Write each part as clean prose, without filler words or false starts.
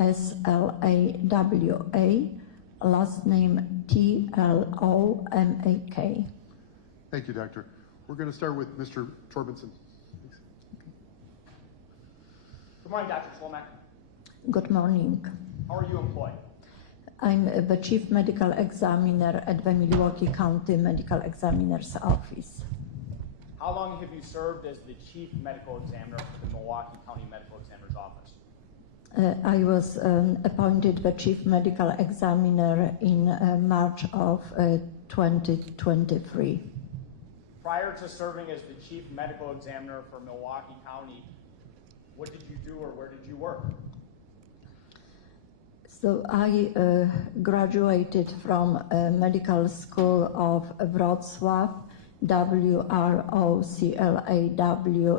S-L-A-W-A, last name T-L-O-M-A-K. Thank you, Doctor. We're going to start with Mr. Torbenson. Good morning, Dr. Slomak. Good morning. How are you employed? I'm the Chief Medical Examiner at the Milwaukee County Medical Examiner's Office. How long have you served as the Chief Medical Examiner for the Milwaukee County Medical Examiner's Office? I was appointed the Chief Medical Examiner in March of 2023. Prior to serving as the Chief Medical Examiner for Milwaukee County, what did you do or where did you work? So I graduated from Medical School of Wrocław, WROCLAW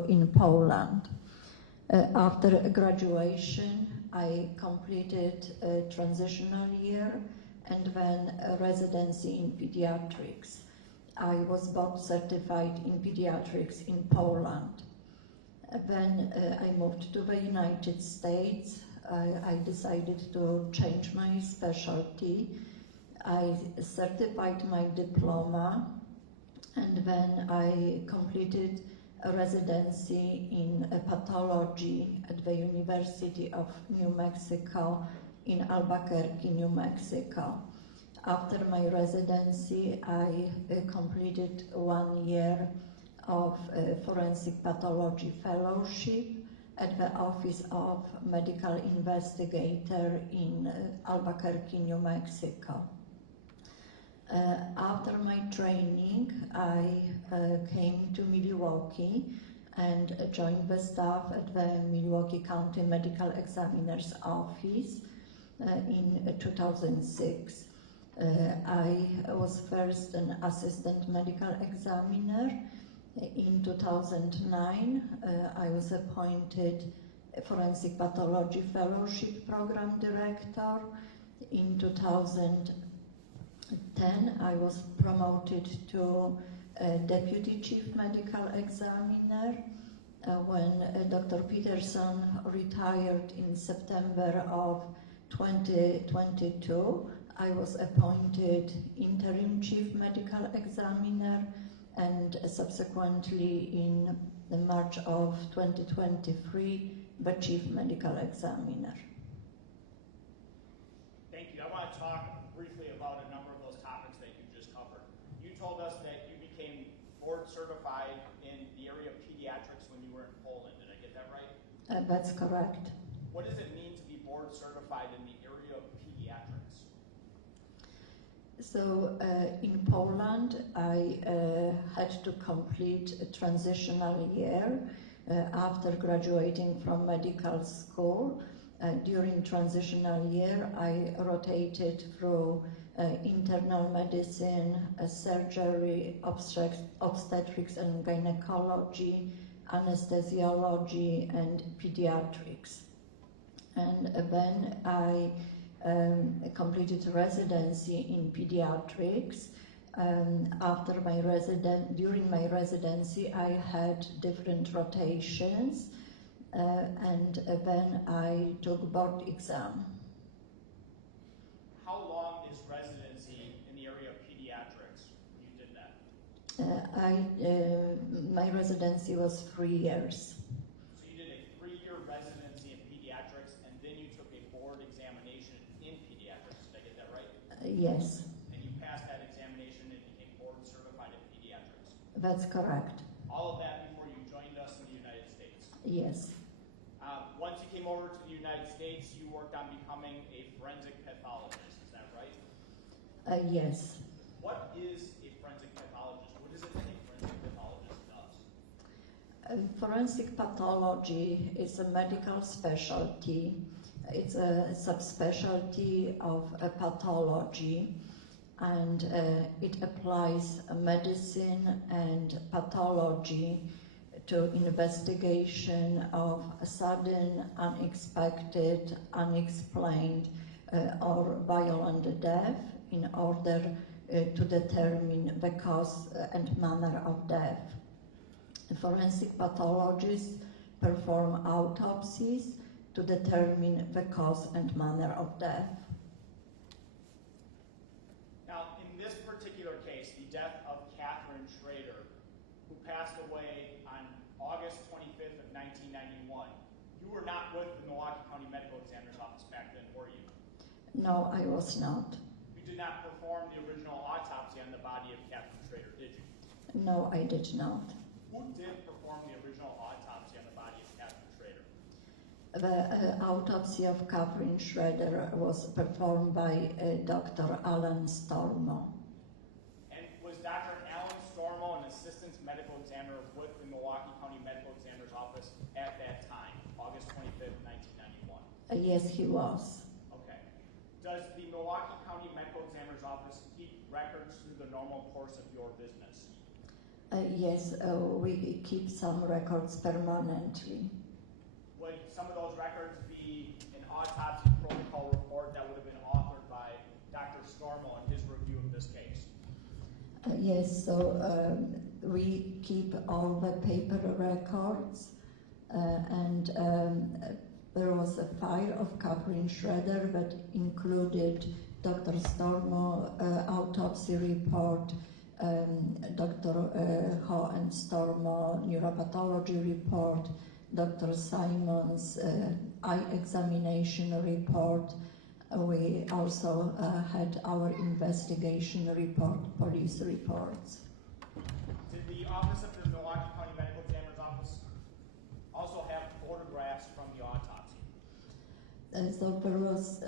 in Poland. After graduation, I completed a transitional year and then a residency in pediatrics. I was board certified in pediatrics in Poland. Then I moved to the United States. I decided to change my specialty. I certified my diploma, and then I completed a residency in pathology at the University of New Mexico in Albuquerque, New Mexico. After my residency, I completed 1 year of forensic pathology fellowship at the Office of Medical Investigator in Albuquerque, New Mexico. After my training, I came to Milwaukee and joined the staff at the Milwaukee County Medical Examiner's Office in 2006. I was first an assistant medical examiner. In 2009, I was appointed a Forensic Pathology Fellowship Program Director. In 2010, I was promoted to Deputy Chief Medical Examiner. When Dr. Peterson retired in September of 2022, I was appointed Interim Chief Medical Examiner, and subsequently in March of 2023, the Chief Medical Examiner. Thank you. I want to talk briefly about a number of those topics that you just covered. You told us that you became board certified in the area of pediatrics when you were in Poland. Did I get that right? That's correct. What does it mean to be board certified in the area of pediatrics? So in Poland, I had to complete a transitional year after graduating from medical school. During transitional year, I rotated through internal medicine, surgery, obstetrics and gynecology, anesthesiology, and pediatrics. And then I completed residency in pediatrics. During my residency, I had different rotations, and then I took board exam. How long is residency in the area of pediatrics when you did that? My residency was 3 years. So you did a 3-year residency in pediatrics, and then you took a board examination in pediatrics. Did I get that right? Yes. And you passed that examination and became board certified in pediatrics. That's correct. All of that before you joined us in the United States. Yes. Once you came over to the United States, you worked on becoming a forensic pathologist. Is that right? Yes. What is a forensic pathologist? What is it that a forensic pathologist does? Forensic pathology is a medical specialty. It's a subspecialty of pathology, and it applies medicine and pathology to investigation of sudden, unexpected, unexplained, or violent death in order to determine the cause and manner of death. Forensic pathologists perform autopsies, to determine the cause and manner of death. Now, in this particular case, the death of Catherine Schroeder, who passed away on August 25th of 1991, you were not with the Milwaukee County Medical Examiner's Office back then, were you? No, I was not. You did not perform the original autopsy on the body of Catherine Schroeder, did you? No, I did not. Who did perform the original autopsy on the body of Catherine Schroeder? The autopsy of Catherine Schroeder was performed by Dr. Alan Stormo. And was Dr. Alan Stormo an assistant medical examiner with the Milwaukee County Medical Examiner's Office at that time, August 25th, 1991? Yes, he was. Okay. Does the Milwaukee County Medical Examiner's Office keep records through the normal course of your business? Yes, we keep some records permanently. Would some of those records be an autopsy protocol report that would have been authored by Dr. Stormo in his review of this case? Yes, so we keep all the paper records, and there was a file of Catherine Schroeder that included Dr. Stormo autopsy report, Dr. Ho and Stormo neuropathology report, Dr. Simon's eye examination report. We also had our investigation report, police reports. Did the Office of the Milwaukee County Medical Examiner's Office also have photographs from the autopsy? So there was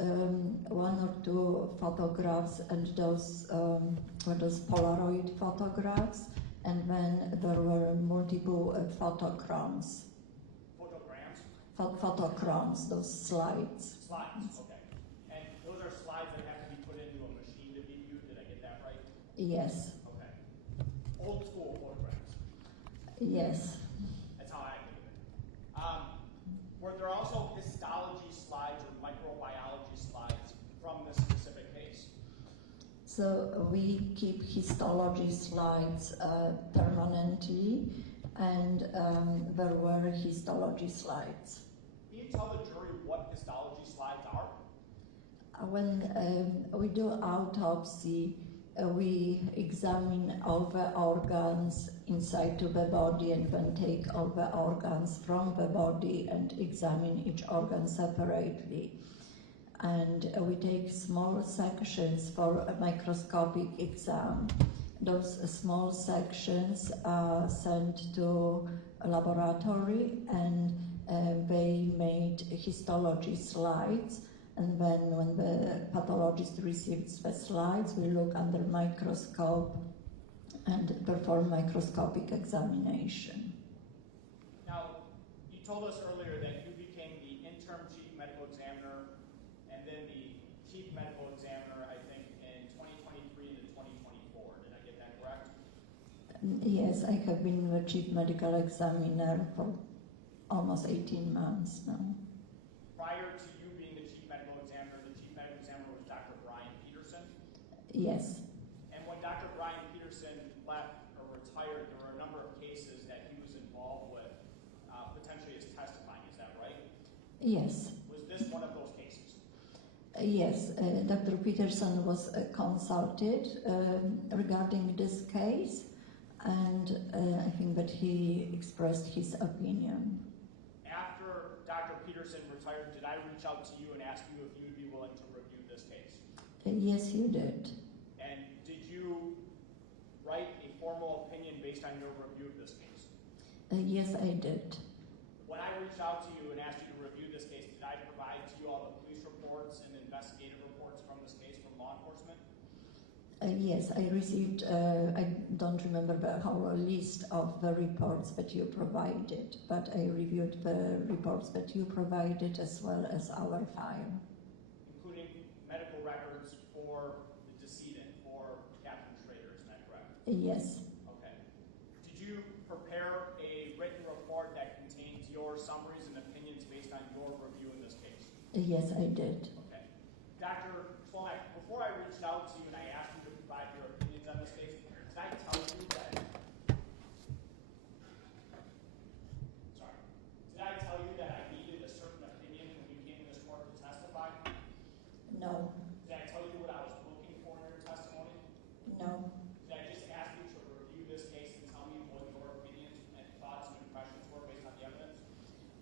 one or two photographs, and those were those Polaroid photographs, and then there were multiple photochromes. Photochromes, those slides. Slides, okay. And those are slides that have to be put into a machine to be viewed, did I get that right? Yes. Okay. Old school photographs. Yes. That's how I think of it. Were there also histology slides or microbiology slides from this specific case? So we keep histology slides permanently, and there were histology slides. Can you tell the jury what histology slides are? When we do autopsy, we examine all the organs inside to the body, and then take all the organs from the body and examine each organ separately. And we take small sections for a microscopic exam. Those small sections are sent to a laboratory, and they made histology slides. And then when the pathologist receives the slides, we look under microscope and perform microscopic examination. Now, you told us earlier that you became the interim chief medical examiner and then the chief medical examiner, I think, in 2023 to 2024. Did I get that correct? Yes, I have been the chief medical examiner for almost 18 months now. Prior to you being the chief medical examiner was Dr. Brian Peterson? Yes. And when Dr. Brian Peterson left or retired, there were a number of cases that he was involved with, potentially as testifying, is that right? Yes. Was this one of those cases? Yes, Dr. Peterson was consulted regarding this case, and I think that he expressed his opinion. After Dr. Peterson retired, did I reach out to you and ask you if you would be willing to review this case? Yes, you did. And did you write a formal opinion based on your review of this case? Yes, I did. When I reached out to you and asked you to review this case, did I provide to you all the police reports and investigative reports from this case from law enforcement? Yes, I received, I don't remember the whole list of the reports that you provided, but I reviewed the reports that you provided as well as our file. Including medical records for the decedent, for Catherine Schroeder, isn't that correct? Yes. Okay. Did you prepare a written report that contains your summaries and opinions based on your review in this case? Yes, I did. Okay. Dr. Slomak, before I reached out to you and I asked you to provide your opinions on this case, did I tell you that I needed a certain opinion in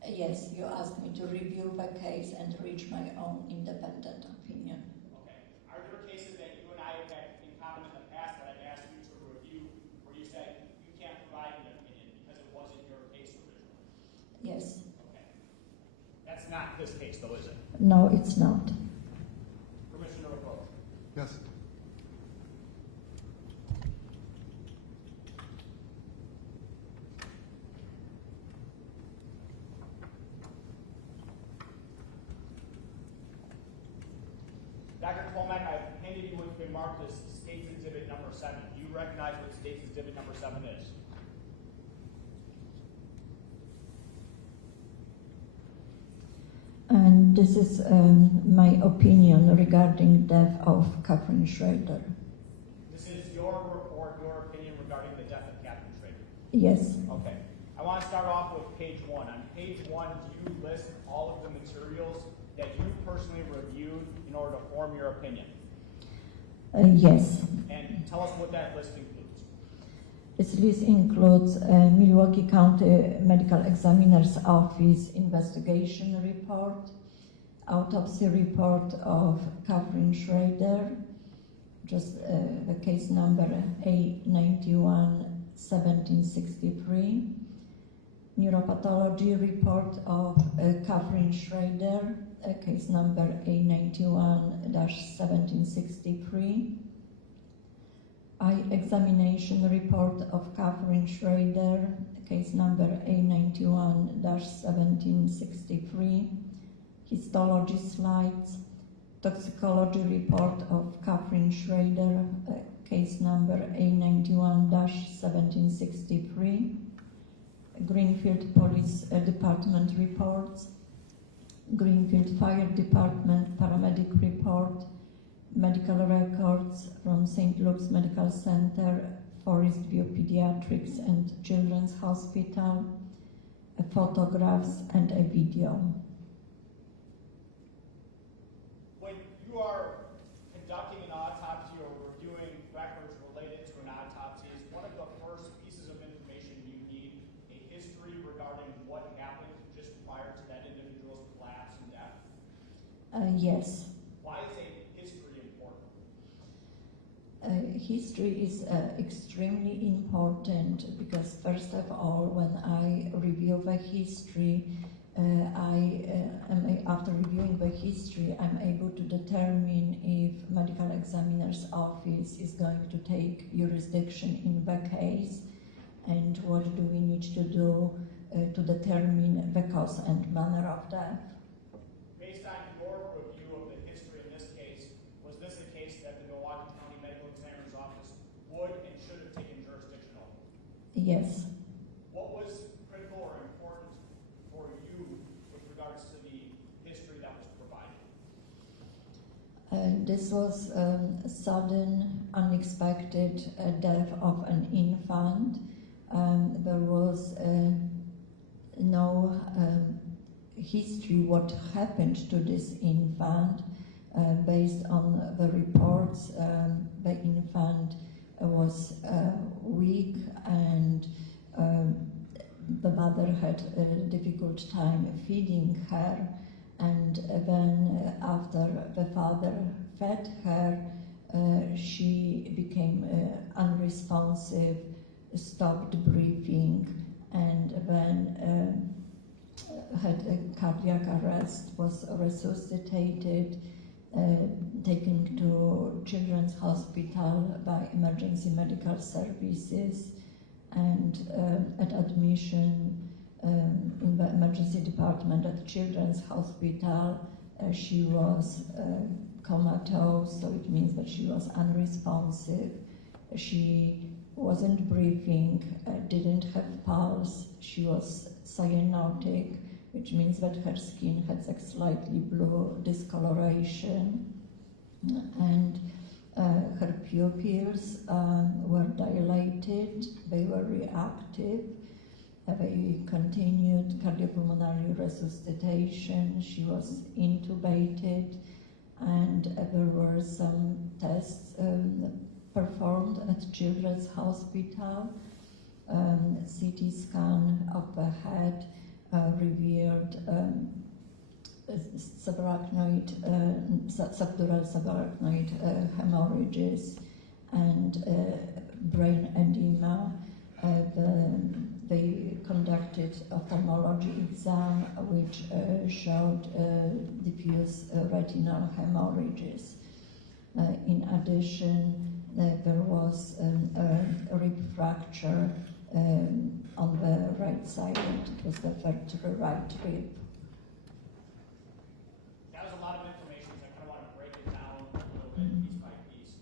Yes, you asked me to review the case and reach my own independent opinion. Okay. Are there cases that you and I have had in common in the past that I've asked you to review where you said you can't provide an opinion because it wasn't your case originally? Yes. Okay. That's not this case, though, is it? No, it's not. Permission to approach. Yes. Dr. Colmack, I've handed you what's been marked as State's Exhibit number 7. Do you recognize what State's Exhibit number 7 is? And this is my opinion regarding death of Catherine Schroeder. This is your report, your opinion regarding the death of Catherine Schroeder. Yes. Okay. I want to start off with page 1. On page 1, do you list all of the materials that you personally reviewed in order to form your opinion? Yes. And tell us what that list includes. This list includes Milwaukee County Medical Examiner's Office investigation report, autopsy report of Catherine Schroeder, just the case number A91-1763, neuropathology report of Catherine Schroeder, case number A91-1763, eye examination report of Catherine Schroeder, case number A91-1763, histology slides, toxicology report of Catherine Schroeder, case number A91-1763, Greenfield Police Department reports, Greenfield Fire Department paramedic report, medical records from St. Luke's Medical Center, Forest View Pediatrics and Children's Hospital, photographs and a video. When you are conducting an autopsy or reviewing records related to an autopsy, is one of the first pieces of information you need a history regarding what happened just prior to that individual's collapse and death? Yes. Why is a history important? History is extremely important because, first of all, when I review the history, after reviewing the history, I'm able to determine if medical examiner's office is going to take jurisdiction in the case and what do we need to do to determine the cause and manner of death. Based on your review of the history in this case, was this a case that the Milwaukee County Medical Examiner's Office would and should have taken jurisdiction over? Yes. What was critical or important for you with regards to the history that was provided? This was a sudden, unexpected death of an infant. There was no history what happened to this infant. Based on the reports, the infant was weak and the mother had a difficult time feeding her, and then after the father fed her, she became unresponsive, stopped breathing, and then had a cardiac arrest, was resuscitated, taken to Children's Hospital by emergency medical services, and at admission in the emergency department at Children's Hospital, she was comatose, so it means that she was unresponsive. She wasn't breathing, didn't have pulse, she was cyanotic, which means that her skin had a slightly blue discoloration, and her pupils were dilated, they were reactive, they continued cardiopulmonary resuscitation, she was intubated, and there were some tests performed at Children's Hospital, CT scan of the head, revealed subarachnoid, subdural subarachnoid hemorrhages and brain edema. They conducted ophthalmology exam which showed diffuse retinal hemorrhages. In addition, there was a rib fracture on the right side, and it was referred to the right rib. That was a lot of information, so I kind of want to break it down a little bit piece by piece.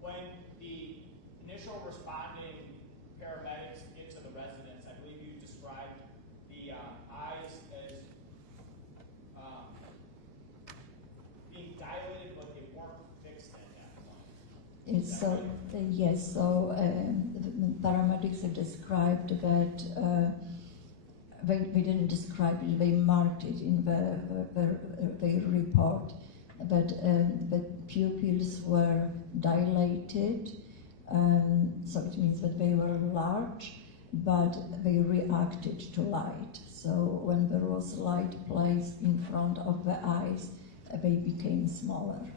When the initial responding paramedics get to the residence, I believe you described the eyes as being dilated, but they weren't fixed at that point. So, yes, so the paramedics have described that they didn't describe it, they marked it in the report, but the pupils were dilated, so it means that they were large, but they reacted to light. So when there was light placed in front of the eyes, they became smaller.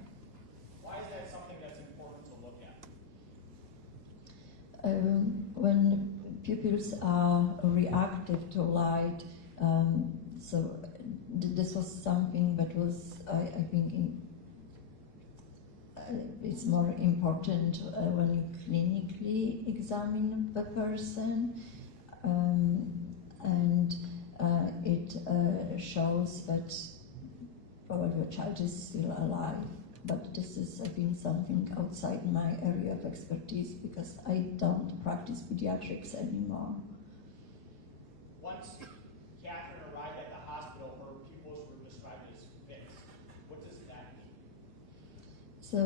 Why is that something that's important to look at? When pupils are reactive to light, so this was something that was, I think, it's more important when you clinically examine the person, and it shows that probably the child is still alive. But this is, I think, something outside my area of expertise because I don't practice pediatrics anymore. Once Catherine arrived at the hospital, her pupils were described as fixed. What does that mean? So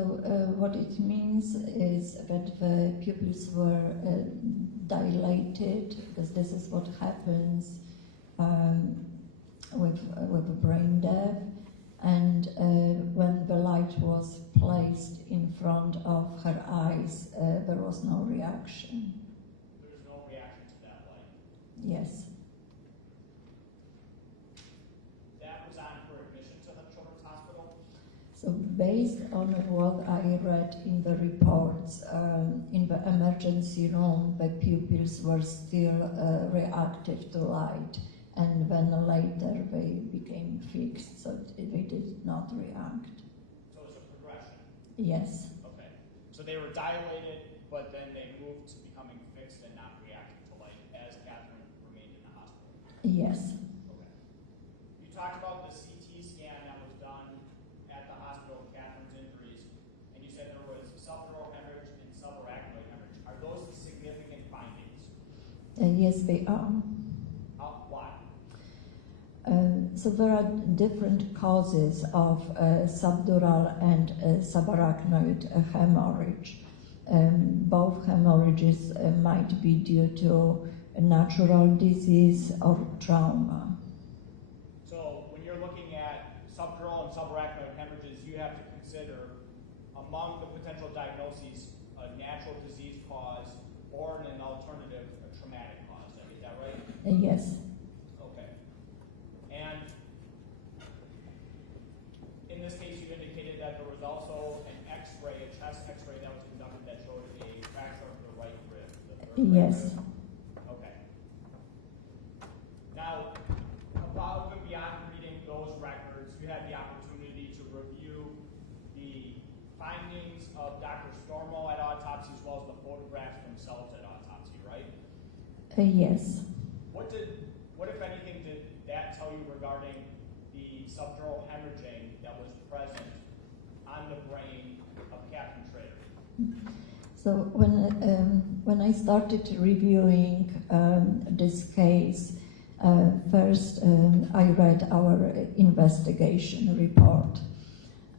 what it means is that the pupils were dilated, because this is what happens with brain death. And when the light was placed in front of her eyes, there was no reaction. There was no reaction to that light? Yes. That was on her admission to the Children's Hospital? So based on what I read in the reports, in the emergency room, the pupils were still reactive to light. And then later they became fixed, so they did not react. So it was a progression? Yes. Okay. So they were dilated, but then they moved to becoming fixed and not reacting to light as Catherine remained in the hospital? Yes. Okay. You talked about the CT scan that was done at the hospital with Catherine's injuries, and you said there was subdural hemorrhage and subarachnoid hemorrhage. Are those significant findings? Yes, they are. Why? So there are different causes of subdural and subarachnoid hemorrhage. Both hemorrhages might be due to a natural disease or trauma. So when you're looking at subdural and subarachnoid hemorrhages, you have to consider among the potential diagnoses a natural disease cause or an alternative, a traumatic cause. Did I get that right? Yes. And in this case, you indicated that there was also an X-ray, a chest X-ray that was conducted that showed a fracture of the right rib. Yes. Okay. Now, above and beyond reading those records, you had the opportunity to review the findings of Dr. Stormo at autopsy as well as the photographs themselves at autopsy, right? Yes. What, if anything, did that tell you regarding the subdural hemorrhaging that was present on the brain of Catherine Schroeder? So when I started reviewing this case, first I read our investigation report,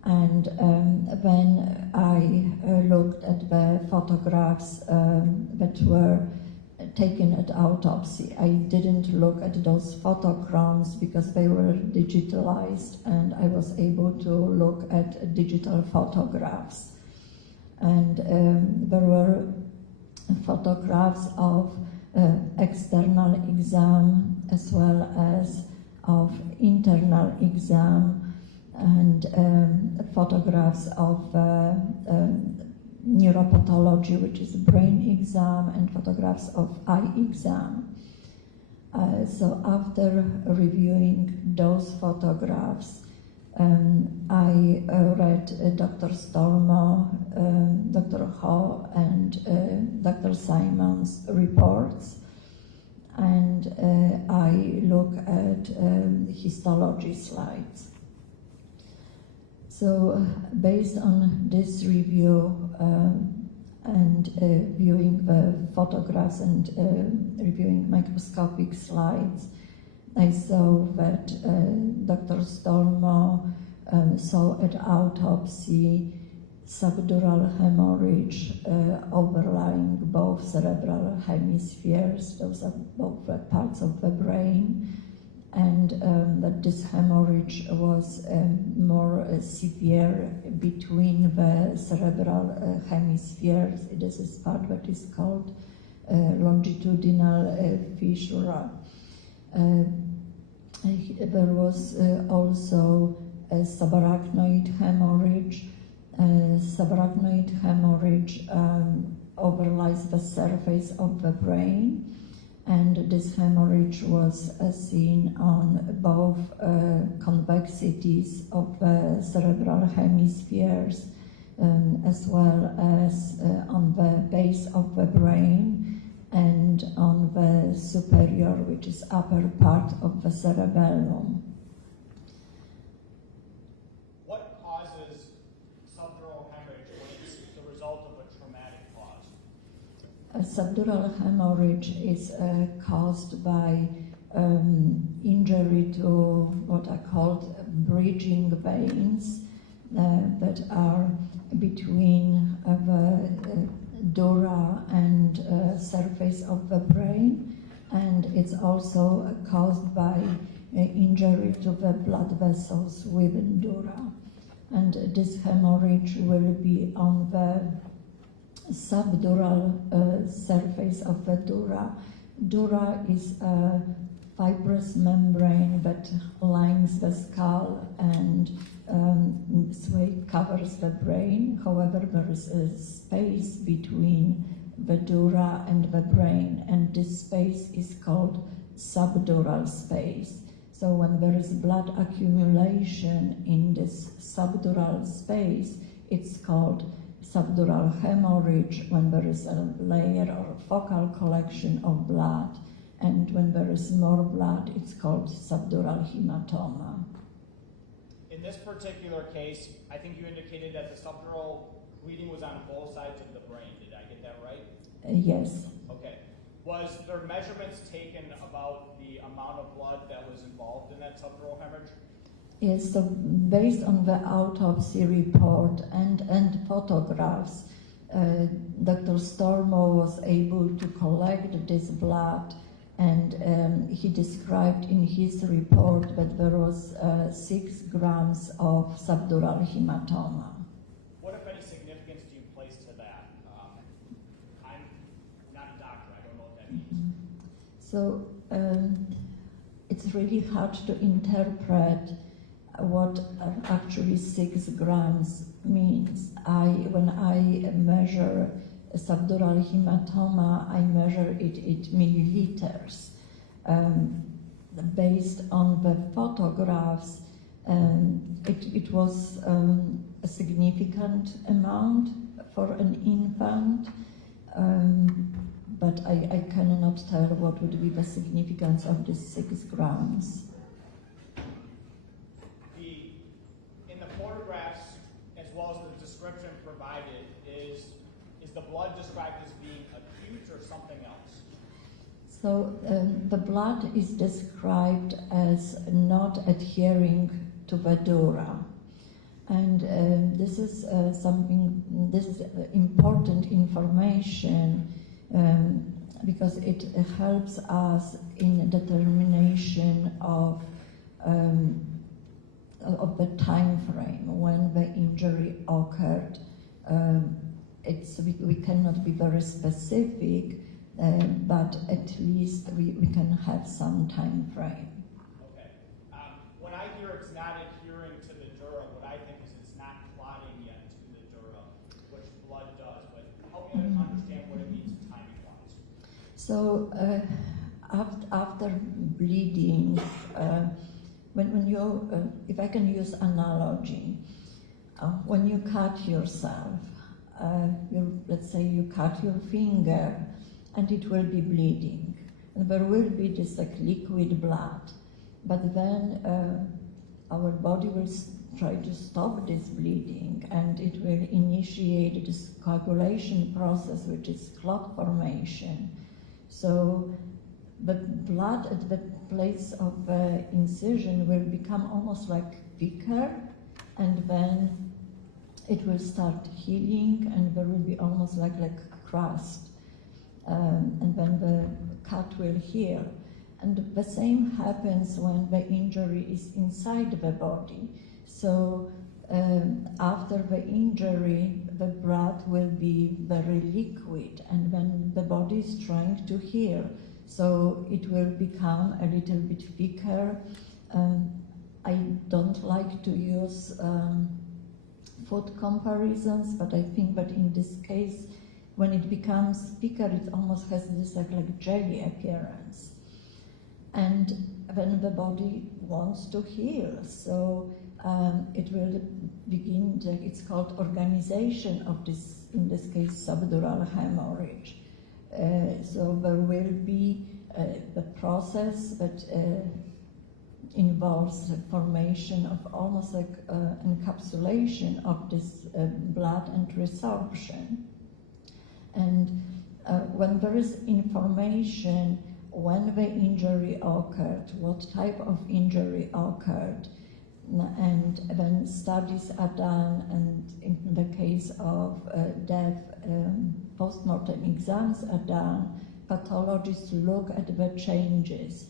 and then I looked at the photographs that were taken at autopsy. I didn't look at those photochromes because they were digitalized, and I was able to look at digital photographs. And there were photographs of external exam as well as of internal exam and photographs of neuropathology, which is brain exam, and photographs of eye exam. So after reviewing those photographs, I read Dr. Stormo, Dr. Ho, and Dr. Simon's reports, and I look at histology slides. So based on this review and viewing the photographs and reviewing microscopic slides, I saw that Dr. Stormo saw at autopsy subdural hemorrhage overlying both cerebral hemispheres. Those are both parts of the brain, and that this hemorrhage was more severe between the cerebral hemispheres. This is part that is called longitudinal fissura. There was also a subarachnoid hemorrhage. Subarachnoid hemorrhage overlies the surface of the brain, and this hemorrhage was seen on both convexities of the cerebral hemipheres, as well as on the base of the brain and on the superior, which is upper part of the cerebellum. What causes subdural hemorrhage when it's the result of a traumatic cause? A subdural hemorrhage is caused by injury to what are called bridging veins that are between the dura and surface of the brain, and it's also caused by injury to the blood vessels within dura. And this hemorrhage will be on the subdural surface of the dura. Dura is a fibrous membrane that lines the skull and so it covers the brain. However, there is a space between the dura and the brain, and this space is called subdural space. So when there is blood accumulation in this subdural space, it's called subdural hemorrhage when there is a layer or focal collection of blood, and when there is more blood, it's called subdural hematoma. In this particular case, I think you indicated that the subdural bleeding was on both sides of the brain. Did I get that right? Yes. Okay. Was there measurements taken about the amount of blood that was involved in that subdural hemorrhage? Yes, so based on the autopsy report and photographs, Dr. Stormo was able to collect this blood, and he described in his report that there was 6 grams of subdural hematoma. What, if any, significance do you place to that? I'm not a doctor, I don't know what that means. So it's really hard to interpret what actually 6 grams means. When I measure subdural hematoma, I measure it in milliliters. Based on the photographs, it was a significant amount for an infant, but I cannot tell what would be the significance of this 6 grams. In the photographs, as well as the description provided, is the blood described as being acute or something else? So the blood is described as not adhering to the dura. And this is important information because it helps us in determination of the time frame when the injury occurred. We cannot be very specific, but at least we can have some time frame. Okay. When I hear it's not adhering to the dura, what I think is it's not clotting yet to the dura, which blood does. But help me understand what it means timing-wise. So after bleeding, when you, if I can use analogy, when you cut yourself, let's say you cut your finger, and it will be bleeding, and there will be this like liquid blood, but then our body will try to stop this bleeding, and it will initiate this coagulation process, which is clot formation. So the blood at the place of incision will become almost like thicker, and then it will start healing, and there will be almost like crust, and then the cut will heal. And the same happens when the injury is inside the body. So after the injury, the blood will be very liquid, and when the body is trying to heal, so it will become a little bit thicker. I don't like to use food comparisons, but I think that in this case, when it becomes thicker, it almost has this like jelly appearance. And when the body wants to heal, so it will begin, it's called organization of this, in this case, subdural hemorrhage. So there will be the process that involves the formation of almost like encapsulation of this blood and resorption. And when there is information when the injury occurred, what type of injury occurred, and then studies are done, and in the case of death, post-mortem exams are done, pathologists look at the changes.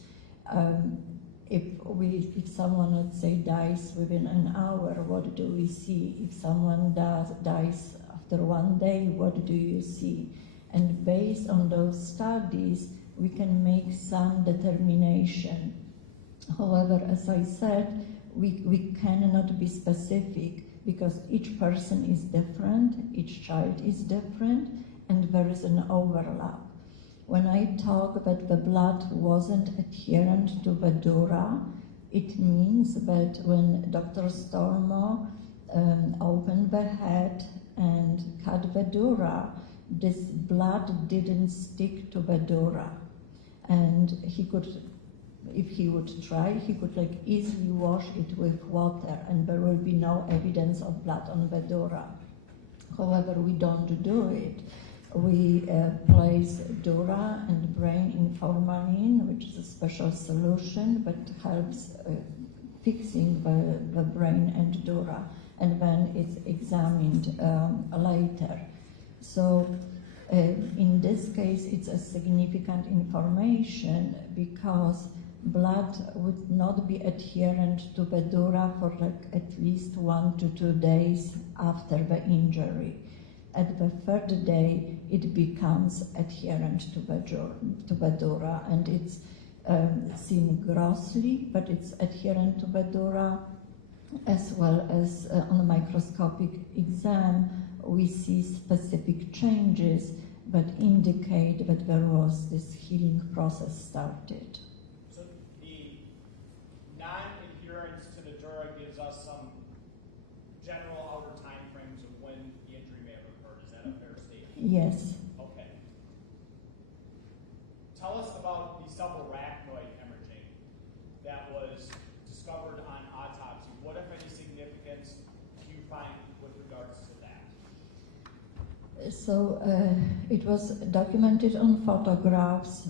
If someone, let's say, dies within an hour, what do we see? If someone dies after 1 day, what do you see? And based on those studies, we can make some determination. However, as I said, we cannot be specific because each person is different, each child is different, and there is an overlap. When I talk that the blood wasn't adherent to the dura, it means that when Dr. Stormo opened the head and cut the dura, this blood didn't stick to the dura. And he could, if he would try, he could like easily wash it with water, and there will be no evidence of blood on the dura. However, we don't do it. We place dura and brain in formalin, which is a special solution that helps fixing the brain and dura, and then it's examined later. So in this case, it's a significant information because blood would not be adherent to the dura for like at least 1 to 2 days after the injury. At the third day, it becomes adherent to the dura, and it's seen grossly, but it's adherent to the dura, as well as on a microscopic exam, we see specific changes that indicate that there was this healing process started. So the non-adherence to the dura gives us some general outer time frames of when the injury may have occurred. Is that a fair statement? Yes. Okay. Tell us about the subarachnoid hemorrhage that was discovered on autopsy. What, if any, significance do you find with regards to that? So it was documented on photographs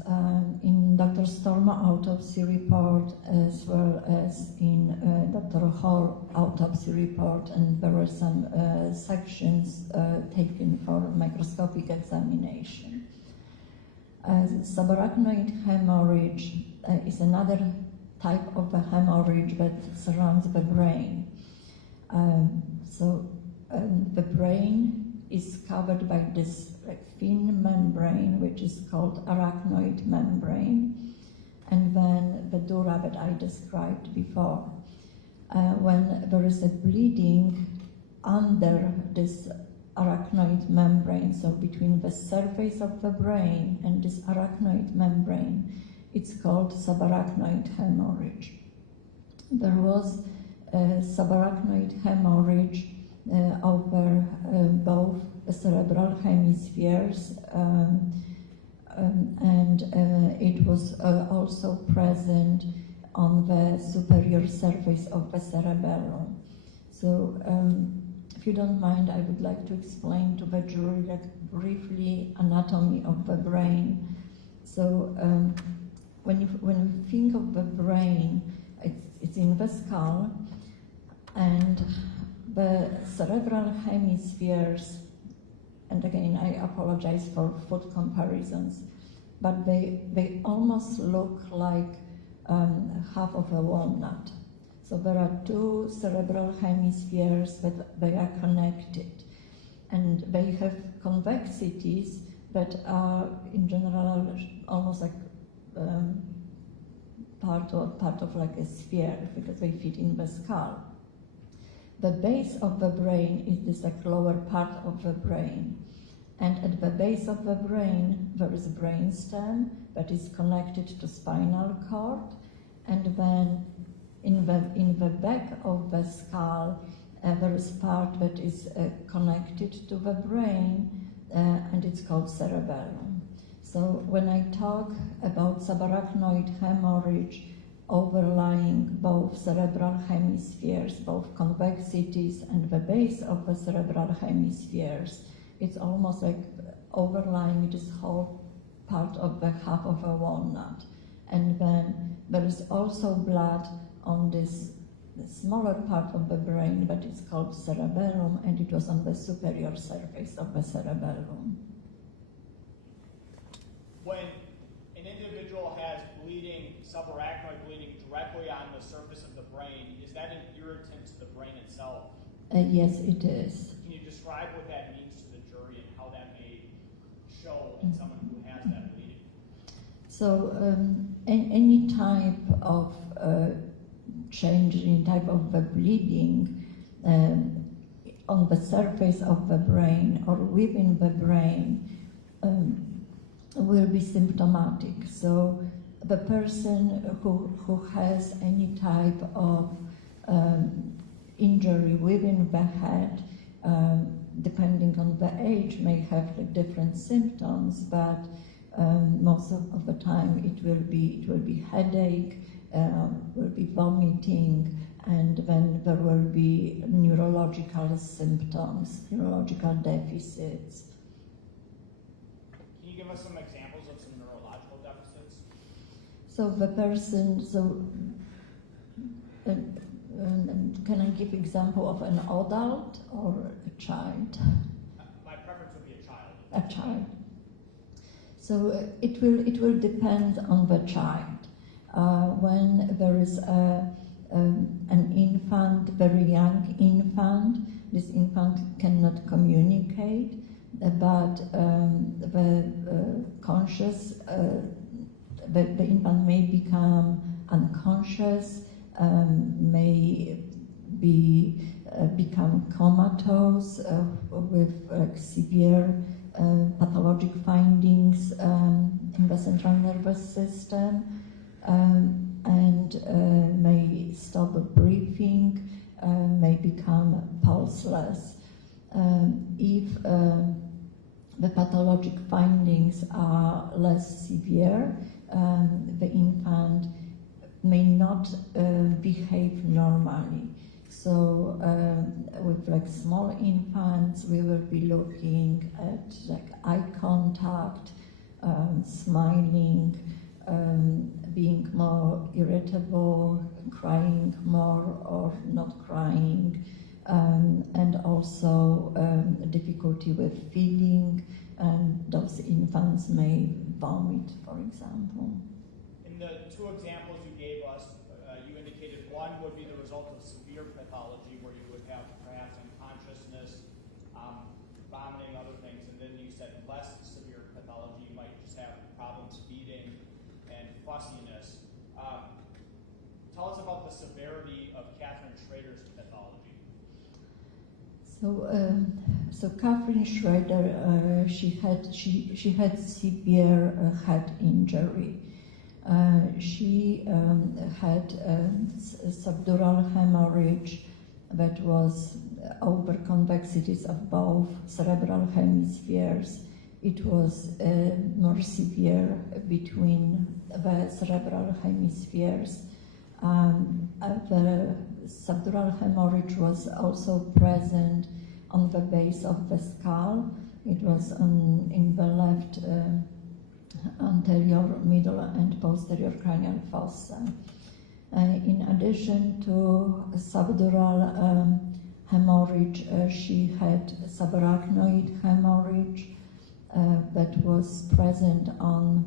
in Dr. Stormo autopsy report, as well as in Dr. Hall autopsy report, and there were some sections taken for microscopic examination. Subarachnoid hemorrhage is another type of a hemorrhage that surrounds the brain. The brain is covered by this thin membrane, which is called arachnoid membrane, and then the dura that I described before. When there is a bleeding under this arachnoid membrane, so between the surface of the brain and this arachnoid membrane, it's called subarachnoid hemorrhage. There was a subarachnoid hemorrhage over both cerebral hemispheres, and it was also present on the superior surface of the cerebellum. So, if you don't mind, I would like to explain to the jury briefly anatomy of the brain. So, when you think of the brain, it's in the skull, and the cerebral hemispheres, and again, I apologize for foot comparisons, but they almost look like half of a walnut. So there are two cerebral hemispheres that they are connected, and they have convexities that are in general almost like part of like a sphere, because they fit in the skull. The base of the brain is this like lower part of the brain, and at the base of the brain there is a brainstem that is connected to spinal cord, and then in the back of the skull there is part that is connected to the brain, and it's called cerebellum. So when I talk about subarachnoid hemorrhage overlying both cerebral hemispheres, both convexities and the base of the cerebral hemispheres, it's almost like overlying this whole part of the half of a walnut. And then there is also blood on this smaller part of the brain, but it's called cerebellum, and it was on the superior surface of the cerebellum. When an individual has bleeding, subarachnoid bleeding directly on the surface of the brain, is that an irritant to the brain itself? Yes, it is. Can you describe what that means to the jury and how that may show in someone who has that bleeding? So any type of change in type of the bleeding on the surface of the brain or within the brain will be symptomatic. So the person who has any type of injury within the head, depending on the age, may have like different symptoms, but most of the time it will be headache, will be vomiting, and then there will be neurological symptoms, neurological deficits. Can you give us some examples of some neurological deficits? So the person, can I give example of an adult or a child? My preference would be a child. A child. So it will depend on the child. When there is an infant, very young infant, this infant cannot communicate, but the conscious, the infant may become unconscious, may become comatose with severe pathologic findings in the central nervous system, and may stop breathing, may become pulseless. If the pathologic findings are less severe, the infant may not behave normally. So with like small infants, we will be looking at like eye contact, smiling, being more irritable, crying more or not crying, and also difficulty with feeding, and those infants may vomit, for example. In the two examples you gave us, you indicated one would be the result of severe pathology, where you would have perhaps unconsciousness, vomiting, fussiness. Tell us about the severity of Catherine Schroeder's pathology. So Catherine Schroeder, she had severe head injury. She had subdural hemorrhage that was over convexities of both cerebral hemispheres. It was more severe between the cerebral hemispheres. The subdural hemorrhage was also present on the base of the skull. It was in the left anterior, middle, and posterior cranial fossa. In addition to subdural hemorrhage, she had subarachnoid hemorrhage that was present on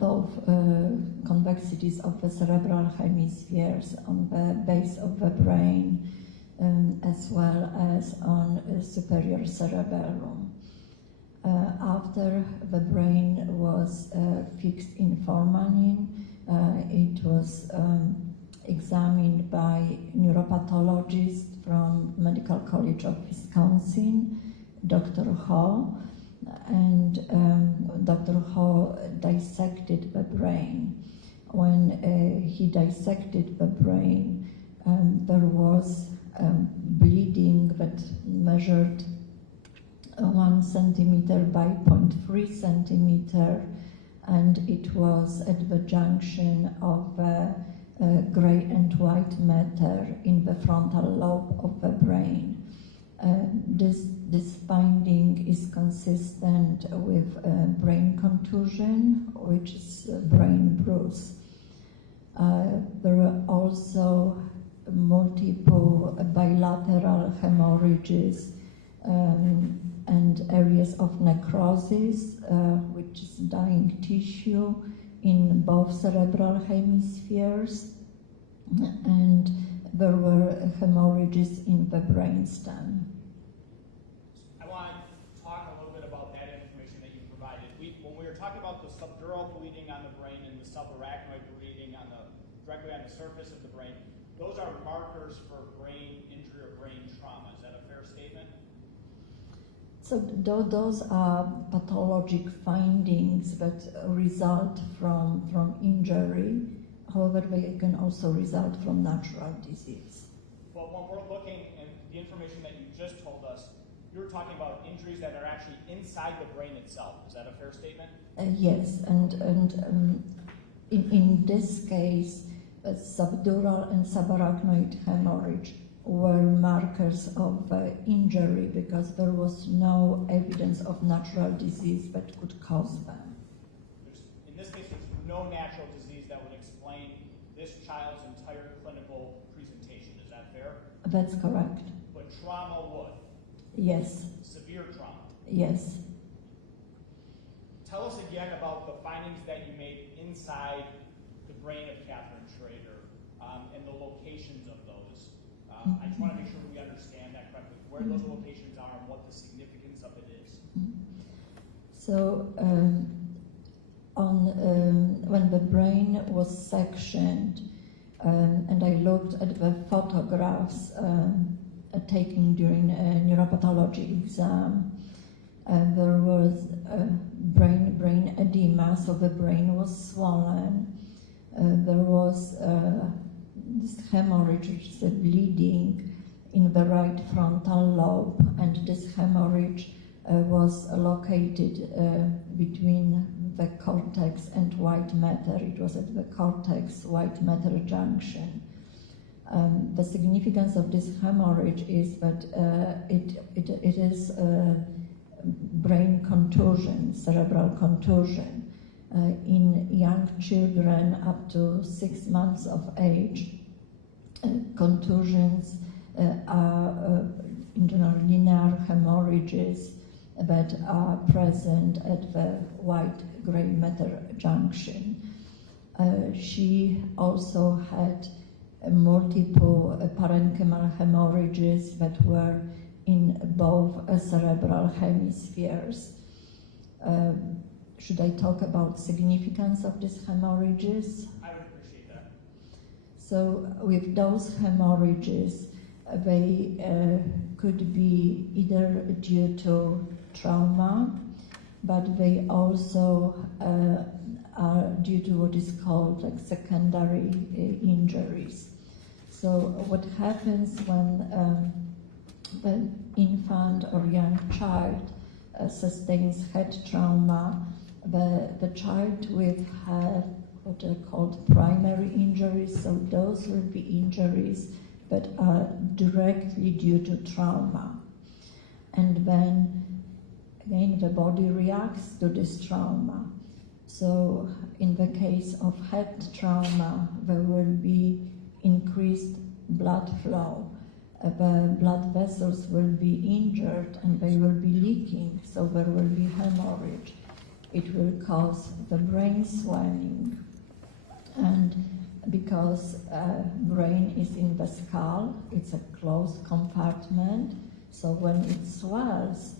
both convexities of the cerebral hemispheres, on the base of the brain, as well as on superior cerebellum. After the brain was fixed in formalin, it was examined by neuropathologist from Medical College of Wisconsin, Dr. Ho, and Dr. Ho dissected the brain. When he dissected the brain, there was bleeding that measured 1 centimeter by 0.3 centimeter, and it was at the junction of gray and white matter in the frontal lobe of the brain. This finding is consistent with brain contusion, which is brain bruise. There were also multiple bilateral hemorrhages and areas of necrosis, which is dying tissue in both cerebral hemispheres, and there were hemorrhages in the brainstem. I want to talk a little bit about that information that you provided. When we were talking about the subdural bleeding on the brain and the subarachnoid bleeding directly on the surface of the brain, those are markers for brain injury or brain trauma. Is that a fair statement? So those are pathologic findings that result from injury. However, they can also result from natural disease. But when we're looking at the information that you just told us, you're talking about injuries that are actually inside the brain itself. Is that a fair statement? Yes, and in this case, subdural and subarachnoid hemorrhage were markers of injury because there was no evidence of natural disease that could cause them. In this case, there's no natural disease that would explain this child's entire clinical presentation. Is that fair? That's correct. But trauma would? Yes. Severe trauma? Yes. Tell us again about the findings that you made inside the brain of Catherine Schroeder and the locations of those. I just want to make sure we understand that correctly, where those locations are and what the significance of it is. So when the brain was sectioned, and I looked at the photographs taken during a neuropathology exam, there was brain edema, so the brain was swollen. There was this hemorrhage, which is a bleeding in the right frontal lobe, and this hemorrhage was located between the cortex and white matter. It was at the cortex-white matter junction. The significance of this hemorrhage is that it is brain contusion, cerebral contusion. In young children up to 6 months of age, contusions are in general linear hemorrhages that are present at the white-gray matter junction. She also had multiple parenchymal hemorrhages that were in both cerebral hemispheres. should I talk about significance of these hemorrhages? I would appreciate that. So with those hemorrhages, they could be either due to trauma, but they also are due to what is called like secondary injuries. So what happens when the infant or young child sustains head trauma, the child will have what are called primary injuries, so those will be injuries that are directly due to trauma. And then, again, the body reacts to this trauma. So in the case of head trauma, there will be increased blood flow. The blood vessels will be injured and they will be leaking, so there will be hemorrhage. It will cause the brain swelling. And because brain is in the skull, it's a closed compartment, so when it swells,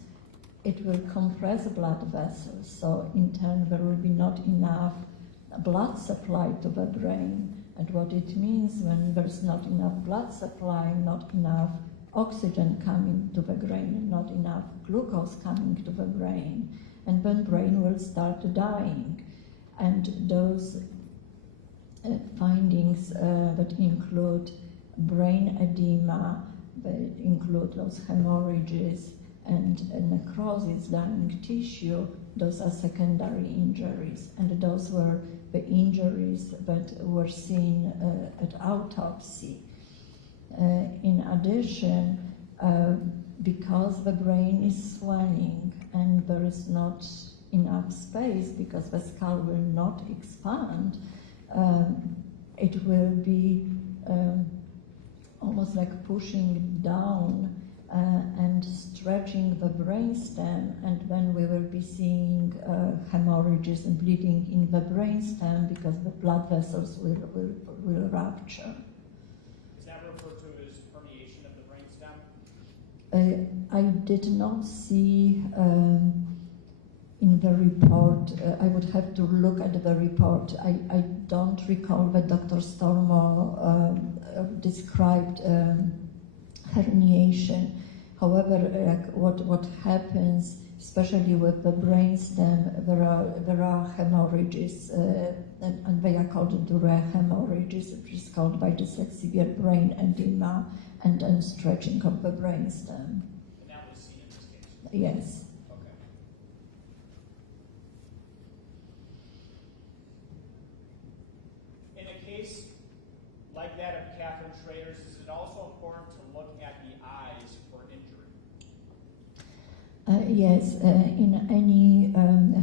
it will compress blood vessels, so in turn there will be not enough blood supply to the brain. And what it means when there's not enough blood supply, not enough oxygen coming to the brain, not enough glucose coming to the brain, and then brain will start dying. And those findings that include brain edema, that include those hemorrhages and necrosis, dying tissue, those are secondary injuries. And those were the injuries that were seen at autopsy. In addition, because the brain is swelling and there is not enough space because the skull will not expand, it will be almost like pushing down and stretching the brainstem, and then we will be seeing hemorrhages and bleeding in the brainstem because the blood vessels will rupture. Is that referred to as herniation of the brainstem? I did not see in the report. I would have to look at the report. I don't recall that Dr. Stormo described herniation. However, what happens, especially with the brainstem, there are hemorrhages, and they are called dure hemorrhages, which is called by this like severe brain edema and stretching of the brainstem. And that was seen in this case? Yes. Okay. In a case like that of Catherine Schroeder's, is it also important to look at the eyes for injury? Yes, in any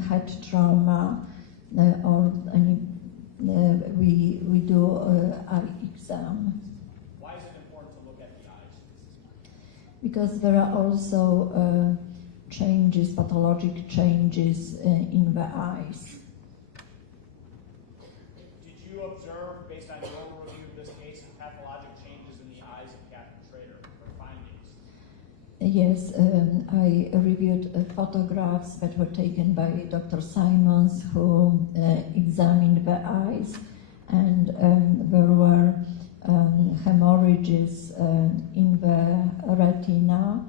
head trauma or any, we do eye exam. Why is it important to look at the eyes? Because there are also changes, pathologic changes in the eyes. Did you observe, based on your review of this case, pathologic changes in the eyes of Catherine Schroeder or findings? Yes, I reviewed photographs that were taken by Dr. Simons, who examined the eyes, and there were hemorrhages in the retina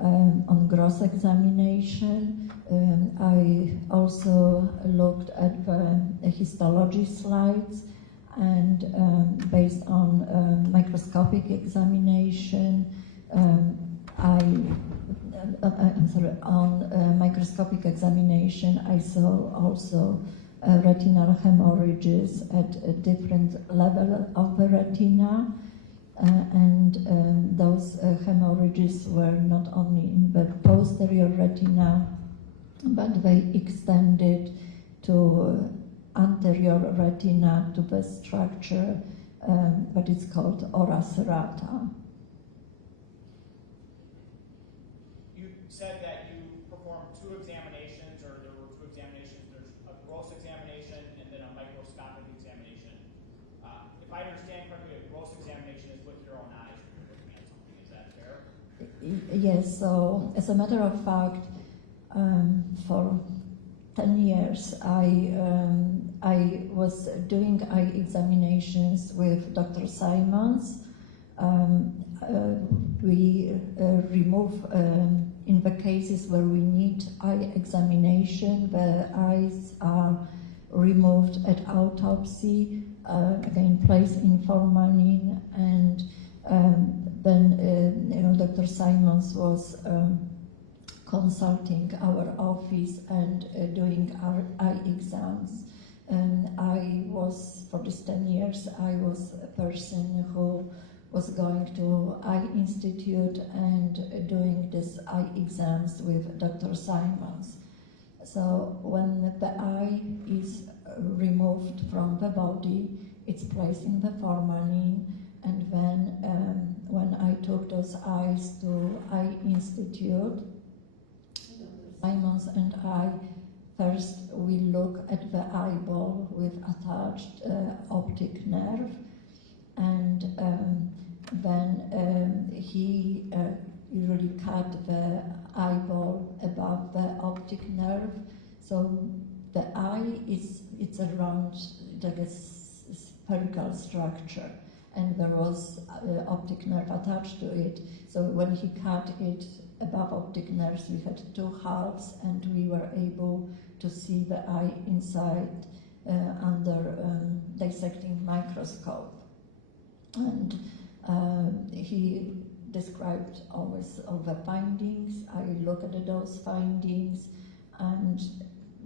on gross examination. I also looked at the histology slides, and based on microscopic examination, on microscopic examination, I saw also retinal hemorrhages at a different level of the retina, and those hemorrhages were not only in the posterior retina, but they extended to anterior retina, to the structure that is called ora serrata. You said that you performed two examinations, or there were two examinations. There's a gross examination and then a microscopic examination. If I understand correctly, a gross examination is with your own eyes when you're looking at something. Is that fair? Yes, so as a matter of fact, for 10 years, I was doing eye examinations with Dr. Simons. We remove, in the cases where we need eye examination, the eyes are removed at autopsy, again placed in formalin, and then Dr. Simons was consulting our office and doing our eye exams. And I was, for these 10 years, I was a person who was going to Eye Institute and doing these eye exams with Dr. Simons. So when the eye is removed from the body, it's placed in the formalin, and then when I took those eyes to Eye Institute, Simons and I, first we look at the eyeball with attached optic nerve, and then he usually cut the eyeball above the optic nerve. So the eye it's a round, like a spherical structure, and there was optic nerve attached to it. So when he cut it above optic nerves, we had two halves, and we were able to see the eye inside under dissecting microscope. And he described always all the findings. I looked at those findings and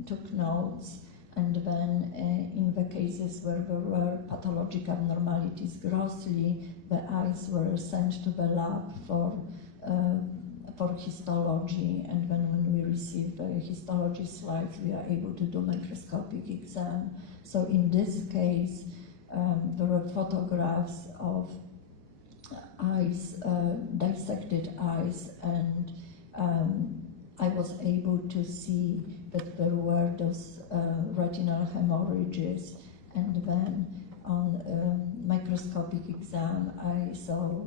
took notes. And then in the cases where there were pathologic abnormalities grossly, the eyes were sent to the lab for histology, and then when we receive the histology slides, we are able to do microscopic exam. So in this case, there were photographs of eyes, dissected eyes, and I was able to see that there were those retinal hemorrhages, and then on microscopic exam I saw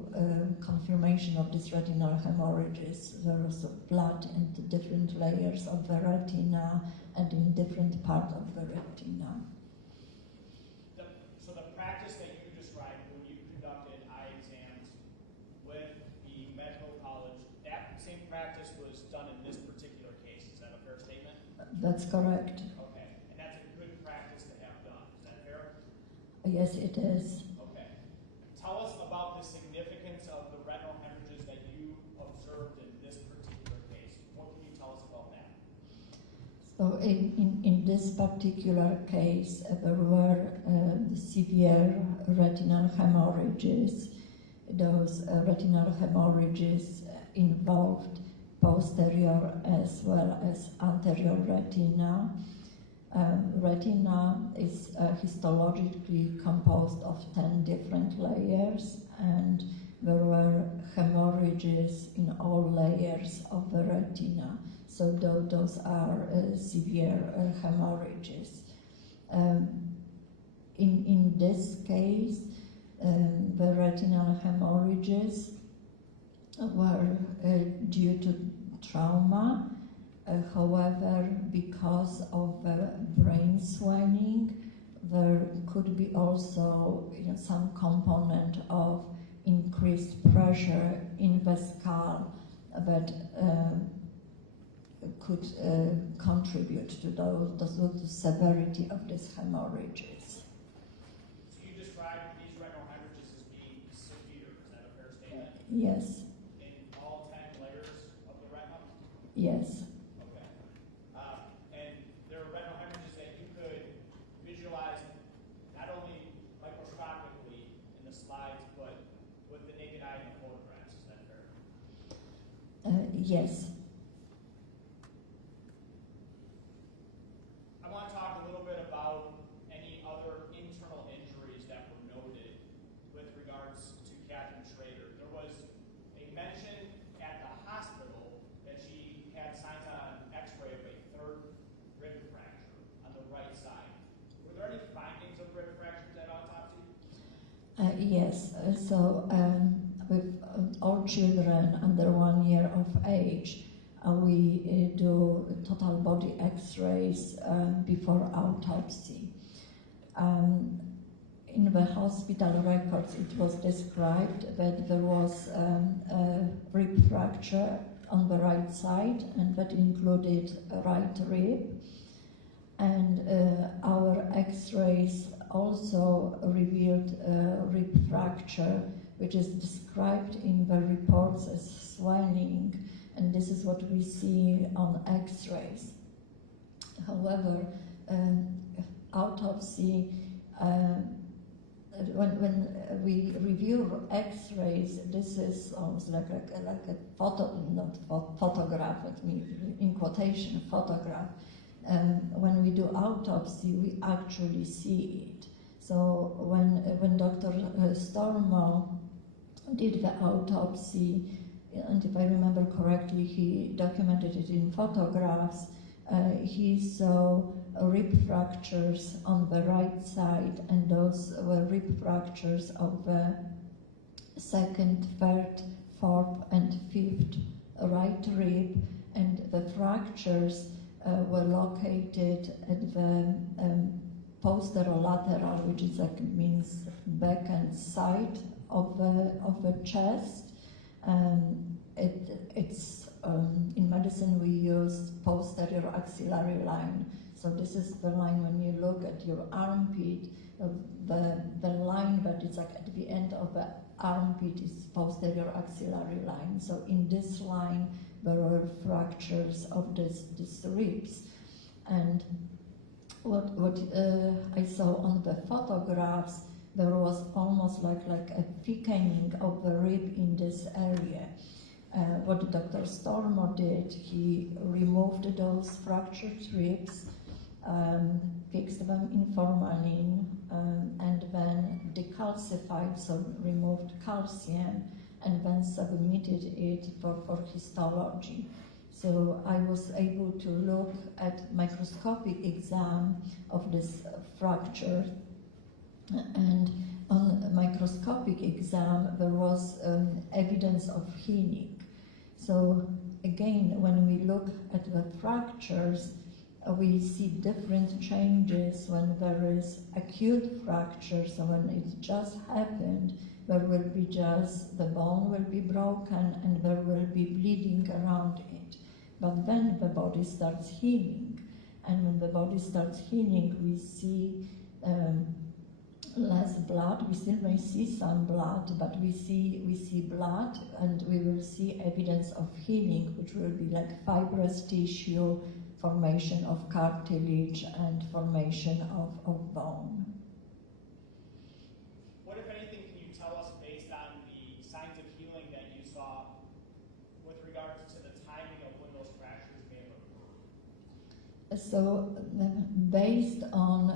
confirmation of these retinal hemorrhages. There was blood in the different layers of the retina and in different parts of the retina. So the practice that you described when you conducted eye exams with the medical college, that same practice was done in this particular case. Is that a fair statement? That's correct. Okay, and that's a good practice to have done. Is that fair? Yes, it is. Okay. Tell us about the significance of the retinal hemorrhages that you observed in this particular case. What can you tell us about that? So in this particular case, there were severe retinal hemorrhages. Those retinal hemorrhages involved posterior as well as anterior retina. Retina is histologically composed of 10 different layers, and there were hemorrhages in all layers of the retina. So those are severe hemorrhages. In this case, the retinal hemorrhages were due to trauma. However, because of the brain swelling, there could be also some component of increased pressure in the skull that could contribute to the severity of these hemorrhages. So you described these retinal hemorrhages as being severe. Is that a fair statement? Yes. In all 10 layers of the retina? Yes. And there are retinal hemorrhages that you could visualize not only microscopically in the slides, but with the naked eye in the photographs. Is that fair? Yes. I want to talk a little bit about any other internal injuries that were noted with regards to Catherine Schroeder. There was a mention at the hospital that she had signs on x-ray of a third rib fracture on the right side. Were there any findings of rib fractures at autopsy? Yes. So with all children under 1 year of age, We do total body x-rays before autopsy. In the hospital records, it was described that there was a rib fracture on the right side, and that included a right rib. And our x-rays also revealed a rib fracture, which is described in the reports as swelling, and this is what we see on x-rays. However, autopsy, when we review x-rays, this is almost like a photo, not photograph, I mean, in quotation, photograph. When we do autopsy, we actually see it. So when Dr. Stormo did the autopsy, and if I remember correctly, he documented it in photographs. He saw rib fractures on the right side, and those were rib fractures of the second, third, fourth, and fifth right rib, and the fractures were located at the posterolateral, which is like means back and side of the chest. It's in medicine we use posterior axillary line. So this is the line when you look at your armpit, the line that is like at the end of the armpit is posterior axillary line. So in this line there were fractures of these ribs. And what I saw on the photographs, there was almost like a thickening of the rib in this area. What Dr. Stormo did, he removed those fractured ribs, fixed them in formalin, and then decalcified, so removed calcium, and then submitted it for histology. So I was able to look at microscopic exam of this fracture, and on microscopic exam there was evidence of healing. So again, when we look at the fractures, we see different changes when there is acute fracture. So when it just happened, there will be just, the bone will be broken and there will be bleeding around it. But then the body starts healing. And when the body starts healing, we see less blood. We still may see some blood, but we see blood, and we will see evidence of healing, which will be like fibrous tissue, formation of cartilage, and formation of bone. What, if anything, can you tell us based on the signs of healing that you saw with regards to the timing of when those fractures may have occurred? So, based on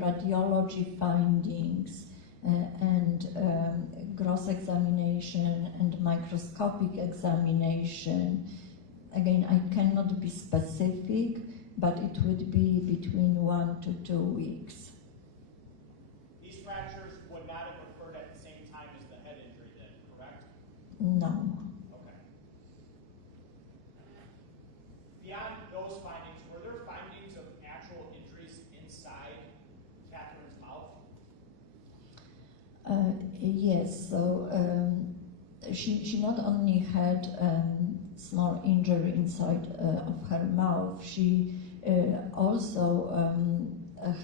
radiology findings and gross examination and microscopic examination, again, I cannot be specific, but it would be between 1 to 2 weeks. These fractures would not have occurred at the same time as the head injury then, correct? No. Okay. Beyond those findings, were there findings of actual injuries inside Catherine's mouth? Yes, so she not only had small injury inside of her mouth, she also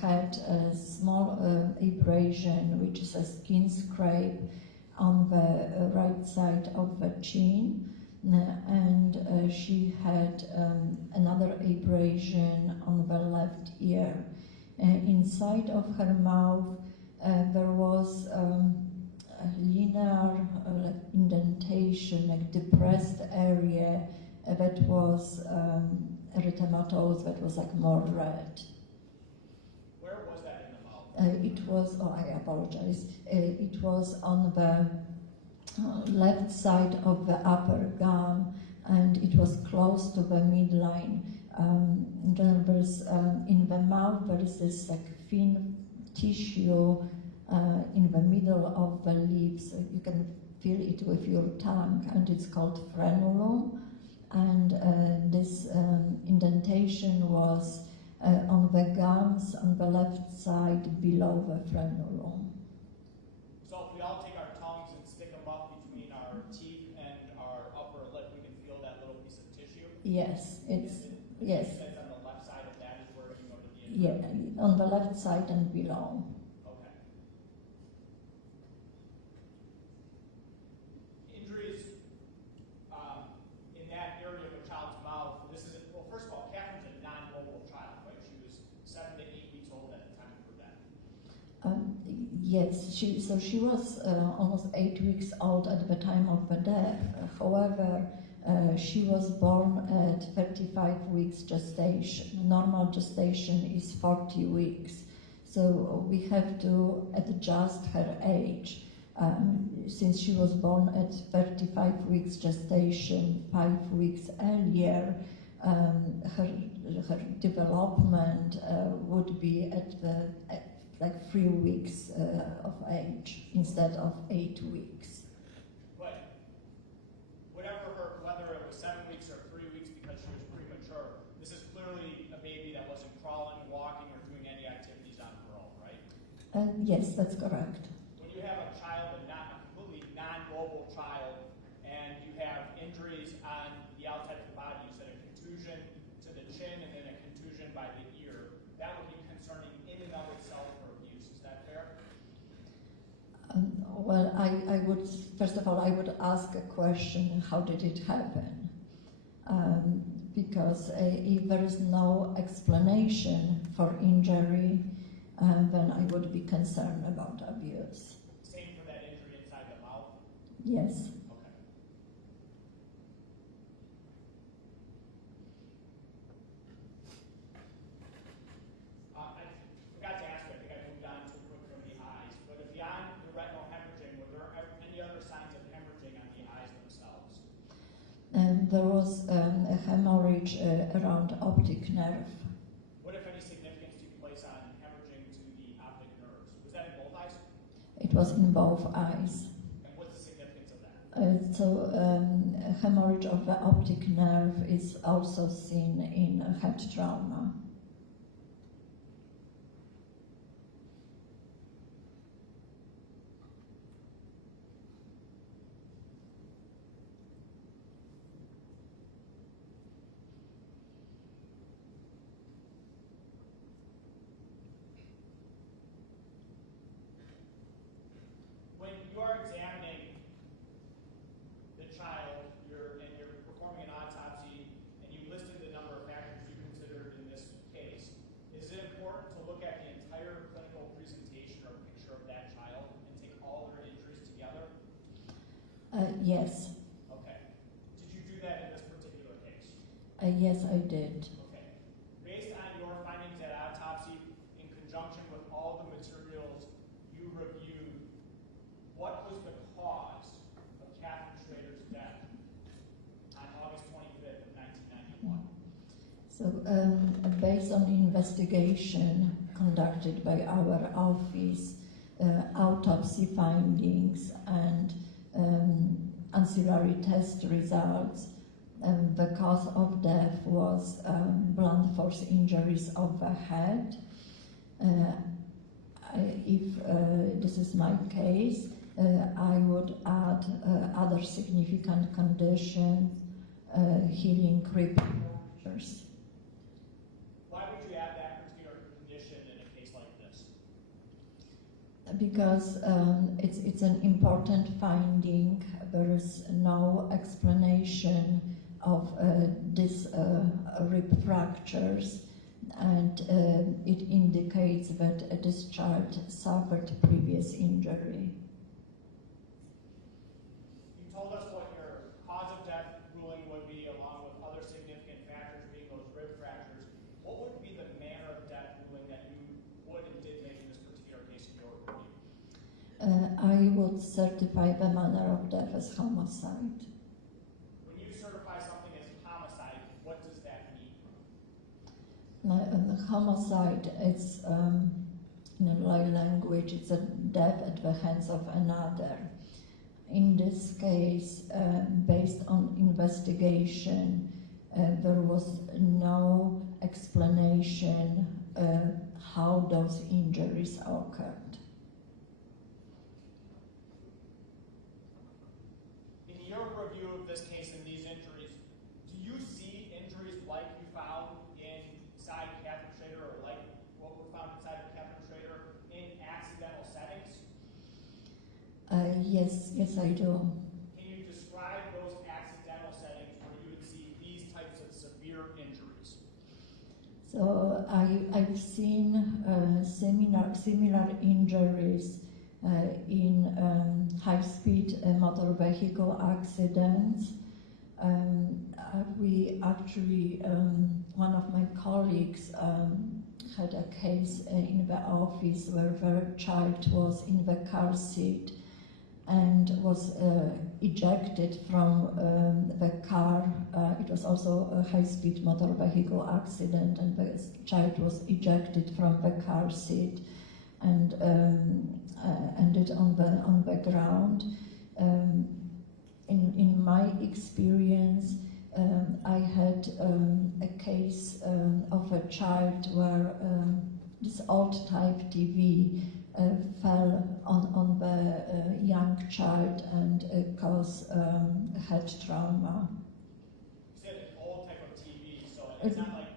had a small abrasion, which is a skin scrape on the right side of the chin, and she had another abrasion on the left ear. Inside of her mouth there was a linear indentation, like depressed area that was erythematous, that was like more red. Where was that in the mouth? It was, oh, I apologize, it was on the left side of the upper gum, and it was close to the midline. There's, in the mouth there is this like thin tissue in the middle of the lips. You can feel it with your tongue, and it's called frenulum. and this indentation was on the gums on the left side below the frenulum. So if we all take our tongues and stick them up between our teeth and our upper lip, we can feel that little piece of tissue? Yes, yes. That's on the left side of that is where you noted the injury? Yeah, on the left side and below. Okay. Injuries in that area of a child's mouth, this is, well, first of all, Catherine's a non-mobile child, right? She was 7 to 8 weeks old at the time of her death. Yes, she was almost 8 weeks old at the time of the death. However, she was born at 35 weeks gestation. Normal gestation is 40 weeks. So we have to adjust her age. Since she was born at 35 weeks gestation, 5 weeks earlier, her development would be at like 3 weeks of age instead of 8 weeks. But whether it was 7 weeks or 3 weeks because she was premature, this is clearly a baby that wasn't crawling, walking, or doing any activities on her own, right? Yes, that's correct. When you have a child, a completely non-mobile child, and you have injuries on the outside of the body, you said a contusion to the chin and then a contusion by the ear, that would be concerning in and of itself for abuse. Is that fair? Well, I would, first of all, I would ask a question, how did it happen? Because if there is no explanation for injury, then I would be concerned about abuse. Same for that injury inside the mouth? Yes. Okay. I forgot to ask you, I think I moved on too quick from the eyes, but beyond the retinal hemorrhaging, were there any other signs of hemorrhaging on the eyes themselves? There was a hemorrhage around optic nerve. What, if any, significance do you place on hemorrhaging to the optic nerves? Was that in both eyes? It was in both eyes. And what's the significance of that? So hemorrhage of the optic nerve is also seen in head trauma. When you are examining the child, and you're performing an autopsy, and you listed the number of factors you considered in this case, is it important to look at the entire clinical presentation or picture of that child and take all their injuries together? Yes. Okay. Did you do that in this particular case? Yes, I did. Okay. Based on your findings at autopsy, in conjunction with all the materials you reviewed, what was the cause of Catherine Schroeder's death on August 25th of 1991? So, based on the investigation conducted by our office, autopsy findings, and ancillary test results, the cause of death was blunt force injuries of the head. If this is my case, I would add other significant conditions, healing creep fractures. Why would you add that particular condition in a case like this? Because it's an important finding. There is no explanation of these rib fractures, and it indicates that this child suffered previous injury. You told us what your cause of death ruling would be, along with other significant factors being those rib fractures. What would be the manner of death ruling that you would and did make in this particular case in your review? I would certify the manner of death as homicide. When you certify something as homicide, what does that mean? Homicide, it's in a lay language, it's a death at the hands of another. in this case, based on investigation, there was no explanation how those injuries occurred. In your review of this case and these injuries, do you see injuries like you found inside Catherine Schroeder, or like what were found inside of Catherine Schroeder, in accidental settings? Yes, I do. Can you describe those accidental settings where you would see these types of severe injuries? So I've seen similar injuries in high-speed motor vehicle accidents. We actually, one of my colleagues had a case in the office where the child was in the car seat and was ejected from the car. It was also a high-speed motor vehicle accident, and the child was ejected from the car seat and ended on the ground. In my experience, I had a case of a child where this old type TV fell on the young child and caused head trauma. You said an old type of TV, so it's not like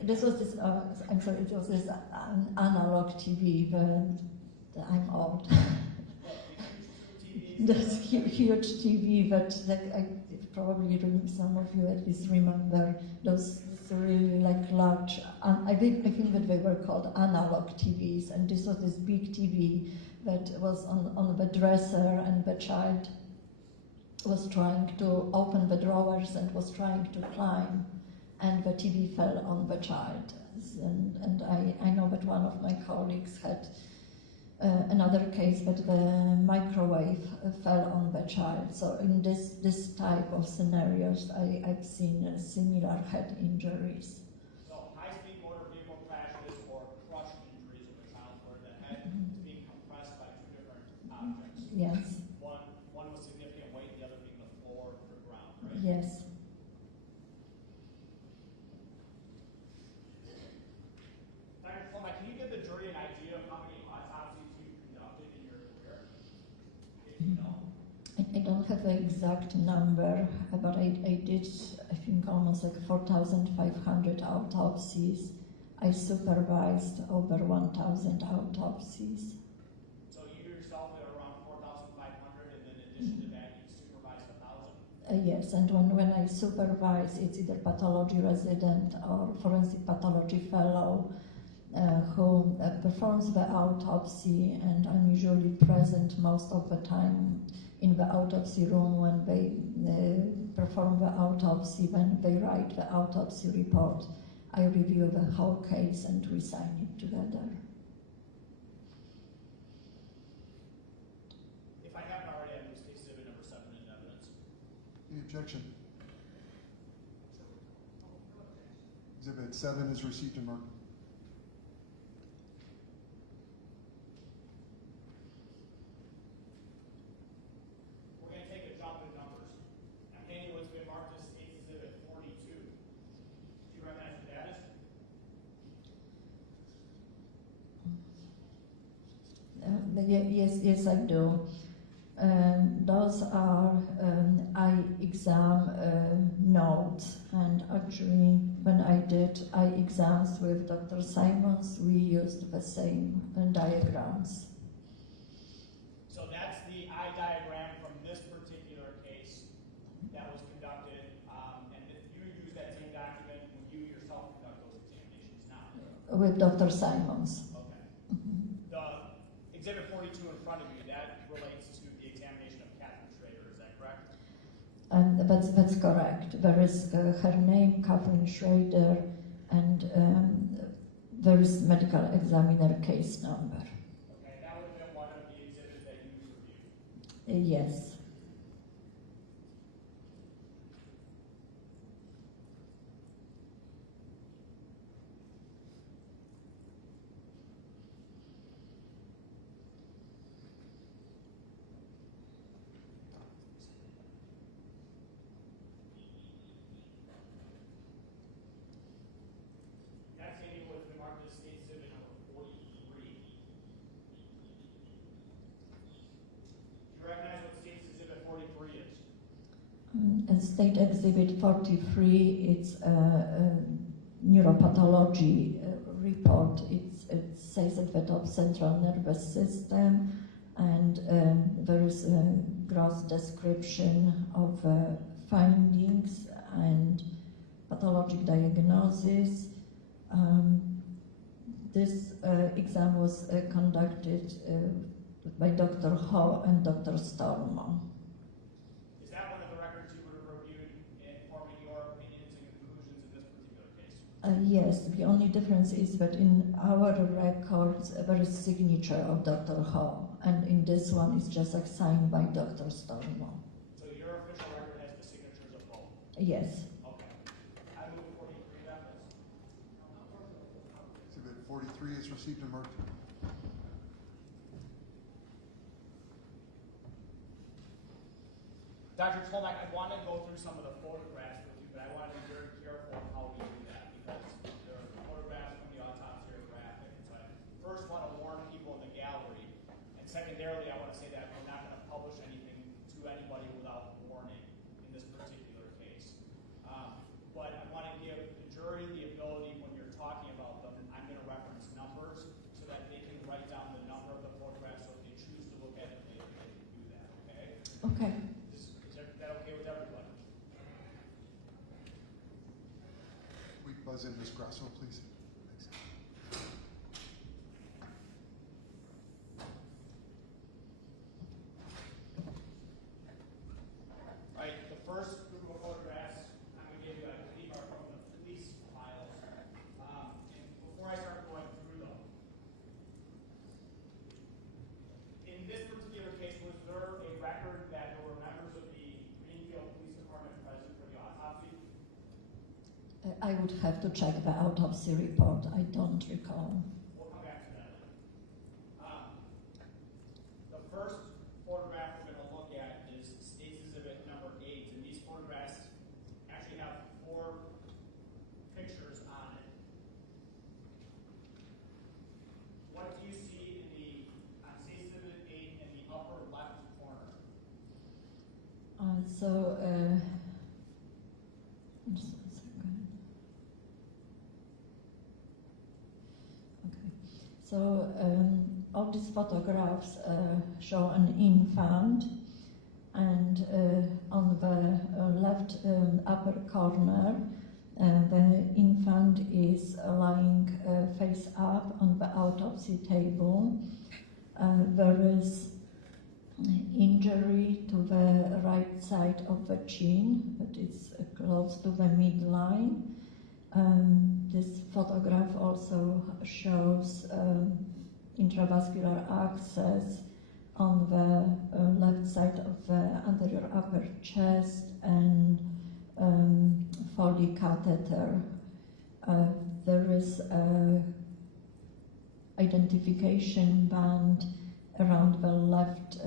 this was this. I'm sorry, it was this analog TV. I'm old. This huge TV that I probably some of you at least remember those really like large. I think that they were called analog TVs, and this was this big TV that was on the dresser, and the child was trying to open the drawers and was trying to climb, and the TV fell on the child. And I know that one of my colleagues had another case that the microwave fell on the child. So in this type of scenarios, I've seen similar head injuries. So high-speed motor vehicle crashes or crush injuries of a child where the head is being compressed by two different objects. Yes. One with significant weight, the other being the floor or the ground, right? Yes. Dr. Plummer, can you give the jury an idea of how many autopsies you've conducted in your career? If you know. I don't have the exact number, but I did, I think, almost like 4,500 autopsies. I supervised over 1,000 autopsies. So you yourself are around 4,500, and then in addition to that, you supervised 1,000? Yes, and when I supervise, it's either pathology resident or forensic pathology fellow who performs the autopsy, and I'm usually present most of the time in the autopsy room when they perform the autopsy, when they write the autopsy report. I review the whole case and we sign it together. If I haven't already, I move case exhibit number 7 into evidence. Any objection? Exhibit 7 is received and marked. We're going to take a jump in numbers. I'm handing what's been marked as case exhibit 42. Do you recognize what that is? Yes, I do. Those are eye exam notes, and actually when I did eye exams with Dr. Simons, we used the same diagrams. So that's the eye diagram from this particular case that was conducted, and you use that same document when you yourself conduct those examinations now? With Dr. Simons. Okay. The exhibit 42 in front of you, that relates to the examination of Catherine Schroeder, is that correct? And that's correct. There is her name, Catherine Schroeder, and there is medical examiner case number. Okay, that would have been one of the exhibits that you reviewed. Yes. State Exhibit 43, it's a neuropathology report. It says a bit of central nervous system, and there is a gross description of findings and pathologic diagnosis. This exam was conducted by Dr. Ho and Dr. Stormo. Is that one of the records you would have reviewed in forming your opinions and conclusions in this particular case? Yes, the only difference is that in our records there is signature of Dr. Ho, and in this one it's just like signed by Dr. Stormo. So your official record has the signatures of both? Yes. Okay. I move 43 then, please. Exhibit 43 is received and marked. Dr. Tolmack, I want to go through some of the photographs with you, but I want to be very careful of how we do that because there are photographs from the autopsy are graphic. So I first want to warn people in the gallery, and secondarily, I want to say that we're not going to publish anything to anybody without warning in this particular case. But I want to give the jury the ability, when you're talking about them, I'm going to reference numbers so that they can write down the number of the photograph, so if they choose to look at it later, they can do that, okay? Okay. Is that okay with everybody? We buzz in Ms. Grasso, please. Thanks. All right, the first group of photographs I'm going to give you, I believe, are from the police files. And before I start going through them, in this particular case, was there a record that there were members of the Greenfield Police Department present for the autopsy? I would have to check the autopsy report. I don't recall. We'll come back to that later. The first photograph we're going to look at is State's Exhibit number 8, and these photographs actually have 4 pictures on it. What do you see on State's Exhibit 8 in the upper left corner? Just a second. Okay. So all these photographs show an infant, and on the left upper corner, the infant is lying face up on the autopsy table. There is injury to the right side of the chin, but it's close to the midline. This photograph also shows intravascular access on the left side of the anterior upper chest and Foley catheter. There is a identification band around the left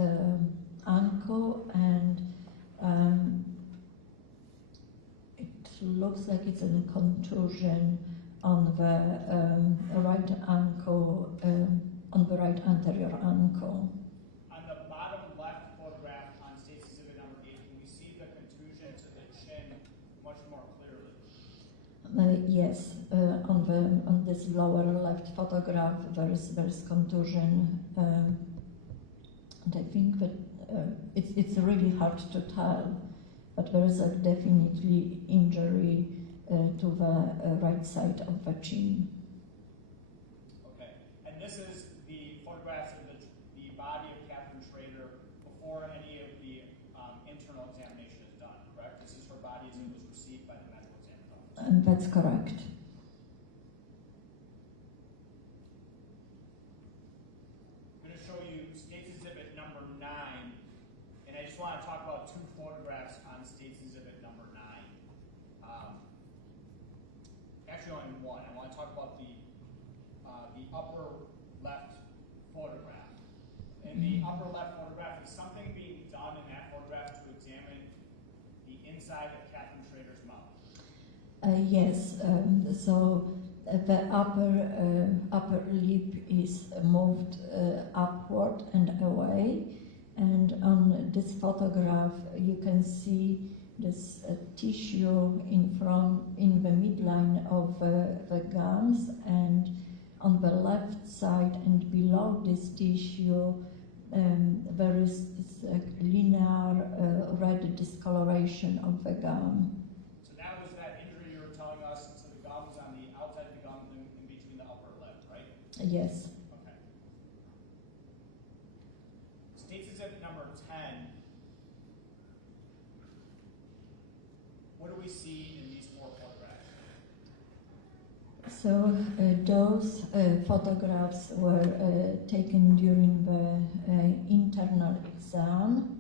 ankle, and it looks like it's a contusion on the right ankle, on the right anterior ankle. On the bottom left photograph on State's Exhibit number 8, can we see the contusion to the chin much more clearly? Yes, on this lower left photograph there is contusion, and I think that it's really hard to tell, but there is a definitely injury to the right side of the chin. Okay, and this is the photographs of the body of Catherine Schroeder before any of the internal examination is done, correct? This is her body as it was received by the medical examiner's office. And that's correct. I'm going to show you State's Exhibit number 9, and I just want to talk about 2 photographs on State's Exhibit number 9. Actually, only one. I want to talk about the upper left photograph. In the upper left photograph, is something being done in that photograph to examine the inside of Catherine Schroeder's mouth? Yes. So the upper lip is moved upward and away, and on this photograph you can see this tissue in the midline of the gums, and on the left side and below this tissue there is this linear red discoloration of the gum. So that was that injury you were telling us, so the gum was on the outside of the gum in between the upper lip, right? Yes. Okay. States exhibit number 10. What do we see in these 4 photographs? So those photographs were taken during the internal exam.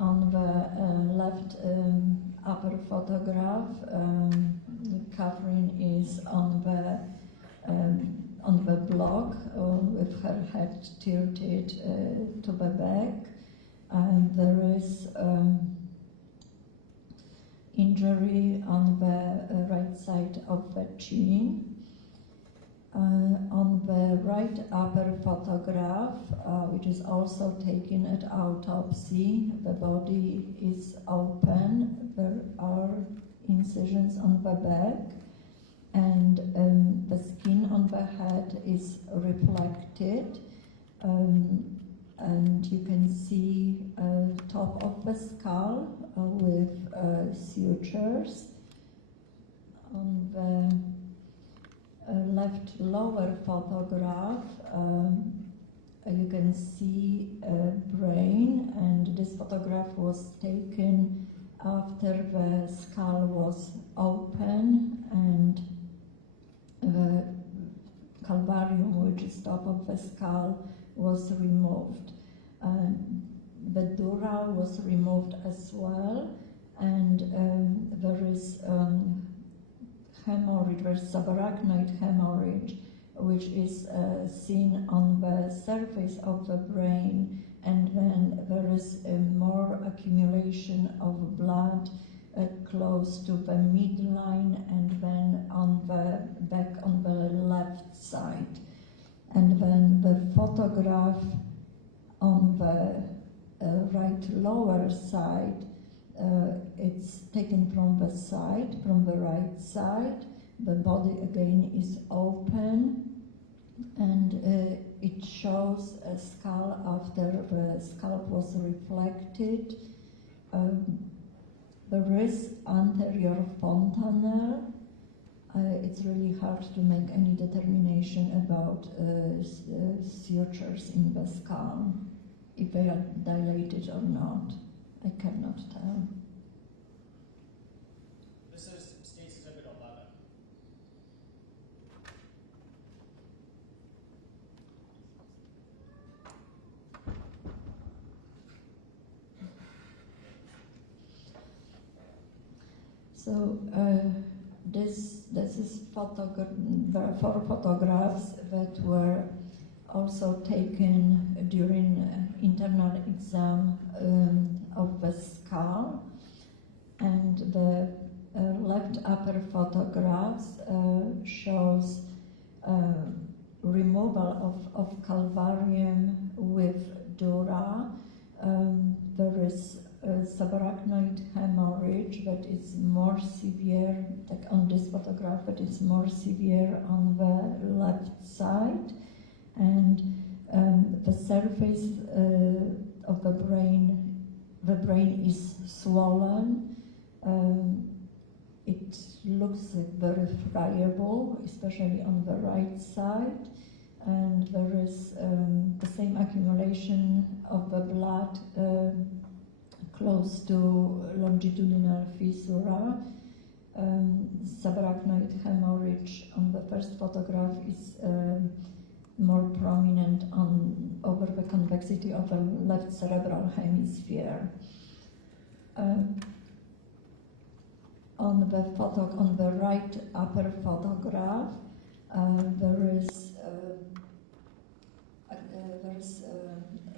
On the left upper photograph, Catherine is on the block with her head tilted to the back, and there is injury on the right side of the chin. On the right upper photograph, which is also taken at autopsy, the body is open. There are incisions on the back, and the skin on the head is reflected. And you can see top of the skull with sutures. On the left lower photograph, you can see a brain, and this photograph was taken after the skull was open and the calvarium, which is top of the skull, was removed. The dura was removed as well, and there is hemorrhage, there's subarachnoid hemorrhage, which is seen on the surface of the brain, and then there is more accumulation of blood close to the midline, and then on the back on the left side. And then the photograph on the right lower side, it's taken from the side, from the right side. The body again is open, and it shows a skull after the scalp was reflected. There is anterior fontanelle. It's really hard to make any determination about sutures in the skull, if they are dilated or not. I cannot tell. This is States Exhibit 11. So this is there are 4 photographs that were also taken during internal exam of the skull, and the left upper photographs shows removal of calvarium with dura. There is subarachnoid hemorrhage that is more severe, like on this photograph, but it's more severe on the left side, and the surface of the brain is swollen. It looks very friable, especially on the right side, and there is the same accumulation of the blood close to longitudinal fissura. Subarachnoid hemorrhage on the first photograph is more prominent over the convexity of the left cerebral hemisphere. On the right upper photograph, there is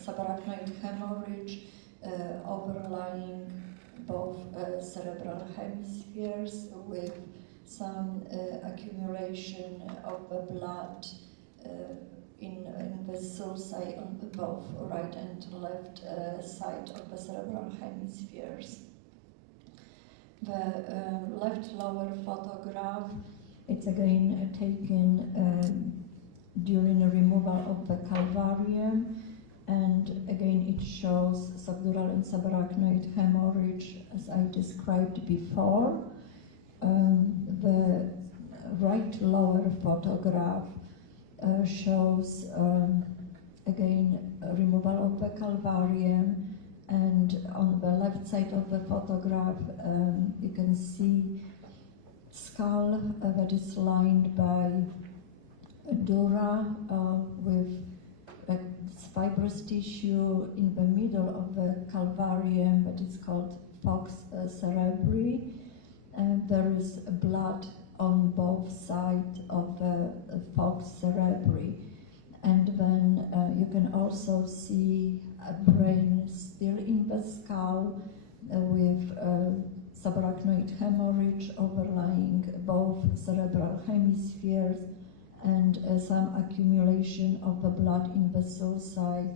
subarachnoid hemorrhage overlying both cerebral hemispheres, with some accumulation of the blood in the sulci on both right and left side of the cerebral hemispheres. the left lower photograph, it's again taken during a removal of the calvarium, and again it shows subdural and subarachnoid hemorrhage as I described before. The right lower photograph shows again a removal of the calvarium, and on the left side of the photograph you can see skull that is lined by dura with fibrous tissue in the middle of the calvarium that is called FOX6 cerebri, and there is blood on both sides of the FOX6 cerebri. And then you can also see a brain still in the skull with subarachnoid hemorrhage overlying both cerebral hemispheres, and some accumulation of the blood in the sulci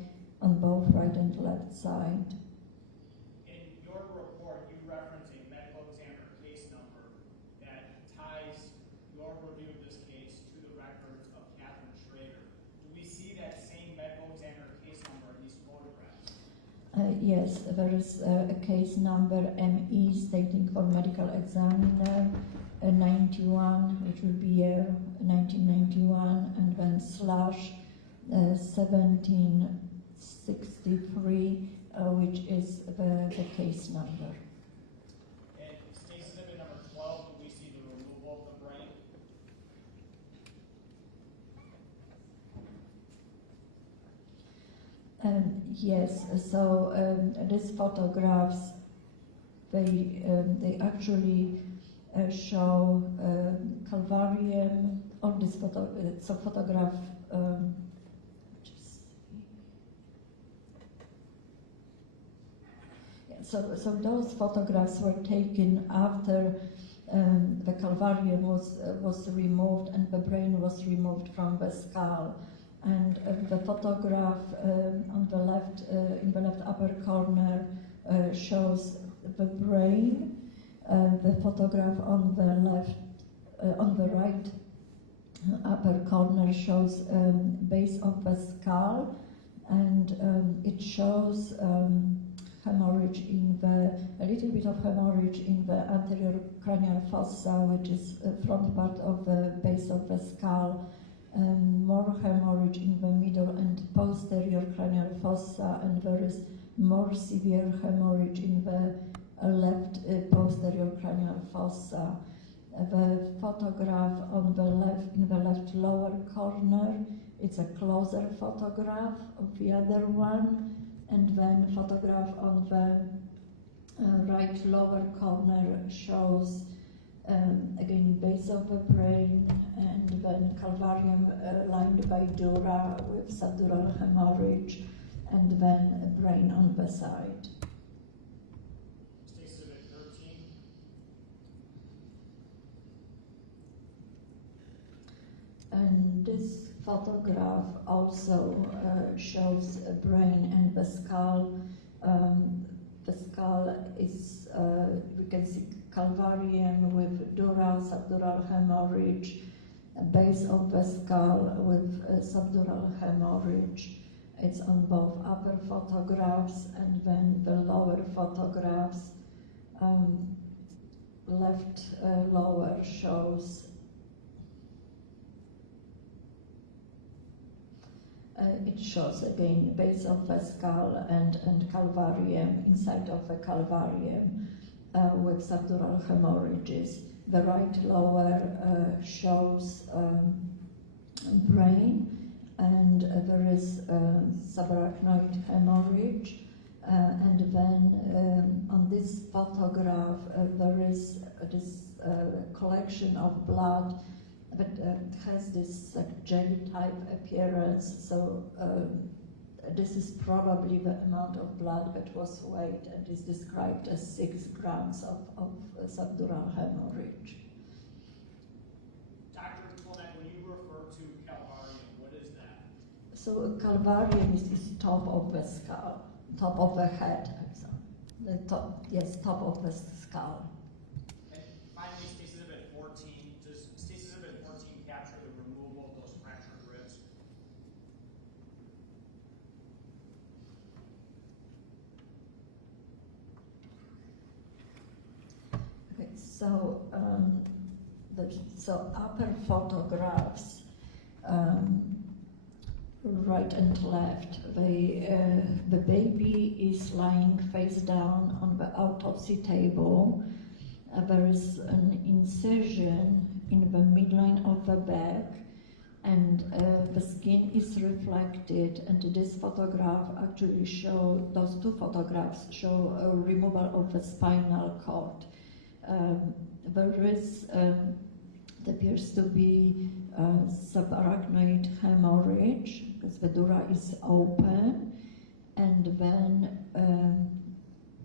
on both right and left side. In your report, you reference a medical examiner case number that ties your review of this case to the records of Catherine Schroeder. Do we see that same medical examiner case number in these photographs? Yes, there is a case number ME stating for medical examiner 91, which will be 1991, and then slash 1763, which is the case number. And case exhibit number 12, do we see the removal of the brain? Yes, so these photographs, they actually show calvarium on this photo. It's a photograph. So those photographs were taken after the calvarium was removed and the brain was removed from the skull. And the photograph on the left, in the left upper corner, shows the brain. The photograph on the left, on the right upper corner shows base of the skull, and it shows hemorrhage in a little bit of hemorrhage in the anterior cranial fossa, which is front part of the base of the skull, more hemorrhage in the middle and posterior cranial fossa, and there is more severe hemorrhage in the left posterior cranial fossa. The photograph on the left, in the left lower corner, it's a closer photograph of the other one, and then photograph on the right lower corner shows again base of the brain, and then calvarium lined by dura with subdural hemorrhage, and then a brain on the side. Exhibit 13. And this photograph also shows a brain and the skull. The skull is, we can see calvarium with dura, subdural hemorrhage, a base of the skull with subdural hemorrhage. It's on both upper photographs, and then the lower photographs. Left lower shows it shows again base of the skull and calvarium, inside of the calvarium with subdural hemorrhages. The right lower shows brain, and there is subarachnoid hemorrhage, and then on this photograph there is this collection of blood that has this jelly type appearance, so this is probably the amount of blood that was weighed and is described as 6 grams of subdural hemorrhage. Dr. Clement, when you refer to calvarium, what is that? So calvarium is top of the skull, top of the head, I'm sorry. The top, yes, top of the skull. So upper photographs, right and left, the baby is lying face down on the autopsy table. There is an incision in the midline of the back, and the skin is reflected, and this photograph actually those two photographs show a removal of the spinal cord. There appears to be subarachnoid hemorrhage because the dura is open, and then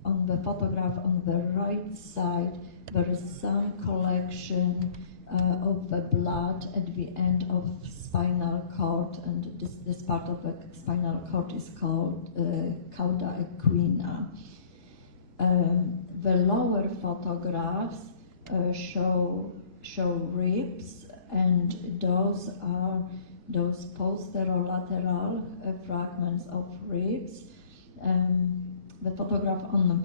on the photograph on the right side there is some collection of the blood at the end of spinal cord, and this part of the spinal cord is called cauda equina. The lower photographs show ribs, and those are those posterolateral fragments of ribs. The photograph on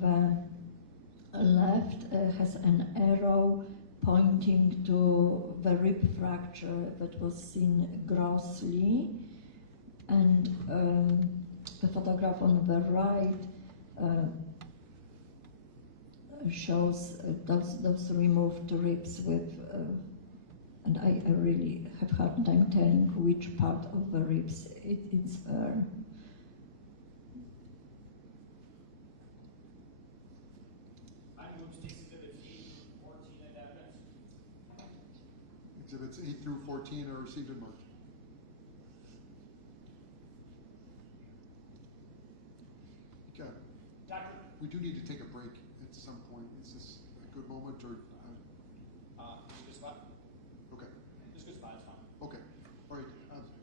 the left has an arrow pointing to the rib fracture that was seen grossly, and the photograph on the right shows those removed ribs with, and I really have a hard time telling which part of the ribs it's there. Exhibits 8 through 14 are received in March. Okay. Doctor? We do need to take a break at some point. Is this a good moment, or? This good spot? Okay. This good spot is fine. Okay. All right.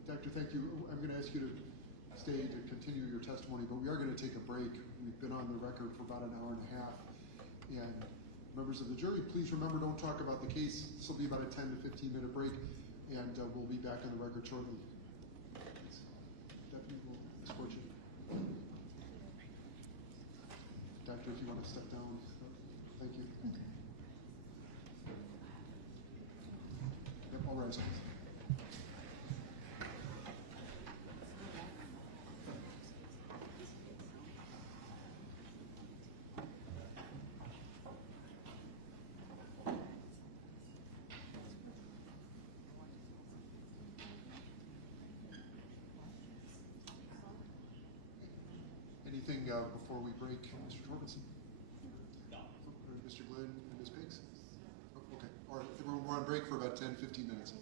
Doctor, thank you. I'm going to ask you to stay to continue your testimony, but we are going to take a break. We've been on the record for about an hour and a half. And members of the jury, please remember, don't talk about the case. This will be about a 10 to 15 minute break, and we'll be back on the record shortly. Deputy will escort you. Doctor, if you want to step down. Thank you. Okay. Yep, all rise. Anything before we break, Mr. Torbenson? No. Mr. Glenn and Ms. Biggs? Oh, okay. All right. We're on break for about 10, 15 minutes.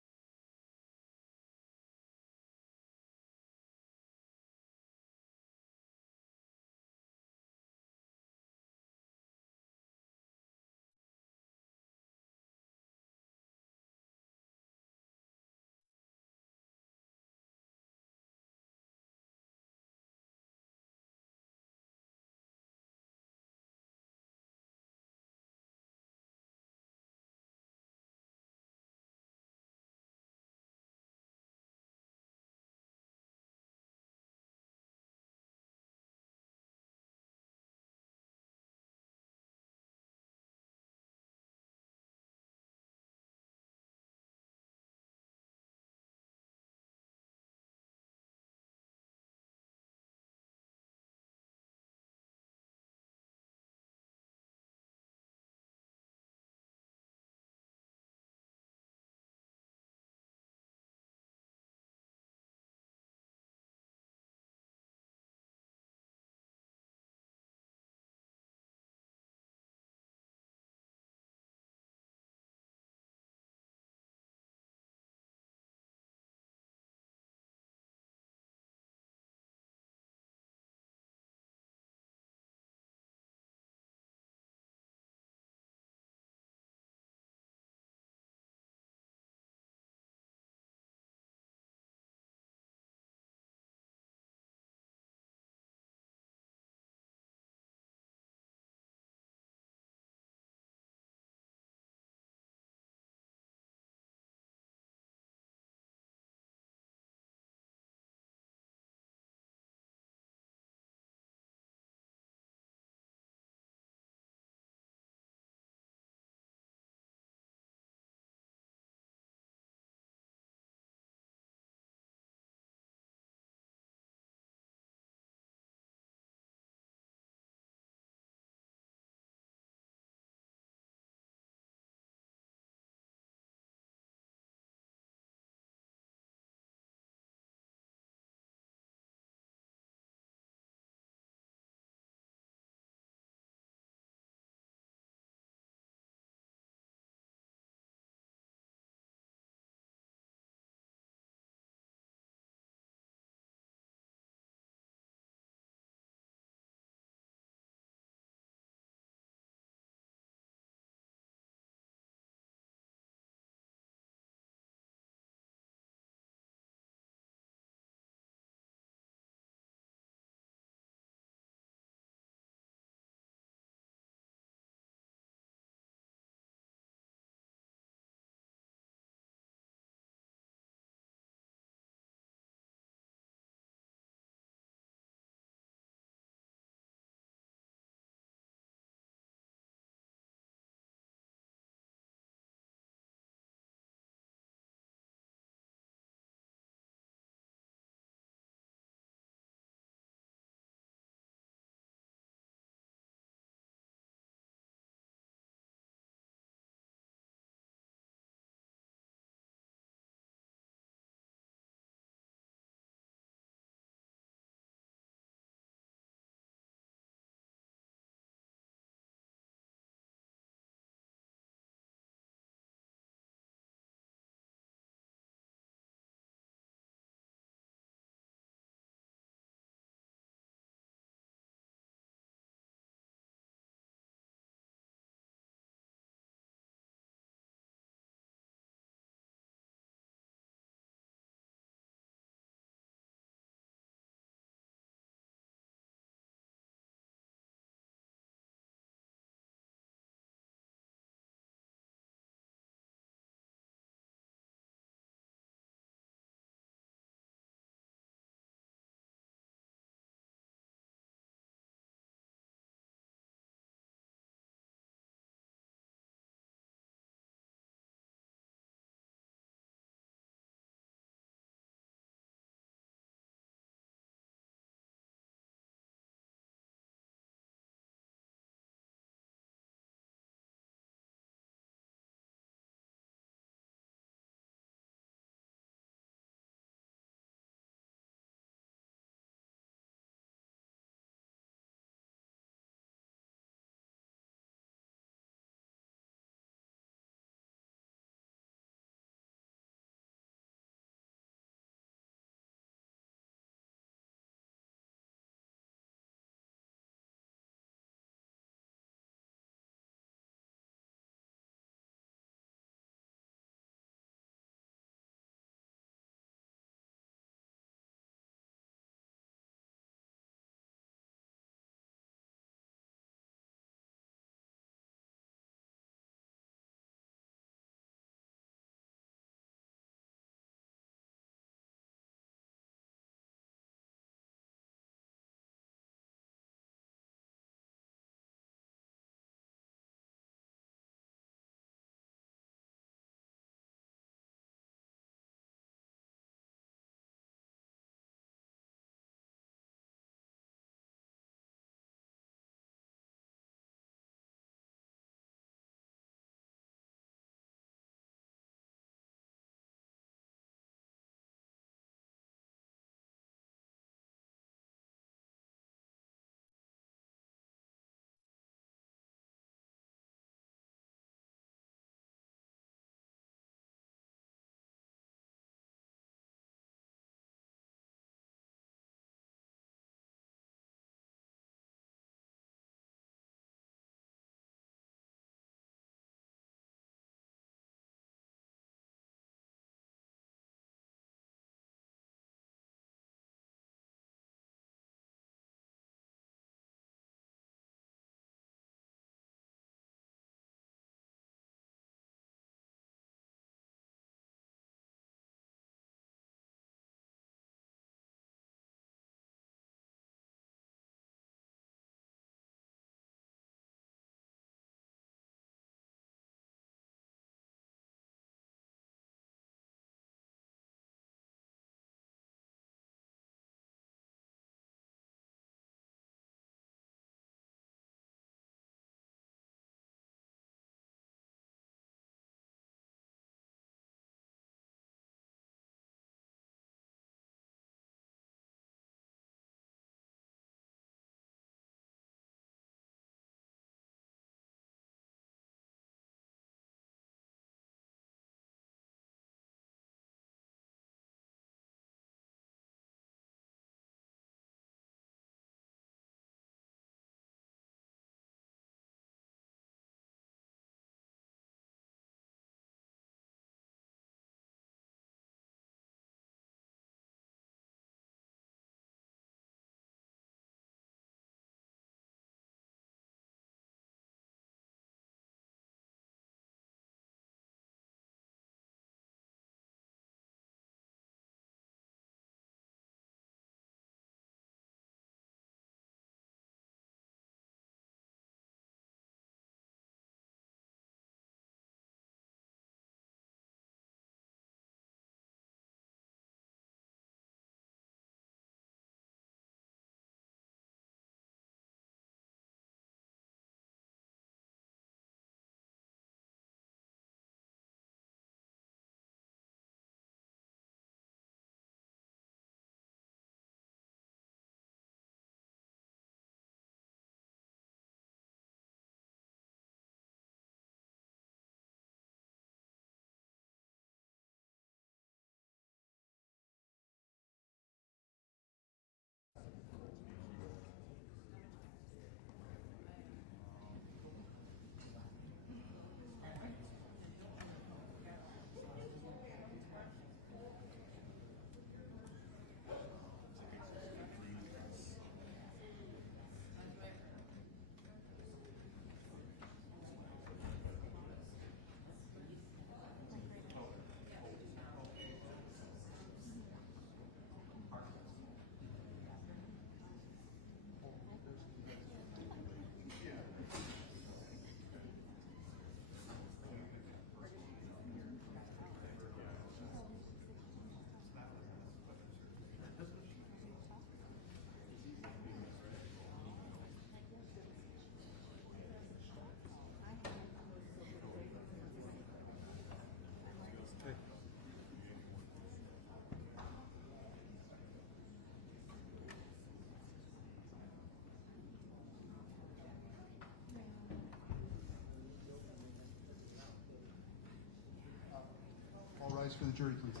rise for the jury, please.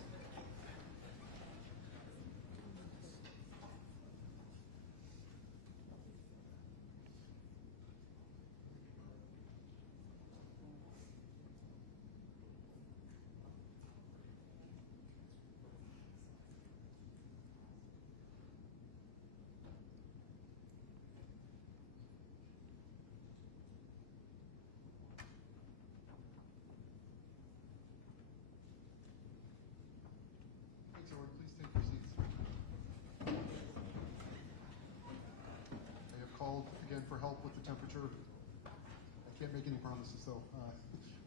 Thanks, everyone. Please take your seats. I have called again for help with the temperature. I can't make any promises, though.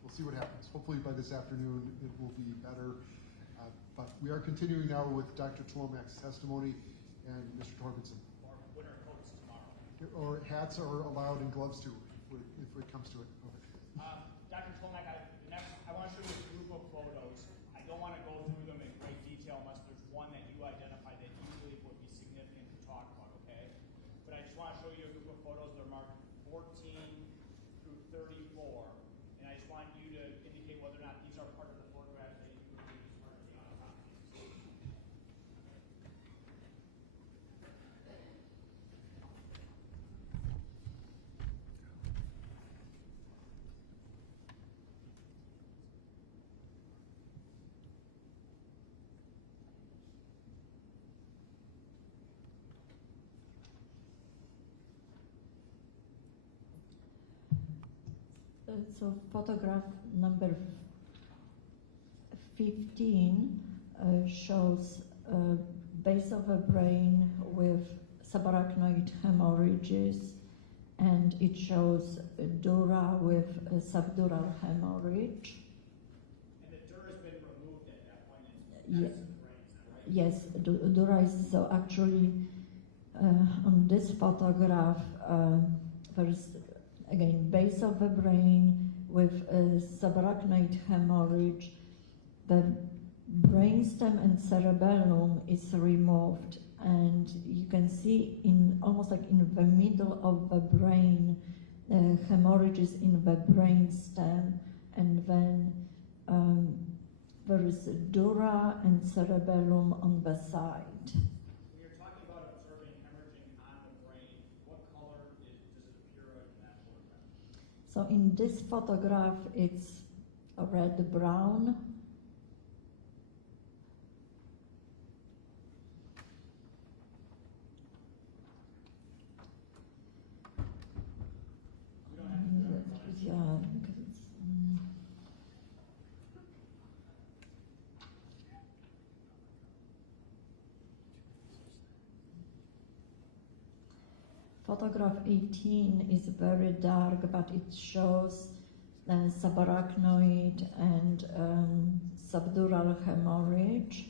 We'll see what happens. Hopefully by this afternoon it will be better. But we are continuing now with Dr. Tolomac's testimony and Mr. Torbenson. Or winter coats tomorrow. Or hats are allowed and gloves too, if it comes to it. Okay. Dr. Tolomac, I want to show you a group of photos. I don't want to go through them in great detail unless there's one that you identify that you believe would be significant to talk about, okay? But I just want to show you a group of photos. They're marked 14 through 34. And I just want you to indicate whether or not these are part of the photographs that you believe is part of the autopsy. So photograph number 15 shows base of a brain with subarachnoid hemorrhages, and it shows dura with subdural hemorrhage. And the dura has been removed at that point. Yeah. That's the brain, is that right? Yes, dura is, so actually on this photograph there's again base of the brain with subarachnoid hemorrhage. The brainstem and cerebellum is removed, and you can see in almost like in the middle of the brain hemorrhages in the brainstem, and then there is dura and cerebellum on the side. When you're talking about observing hemorrhaging on the brain, what color does it appear in that photograph? So in this photograph, it's a red-brown. You don't have to do it. Yeah, because it's. Photograph 18 is very dark, but it shows subarachnoid and subdural hemorrhage.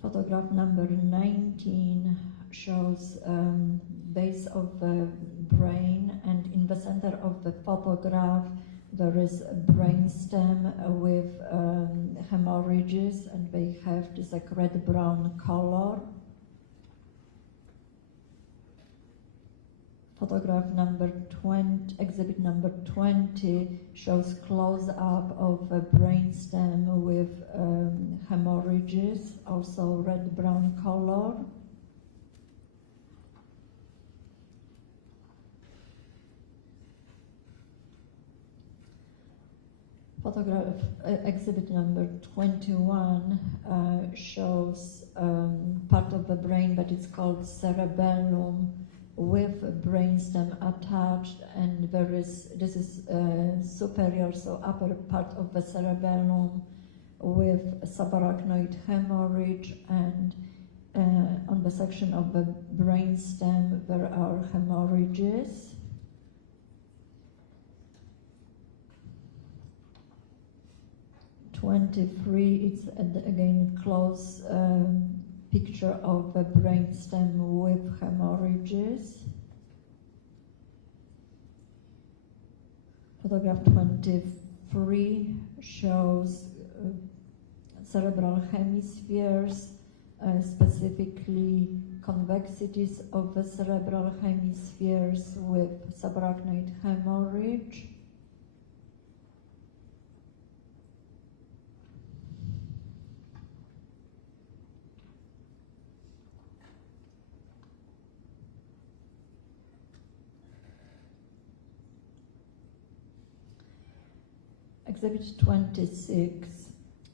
Photograph number 19 shows base of the brain, and in the center of the photograph there is a brainstem with hemorrhages, and they have this like red-brown color. Photograph number 20, exhibit number 20, shows close-up of a brainstem with hemorrhages, also red-brown color. Photograph exhibit number 21 shows part of the brain, but it's called cerebellum, with brainstem attached, and this is superior, so upper part of the cerebellum with subarachnoid hemorrhage, and on the section of the brainstem there are hemorrhages. It's again close picture of the brainstem with hemorrhages. Photograph 23 shows cerebral hemispheres, specifically convexities of the cerebral hemispheres with subarachnoid hemorrhage. Exhibit 26,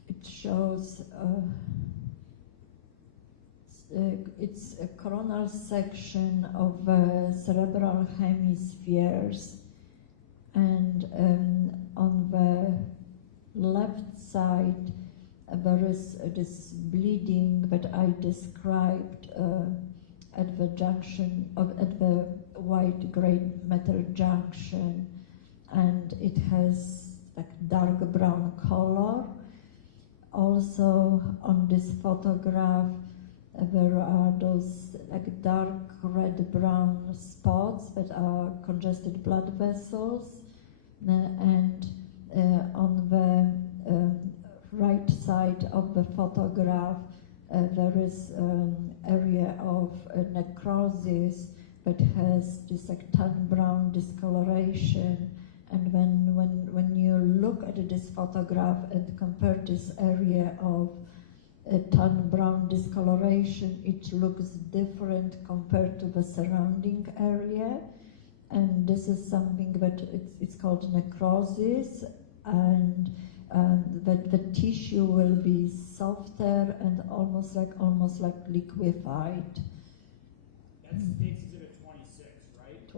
it shows it's a coronal section of cerebral hemispheres, and on the left side there is this bleeding that I described at the junction at the white gray matter junction, and it has like dark brown color. Also on this photograph there are those like dark red-brown spots that are congested blood vessels, and on the right side of the photograph there is an area of necrosis that has this like tan brown discoloration. And when you look at this photograph and compare this area of tan brown discoloration, it looks different compared to the surrounding area. And this is something that it's called necrosis, and that the tissue will be softer and almost like liquefied. That's States Exhibit 26, right?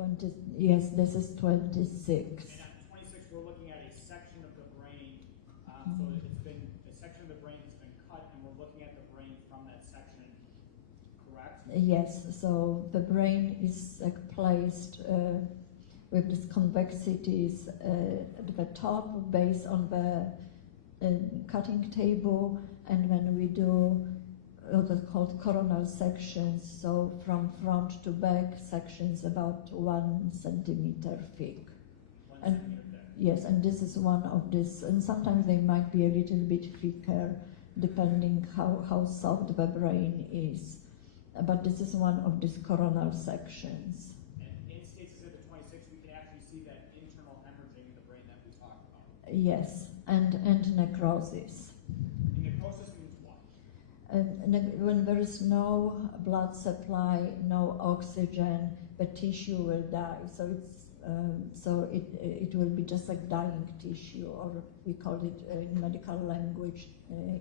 Yes, this is 26. And on 26, we're looking at a section of the brain. So it's been a section of the brain that's been cut, and we're looking at the brain from that section. Correct? Yes. So the brain is like placed with these convexities at the top, based on the cutting table, and then we do what are called coronal sections, so from front to back sections about 1 centimeter thick. Yes, and this is one of this, and sometimes they might be a little bit thicker depending how soft the brain is. But this is one of these coronal sections. And in States Exhibit 26, we can actually see that internal hemorrhaging in the brain that we talked about. Yes, and necrosis. And necrosis means what? When there is no blood supply, no oxygen, the tissue will die. So it will be just like dying tissue, or we call it in medical language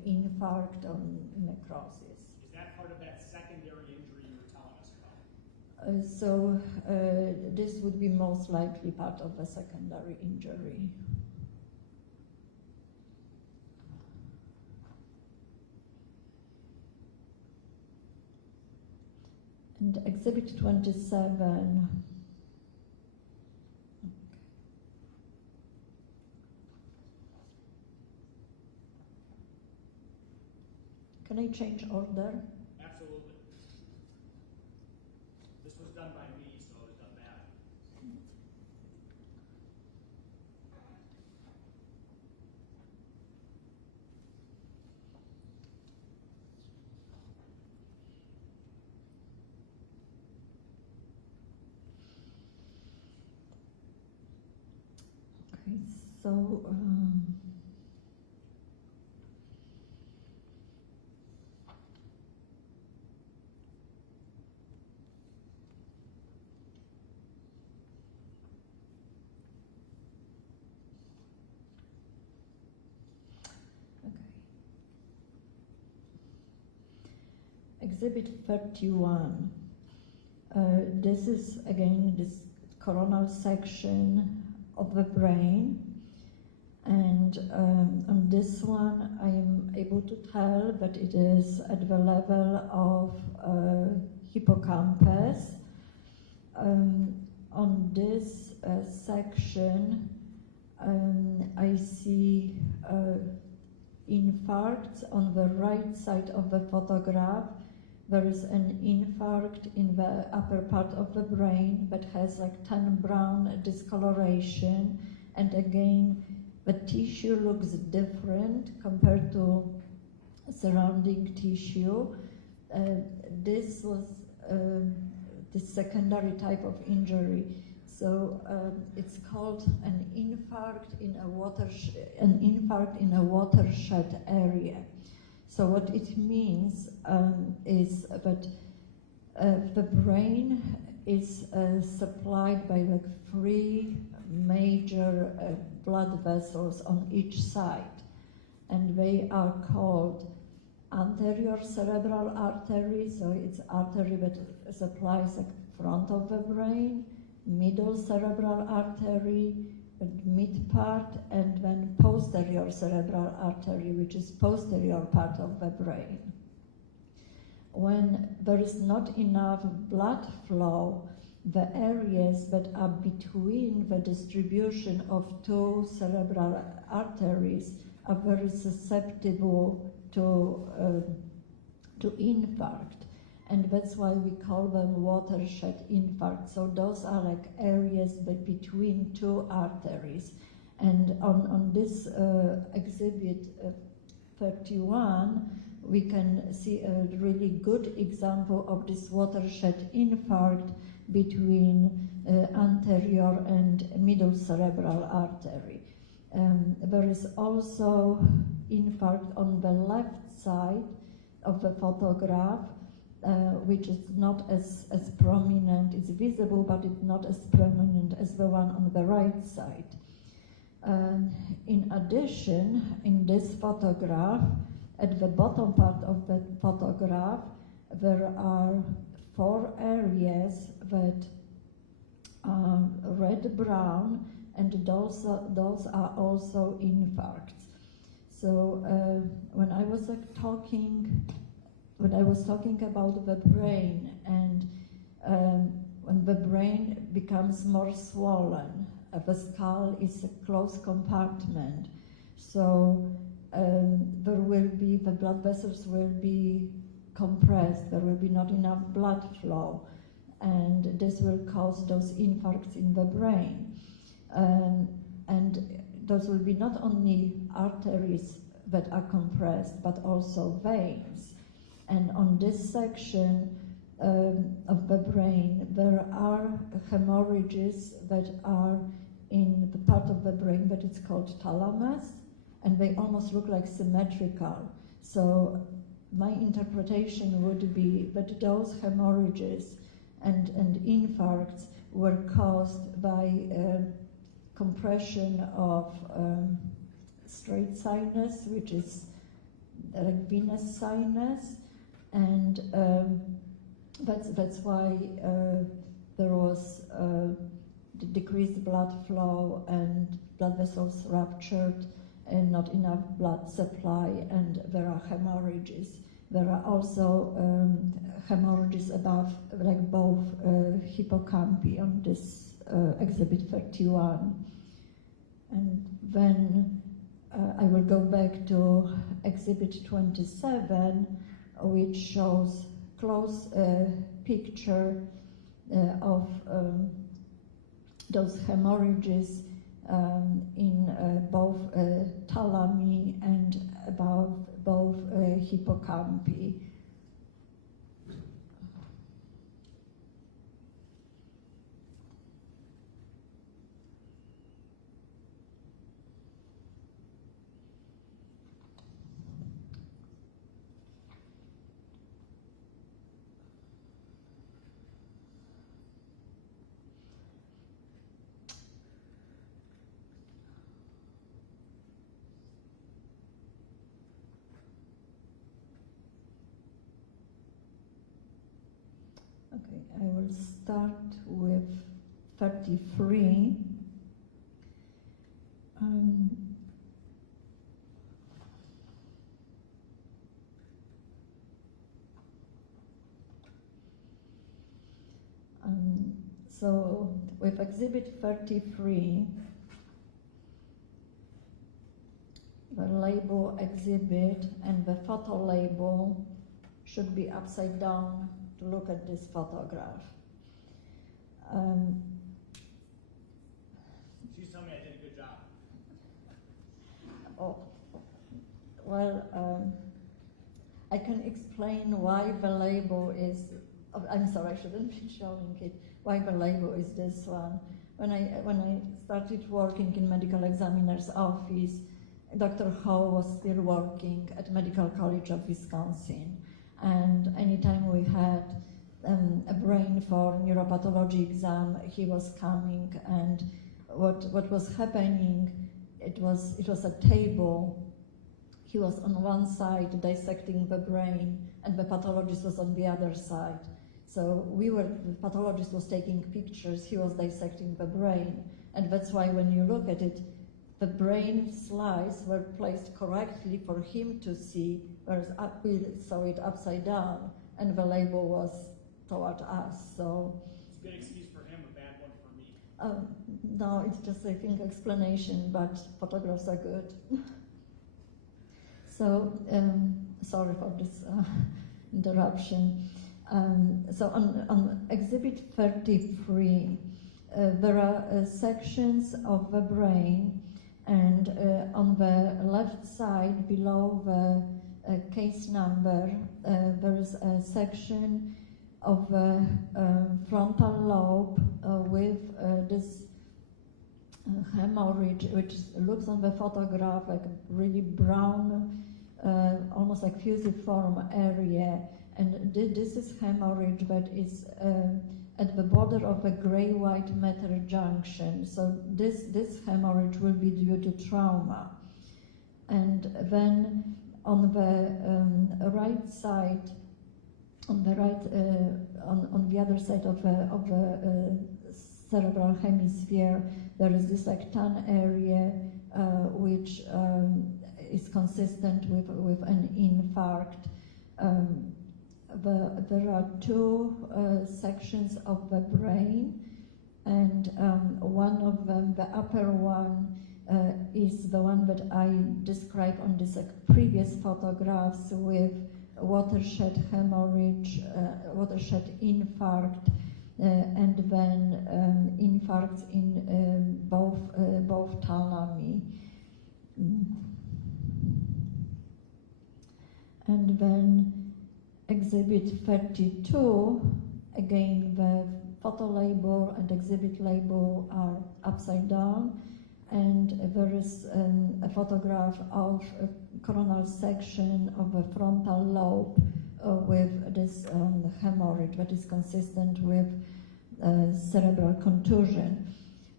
infarct or necrosis. Is that part of that secondary injury you were telling us about? This would be most likely part of a secondary injury. And Exhibit 27. Can I change order? Absolutely. This was done by me, so it doesn't matter. Okay, so Exhibit 31. This is again this coronal section of the brain, and on this one I am able to tell that it is at the level of hippocampus. On this section I see infarcts on the right side of the photograph. There is an infarct in the upper part of the brain that has like tan brown discoloration, and again the tissue looks different compared to surrounding tissue. This was the secondary type of injury, so it's called an infarct in a watershed area. So what it means is that the brain is supplied by like 3 major blood vessels on each side, and they are called anterior cerebral artery, so it's artery that supplies the front of the brain, middle cerebral artery, the mid part, and then posterior cerebral artery, which is posterior part of the brain. When there is not enough blood flow, the areas that are between the distribution of two cerebral arteries are very susceptible to infarct, and that's why we call them watershed infarct. So those are like areas between two arteries. And on this exhibit 31, we can see a really good example of this watershed infarct between anterior and middle cerebral artery. There is also infarct on the left side of the photograph, which is not as prominent. It's visible, but it's not as prominent as the one on the right side. In addition, in this photograph, at the bottom part of the photograph, there are 4 areas that are red-brown, and those are also infarcts. So when I was talking about the brain, and when the brain becomes more swollen, the skull is a closed compartment, so there will be, the blood vessels will be compressed, there will be not enough blood flow, and this will cause those infarcts in the brain. And those will be not only arteries that are compressed, but also veins. And on this section of the brain, there are hemorrhages that are in the part of the brain that is called thalamus, and they almost look like symmetrical. So my interpretation would be that those hemorrhages and infarcts were caused by compression of straight sinus, which is like venous sinus, and that's why there was decreased blood flow and blood vessels ruptured and not enough blood supply, and there are hemorrhages. There are also hemorrhages above, like both hippocampi on this exhibit 31. And then I will go back to exhibit 27, which shows close picture of those hemorrhages in both thalami and above both hippocampi. Okay, I will start with 33. So with exhibit 33, the label exhibit and the photo label should be upside down to look at this photograph. She's telling me I did a good job. Oh, well, I can explain why the label is, I'm sorry, I shouldn't be showing it, why the label is this one. When I started working in medical examiner's office, Dr. Ho was still working at Medical College of Wisconsin. And anytime we had a brain for neuropathology exam, he was coming, and what was happening, it was a table. He was on one side dissecting the brain, and the pathologist was on the other side. So the pathologist was taking pictures, he was dissecting the brain, and that's why when you look at it, the brain slices were placed correctly for him to see, whereas we saw it upside down, and the label was toward us. So it's a good excuse for him, a bad one for me. No, it's just, I think, explanation, but photographs are good. So, sorry for this interruption. So on Exhibit 33, there are sections of the brain, and on the left side, below the case number, there is a section of the frontal lobe with this hemorrhage, which looks on the photograph like a really brown, almost like fusiform area. And this is hemorrhage that is at the border of a gray-white matter junction. So this hemorrhage will be due to trauma. And then on the right side, on the other side of the cerebral hemisphere, there is this like tan area which is consistent with an infarct. There are two sections of the brain, and one of them, the upper one, is the one that I described on this previous photographs with watershed hemorrhage, watershed infarct, and then infarcts in both thalami. And then Exhibit 32, again the photo label and exhibit label are upside down, and there is a photograph of a coronal section of a frontal lobe with this hemorrhage that is consistent with cerebral contusion.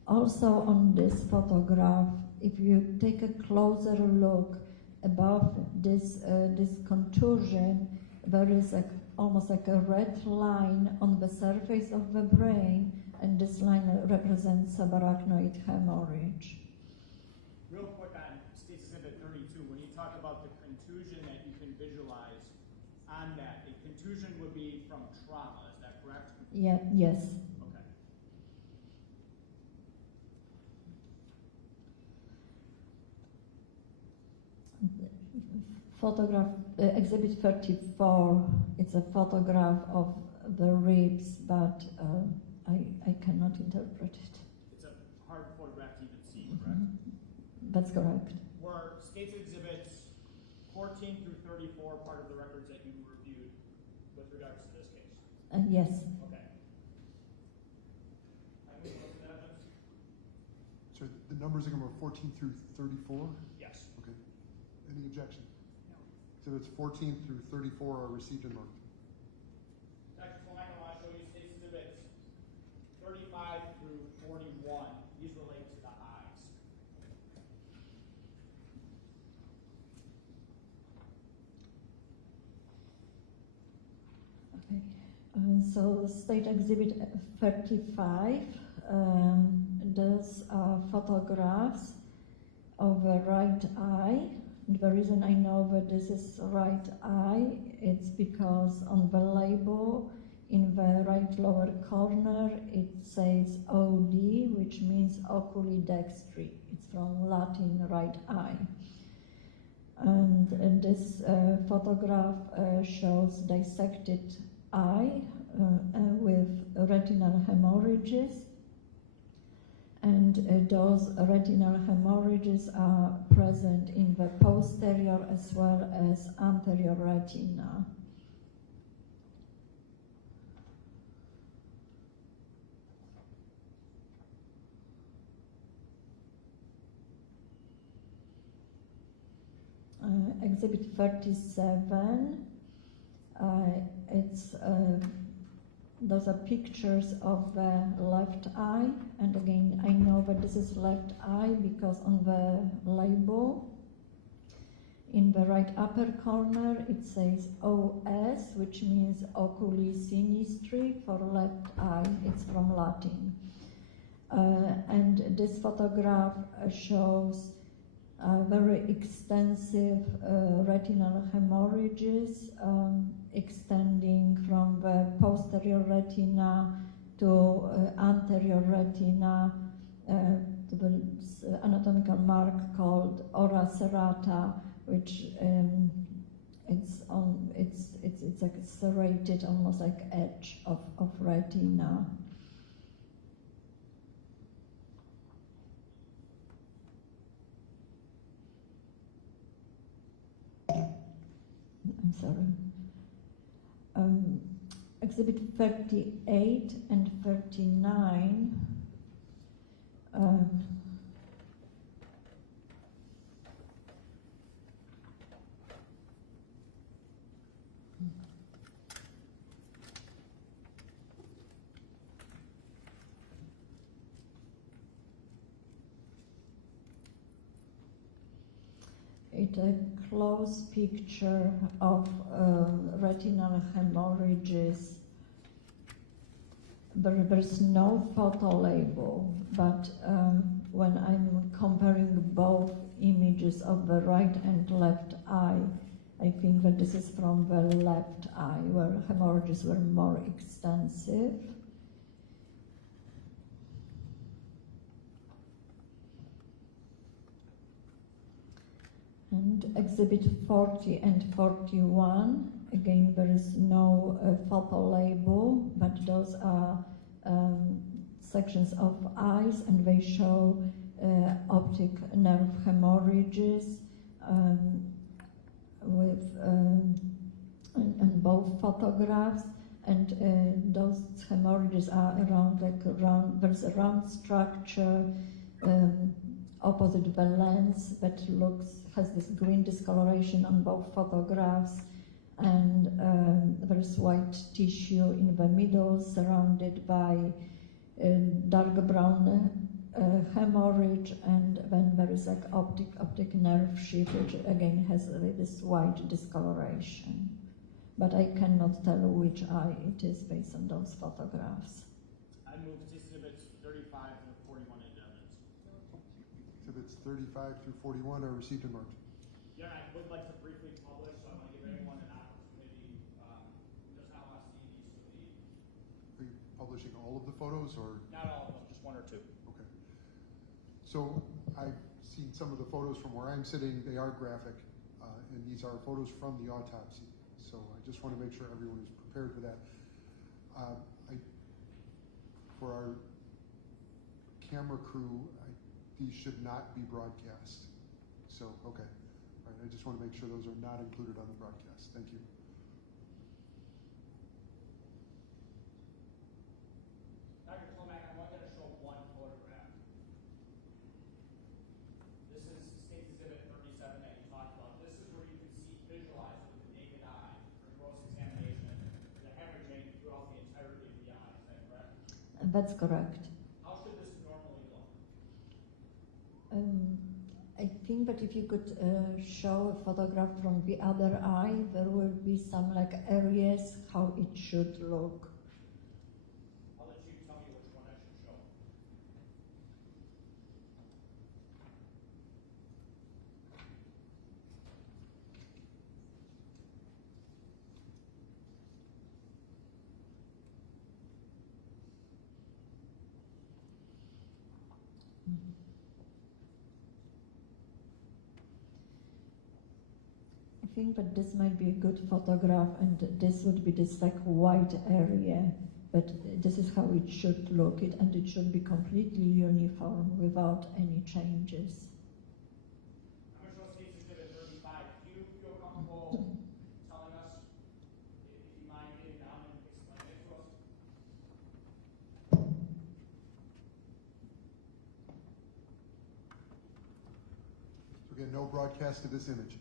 Also on this photograph, if you take a closer look above this contusion, there is almost like a red line on the surface of the brain, and this line represents subarachnoid hemorrhage. Real quick on State's Exhibit 32, when you talk about the contusion that you can visualize on that, a contusion would be from trauma, is that correct? Yeah, yes. Okay. Photograph, Exhibit 34, it's a photograph of the ribs, but I cannot interpret it. It's a hard photograph to even see, correct? That's correct. Were State's Exhibits 14 through 34 part of the records that you reviewed with regards to this case? Yes. Okay. I move on to the evidence. So the numbers are going to be 14 through 34? Yes. Okay. Any objection? Exhibits 14 through 34 are received and marked. Dr. Fleming, I want to show you State's Exhibits 35 through 41. These relate to the eyes. Okay. So State Exhibit 35, those are photographs of the right eye. The reason I know that this is right eye, it's because on the label in the right lower corner it says OD, which means oculi dextri. It's from Latin right eye. And this photograph shows dissected eye with retinal hemorrhages. And those retinal hemorrhages are present in the posterior as well as anterior retina. Exhibit 37, it's those are pictures of the left eye, and again, I know that this is left eye because on the label, in the right upper corner, it says OS, which means oculi sinistri for left eye. It's from Latin. And this photograph shows very extensive retinal hemorrhages extending from the posterior retina to anterior retina, to the anatomical mark called ora serrata, which it's like serrated, almost like edge of retina. I'm sorry. Exhibit 38 and 39. It's a close picture of retinal hemorrhages. There's no photo label, but when I'm comparing both images of the right and left eye, I think that this is from the left eye, where hemorrhages were more extensive. And exhibit 40 and 41, again, there is no photo label, but those are sections of eyes, and they show optic nerve hemorrhages with and both photographs, and those hemorrhages are around, there's a round structure opposite the lens that has this green discoloration on both photographs, and there is white tissue in the middle surrounded by dark brown hemorrhage, and then there is like optic nerve sheath, which again has this white discoloration. But I cannot tell which eye it is based on those photographs. I move to exhibits 35 and 41 in evidence. Exhibits 35 through 41 are received and marked. Yeah, I would like to briefly publish, so I want to give anyone an opportunity who does not want to see these to leave. Are you publishing all of the photos, or? Not all of them, just one or two. Okay. So I've seen some of the photos from where I'm sitting. They are graphic, and these are photos from the autopsy. So I just want to make sure everyone is prepared for that. For our camera crew, these should not be broadcast. So, okay. All right, I just want to make sure those are not included on the broadcast. Thank you. Dr. Tomac, I wanted to show one photograph. This is State's Exhibit 37 that you talked about. This is where you can visualize with the naked eye for gross examination the hemorrhaging throughout the entirety of the eye. Is that correct? That's correct. How should this normally look? I think that if you could show a photograph from the other eye, there will be some like areas how it should look. I'll let you tell me which one I should show. I think that this might be a good photograph, and this would be this like white area, but this is how it should look, and it should be completely uniform without any changes. I'm going to show State's Exhibit 35. Do you feel comfortable telling us, if you mind getting down and explaining it to us? So again, no broadcast of this image.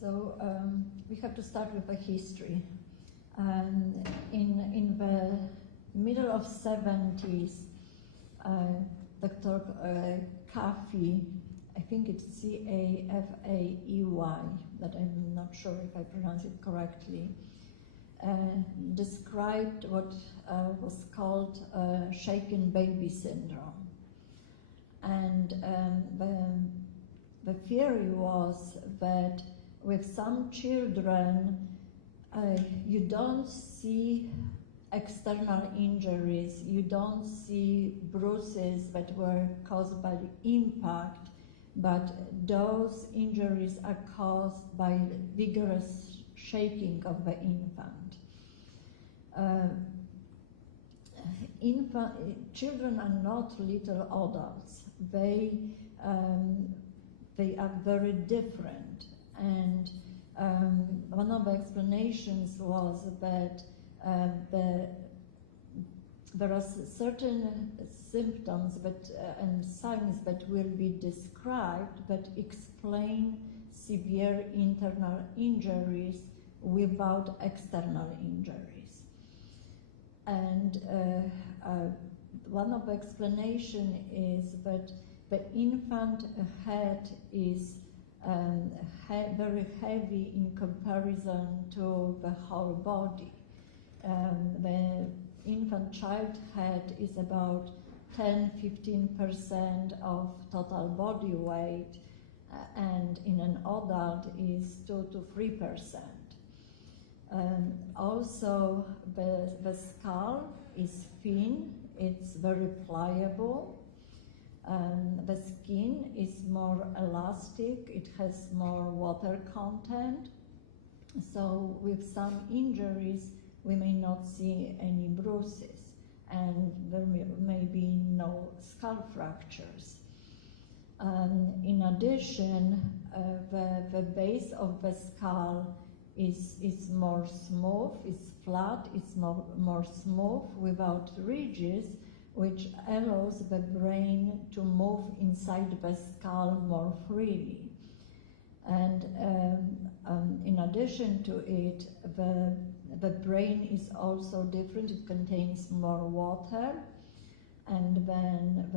So we have to start with a history. In the middle of 70s, Dr. Caffey, I think it's C-A-F-A-E-Y, but I'm not sure if I pronounce it correctly, described what was called shaken baby syndrome. And the theory was that with some children, you don't see external injuries, you don't see bruises that were caused by the impact, but those injuries are caused by the vigorous shaking of the infant. Children are not little adults. They are very different, and one of the explanations was that there are certain symptoms and signs that will be described that explain severe internal injuries without external injuries. And one of the explanations is that the infant head is very heavy in comparison to the whole body. The infant child head is about 10–15% of total body weight, and in an adult is 2–3%. Also, the skull is thin, it's very pliable. The skin is more elastic, it has more water content. So with some injuries, we may not see any bruises, and there may be no skull fractures. In addition, the base of the skull is more smooth, it's flat, it's more smooth without ridges, which allows the brain to move inside the skull more freely. And in addition to it, the brain is also different. It contains more water, and then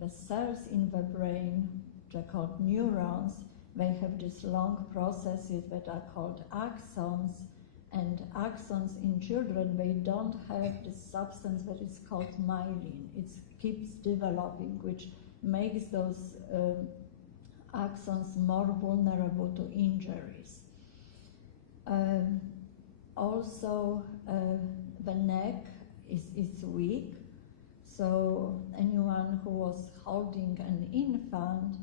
the cells in the brain, which are called neurons, they have these long processes that are called axons, and axons in children, they don't have this substance that is called myelin. It keeps developing, which makes those axons more vulnerable to injuries. Also, the neck is weak, so anyone who was holding an infant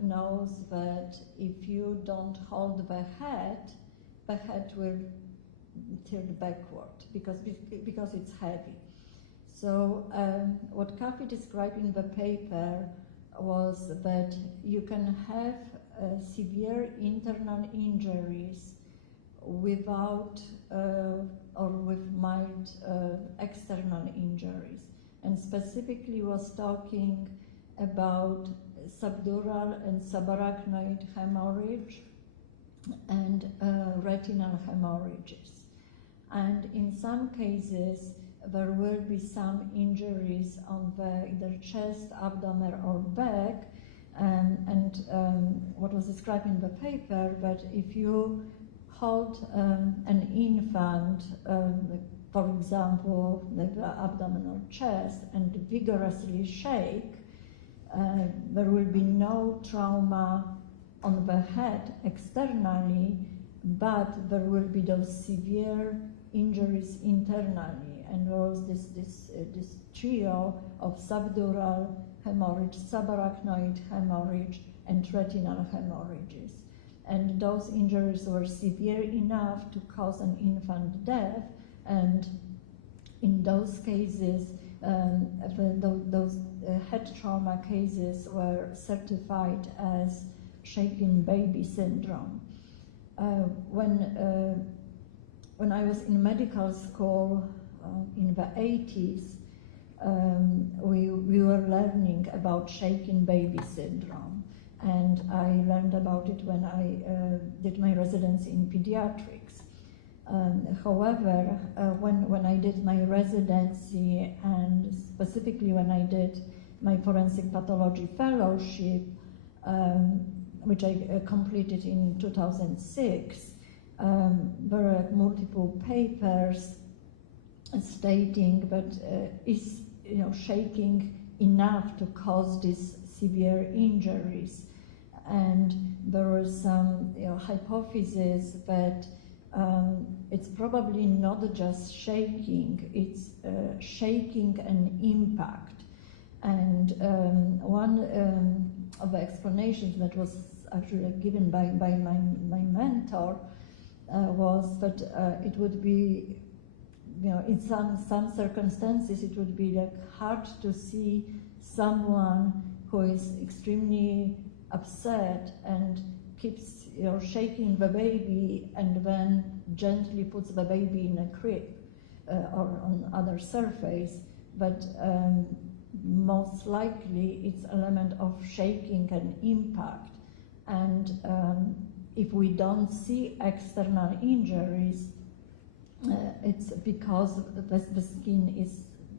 knows that if you don't hold the head will tilt backward because it's heavy. So what Caffey described in the paper was that you can have severe internal injuries without or with mild external injuries, and specifically was talking about subdural and subarachnoid hemorrhage and retinal hemorrhages. And in some cases, there will be some injuries on the either chest, abdomen, or back, and what was described in the paper, that if you hold an infant, for example, the abdomen or chest, and vigorously shake, there will be no trauma on the head externally, but there will be those severe injuries internally. And there was this trio of subdural hemorrhage, subarachnoid hemorrhage, and retinal hemorrhages. And those injuries were severe enough to cause an infant death, and in those cases, those head trauma cases were certified as shaken baby syndrome. When I was in medical school in the 80s, we were learning about shaken baby syndrome, and I learned about it when I did my residency in pediatrics. However, when I did my residency, and specifically when I did my forensic pathology fellowship, which I completed in 2006, there were multiple papers stating that is shaking enough to cause these severe injuries, and there was some hypothesis that it's probably not just shaking, it's shaking and impact. And one of the explanations that was actually given by my mentor was that it would be, in some circumstances, it would be hard to see someone who is extremely upset and keeps shaking the baby and then gently puts the baby in a crib or on other surface, but most likely it's element of shaking and impact. And if we don't see external injuries, it's because the skin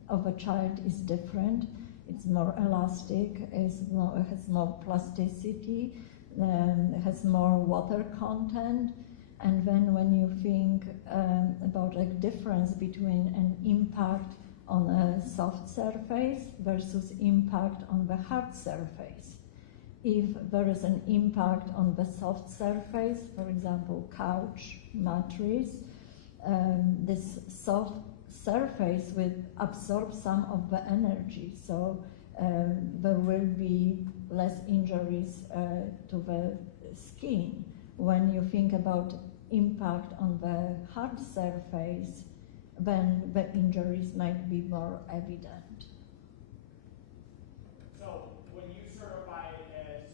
of a child is different. It's more elastic, has more plasticity, has more water content. And then when you think about a difference between an impact on a soft surface versus impact on the hard surface. If there is an impact on the soft surface, for example, couch, mattress, this soft surface will absorb some of the energy, so there will be less injuries to the skin. When you think about impact on the hard surface, then the injuries might be more evident. So when you certify as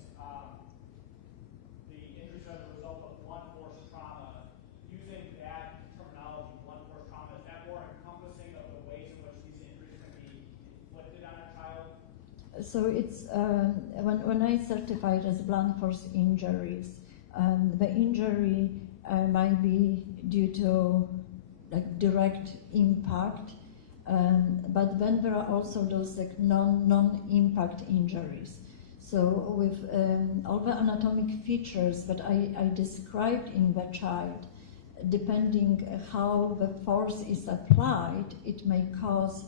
the injuries as a result of blunt force trauma, using that terminology, blunt force trauma, is that more encompassing of the ways in which these injuries can be inflicted on a child? So it's when I certified as blunt force injuries, the injury might be due to direct impact, but then there are also those non-impact injuries. So with all the anatomic features that I described in the child, depending how the force is applied, it may cause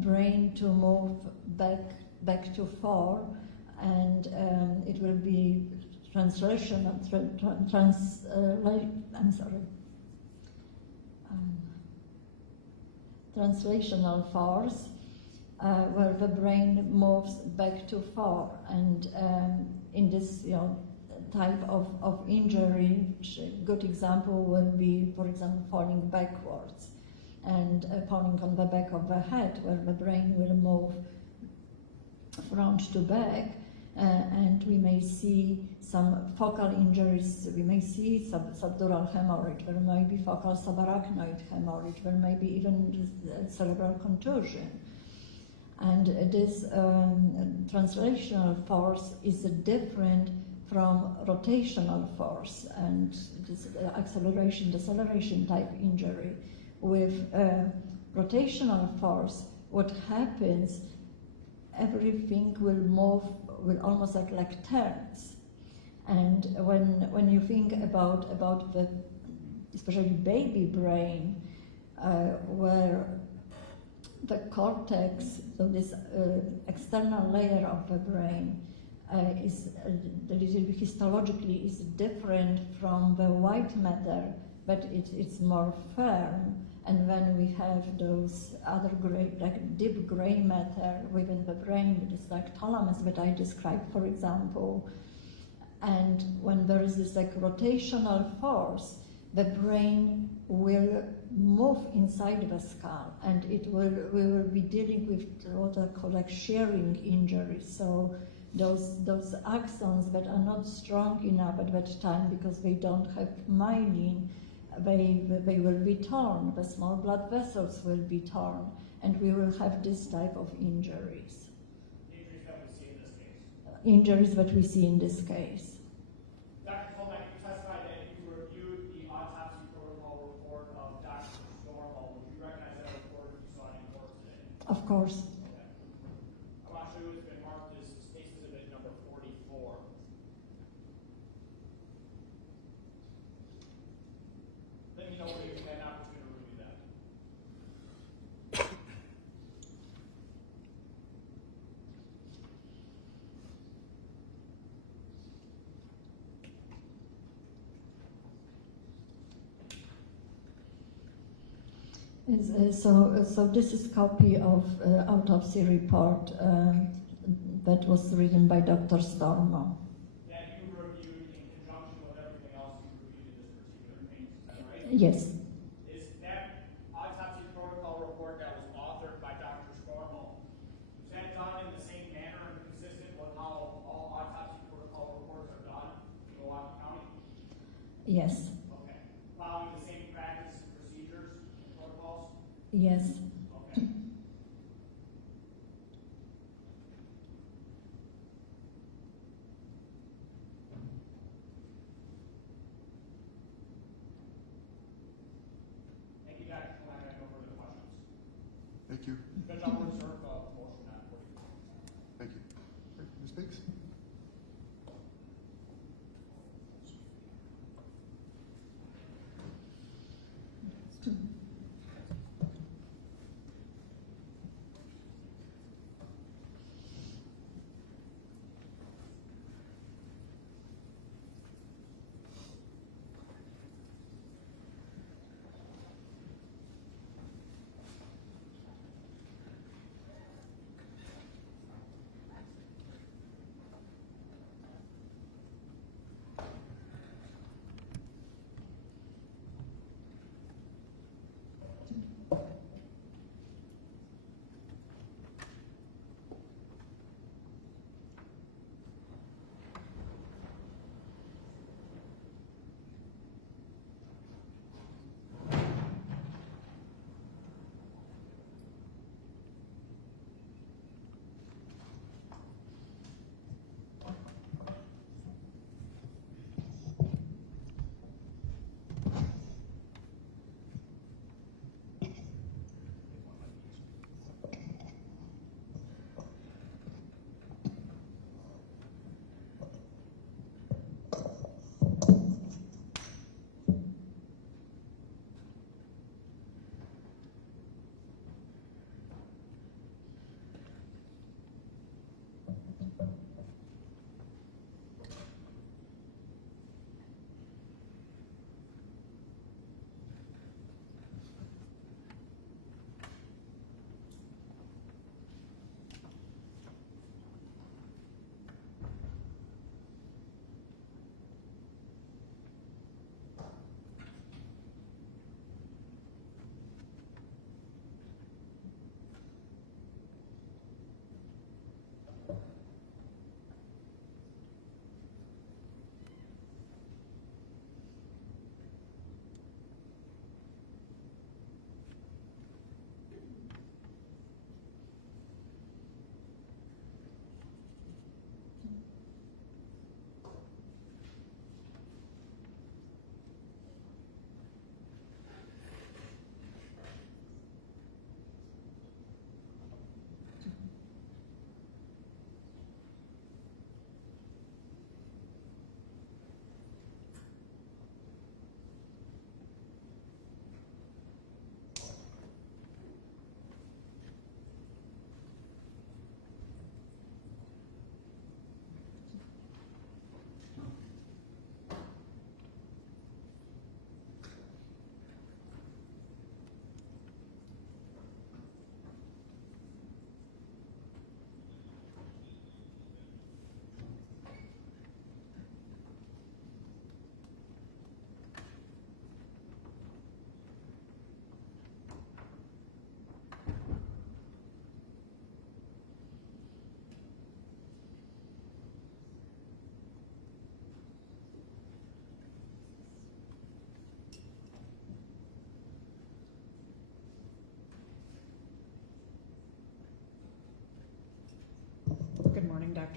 brain to move back to fore, and it will be translational force, where the brain moves back to fore, and in this type of injury, a good example will be, for example, falling backwards and falling on the back of the head, where the brain will move front to back, and we may see some focal injuries. We may see subdural hemorrhage, there may be focal subarachnoid hemorrhage, there may be even cerebral contusion. And this translational force is different from rotational force and this acceleration, deceleration type injury. With rotational force, what happens, everything will move, will almost like turns. And when you think about the, especially baby brain, where the cortex, so this external layer of the brain, is a little bit histologically is different from the white matter, but it's more firm. And then we have those other gray, like deep gray matter within the brain, that is like thalamus that I described, for example. And when there is this like rotational force, the brain will move inside the skull, and we will be dealing with what are called like shearing injuries. So those axons that are not strong enough at that time because they don't have myelin, they will be torn, the small blood vessels will be torn, and we will have this type of injuries. The injuries that we see in this case? injuries that we see in this case. Dr. Colmack, you testified that you reviewed the autopsy protocol report of Dr. Stormo. Would you recognize that report if you saw it in court today? Of course. Okay. I want to show you it's been marked as case exhibit number 44. Let me know when you had an opportunity to review that. So this is copy of autopsy report that was written by Dr. Stormo. That you reviewed in conjunction with everything else you reviewed in this particular case, is that right? Yes, Is that autopsy protocol report that was authored by Dr. Stormo, is that done in the same manner and consistent with how all autopsy protocol reports are done in Milwaukee County? yes, Okay. Following the same practice and procedures and protocols? yes. Okay. Thank you, Dr. Colmack. I have no further questions. Thank you. Judge, I'll reserve a motion on 44. Thank you. Okay, Ms. Biggs?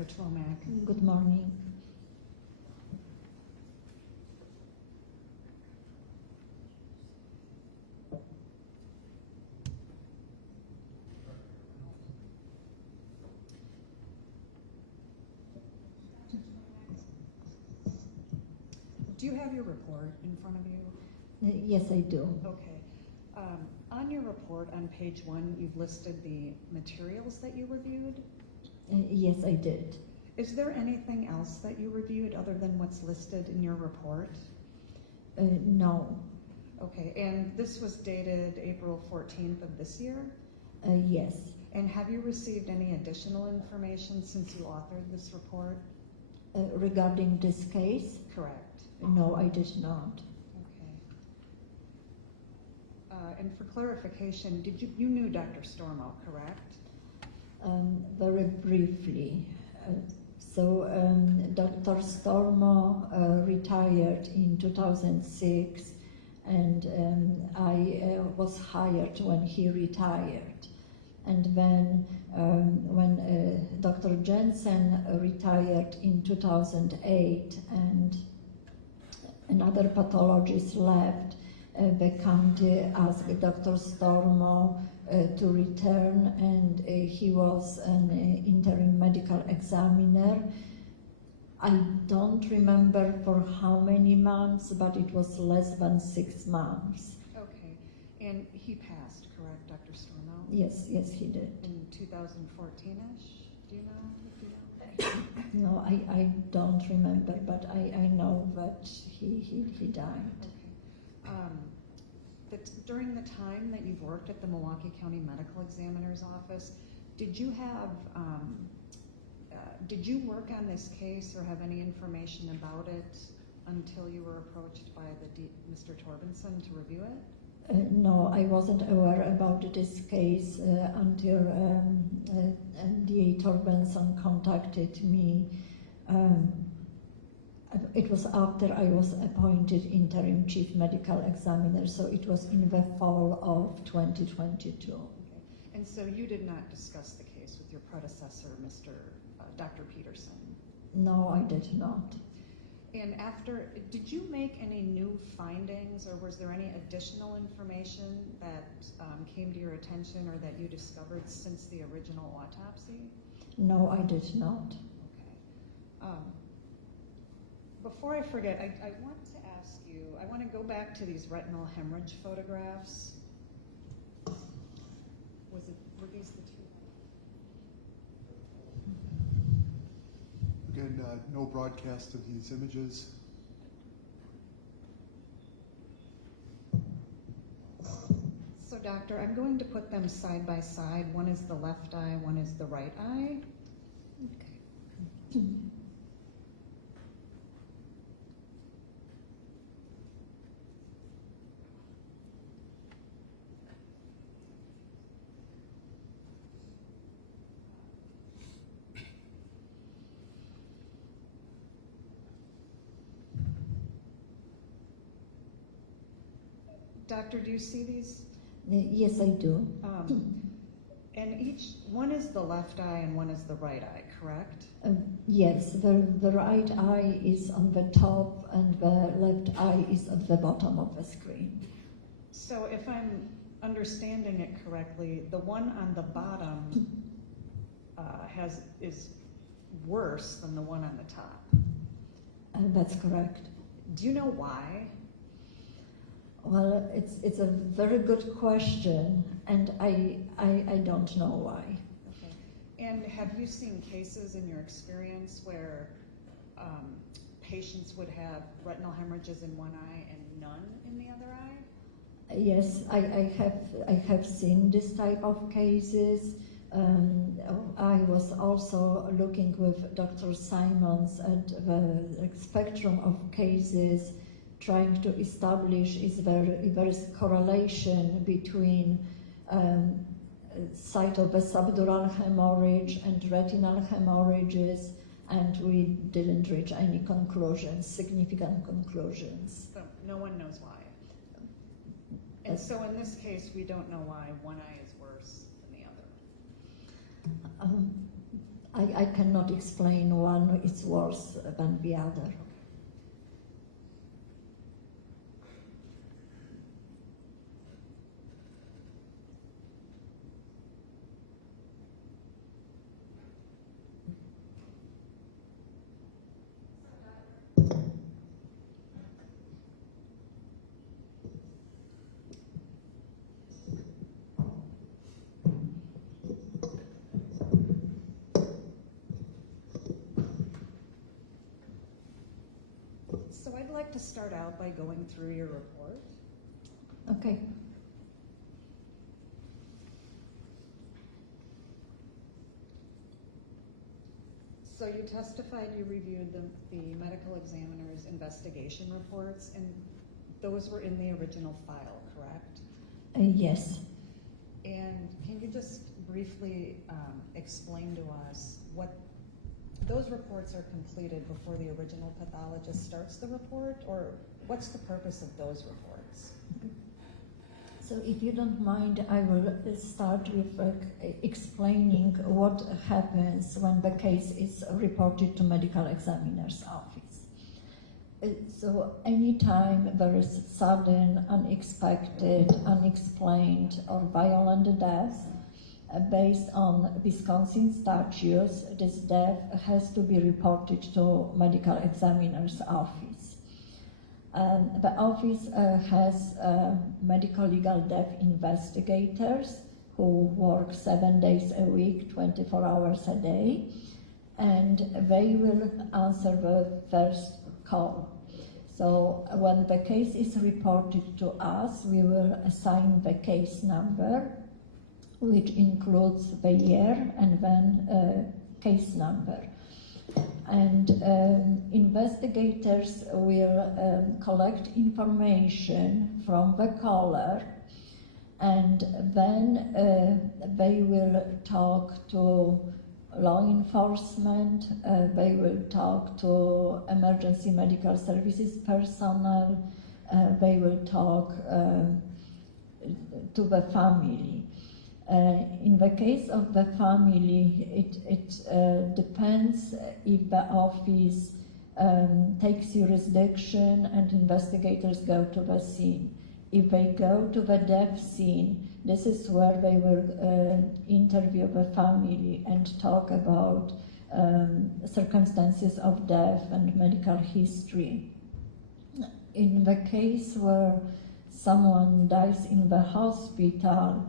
Dr. Twomack. Good morning. Do you have your report in front of you? Yes, I do. Okay. On your report on page 1, you've listed the materials that you reviewed. Yes, I did. Is there anything else that you reviewed other than what's listed in your report? No. Okay, and this was dated April 14th of this year? Yes. And have you received any additional information since you authored this report? Regarding this case? Correct. No, I did not. Okay. And for clarification, you knew Dr. Stormo, correct? Very briefly. Dr. Stormo retired in 2006, and I was hired when he retired. And then when Dr. Jensen retired in 2008 and another pathologist left, the county asked Dr. Stormo to return, and he was an interim medical examiner. I don't remember for how many months, but it was less than 6 months. Okay. And he passed, correct, Dr. Stormo? Yes, he did. In 2014-ish? Do you know? If you know? No, I don't remember, but I know that he died. Okay. During the time that you've worked at the Milwaukee County Medical Examiner's Office, did you work on this case or have any information about it until you were approached by Mr. Torbenson to review it? No, I wasn't aware about this case until DA Torbenson contacted me. It was after I was appointed interim chief medical examiner, so it was in the fall of 2022. Okay. And so you did not discuss the case with your predecessor, Dr. Peterson? No, I did not. And did you make any new findings, or was there any additional information that came to your attention or that you discovered since the original autopsy? No, I did not. Okay. Before I forget, I want to ask you, I want to go back to these retinal hemorrhage photographs. Were these the two? Again, no broadcast of these images. So, doctor, I'm going to put them side by side. One is the left eye, one is the right eye. Okay. Doctor, do you see these? Yes, I do. And one is the left eye and one is the right eye, correct? Yes, the right eye is on the top and the left eye is at the bottom of the screen. So if I'm understanding it correctly, the one on the bottom is worse than the one on the top. That's correct. Do you know why? Well, it's a very good question, and I don't know why. Okay. And have you seen cases in your experience where patients would have retinal hemorrhages in one eye and none in the other eye? Yes, I have seen this type of cases. I was also looking with Dr. Simons at the spectrum of cases, trying to establish if there is correlation between site of a subdural hemorrhage and retinal hemorrhages, and we didn't reach any conclusions, significant conclusions. So no one knows why. And so in this case, we don't know why one eye is worse than the other. I cannot explain one is worse than the other. So I'd like to start out by going through your report. Okay. So you testified you reviewed the medical examiner's investigation reports, and those were in the original file, correct? Yes. And can you just briefly explain to us what those reports are completed before the original pathologist starts the report, or what's the purpose of those reports? So if you don't mind, I will start with explaining what happens when the case is reported to medical examiner's office. So anytime there is sudden, unexpected, unexplained, or violent death, based on Wisconsin statutes, this death has to be reported to medical examiner's office. The office has medical legal death investigators who work 7 days a week, 24 hours a day, and they will answer the first call. So when the case is reported to us, we will assign the case number, which includes the year and then case number. And investigators will collect information from the caller, and then they will talk to law enforcement, they will talk to emergency medical services personnel, they will talk to the family. In the case of the family, it depends if the office takes jurisdiction and investigators go to the scene. If they go to the death scene, this is where they will interview the family and talk about circumstances of death and medical history. In the case where someone dies in the hospital,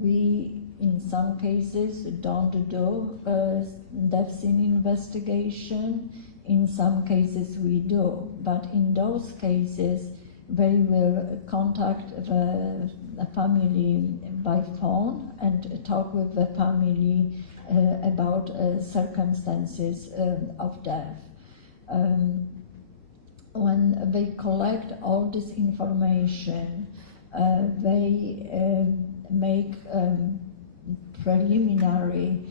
we, in some cases, don't do death scene investigation. In some cases, we do. But in those cases, they will contact the family by phone and talk with the family about circumstances of death. When they collect all this information, they make preliminary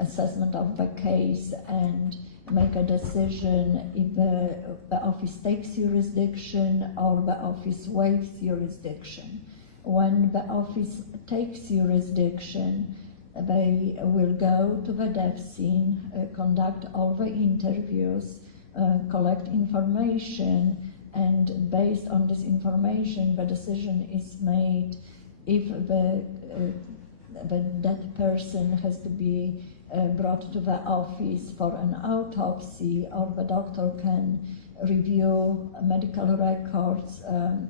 assessment of the case and make a decision if the office takes jurisdiction or the office waives jurisdiction. When the office takes jurisdiction, they will go to the death scene, conduct all the interviews, collect information, and based on this information, the decision is made if the dead person has to be brought to the office for an autopsy, or the doctor can review medical records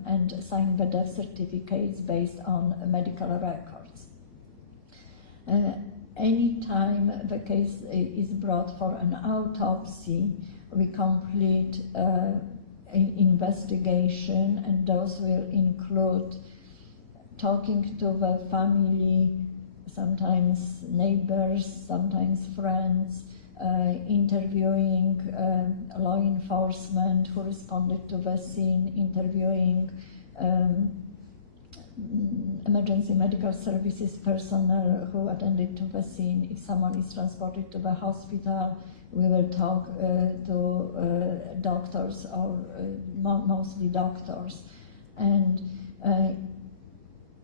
and sign the death certificates based on medical records. Anytime the case is brought for an autopsy, we complete investigation, and those will include talking to the family, sometimes neighbors, sometimes friends, interviewing law enforcement who responded to the scene, interviewing emergency medical services personnel who attended to the scene. If someone is transported to the hospital, we will talk to doctors, or mostly doctors. And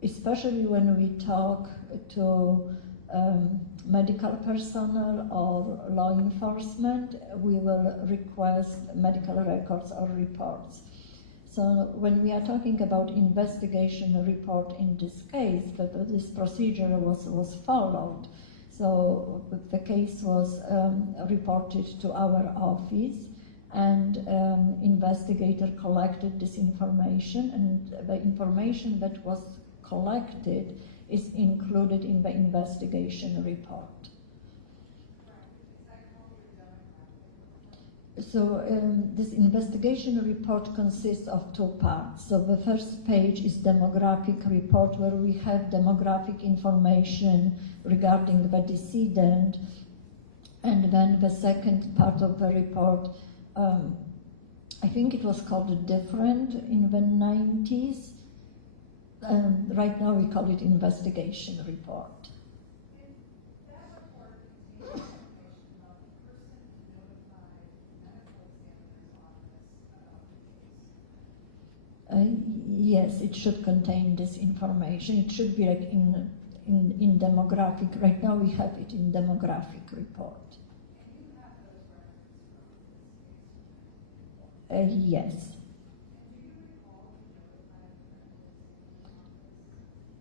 especially when we talk to medical personnel or law enforcement, we will request medical records or reports. So when we are talking about investigation report in this case, but this procedure was followed. So the case was reported to our office, and investigator collected this information, and the information that was collected is included in the investigation report. So this investigation report consists of two parts. So the first page is demographic report, where we have demographic information regarding the decedent, and then the second part of the report, I think it was called different in the 90s. Right now we call it investigation report. Yes, it should contain this information. It should be like in demographic. Right now we have it in demographic report. Yes.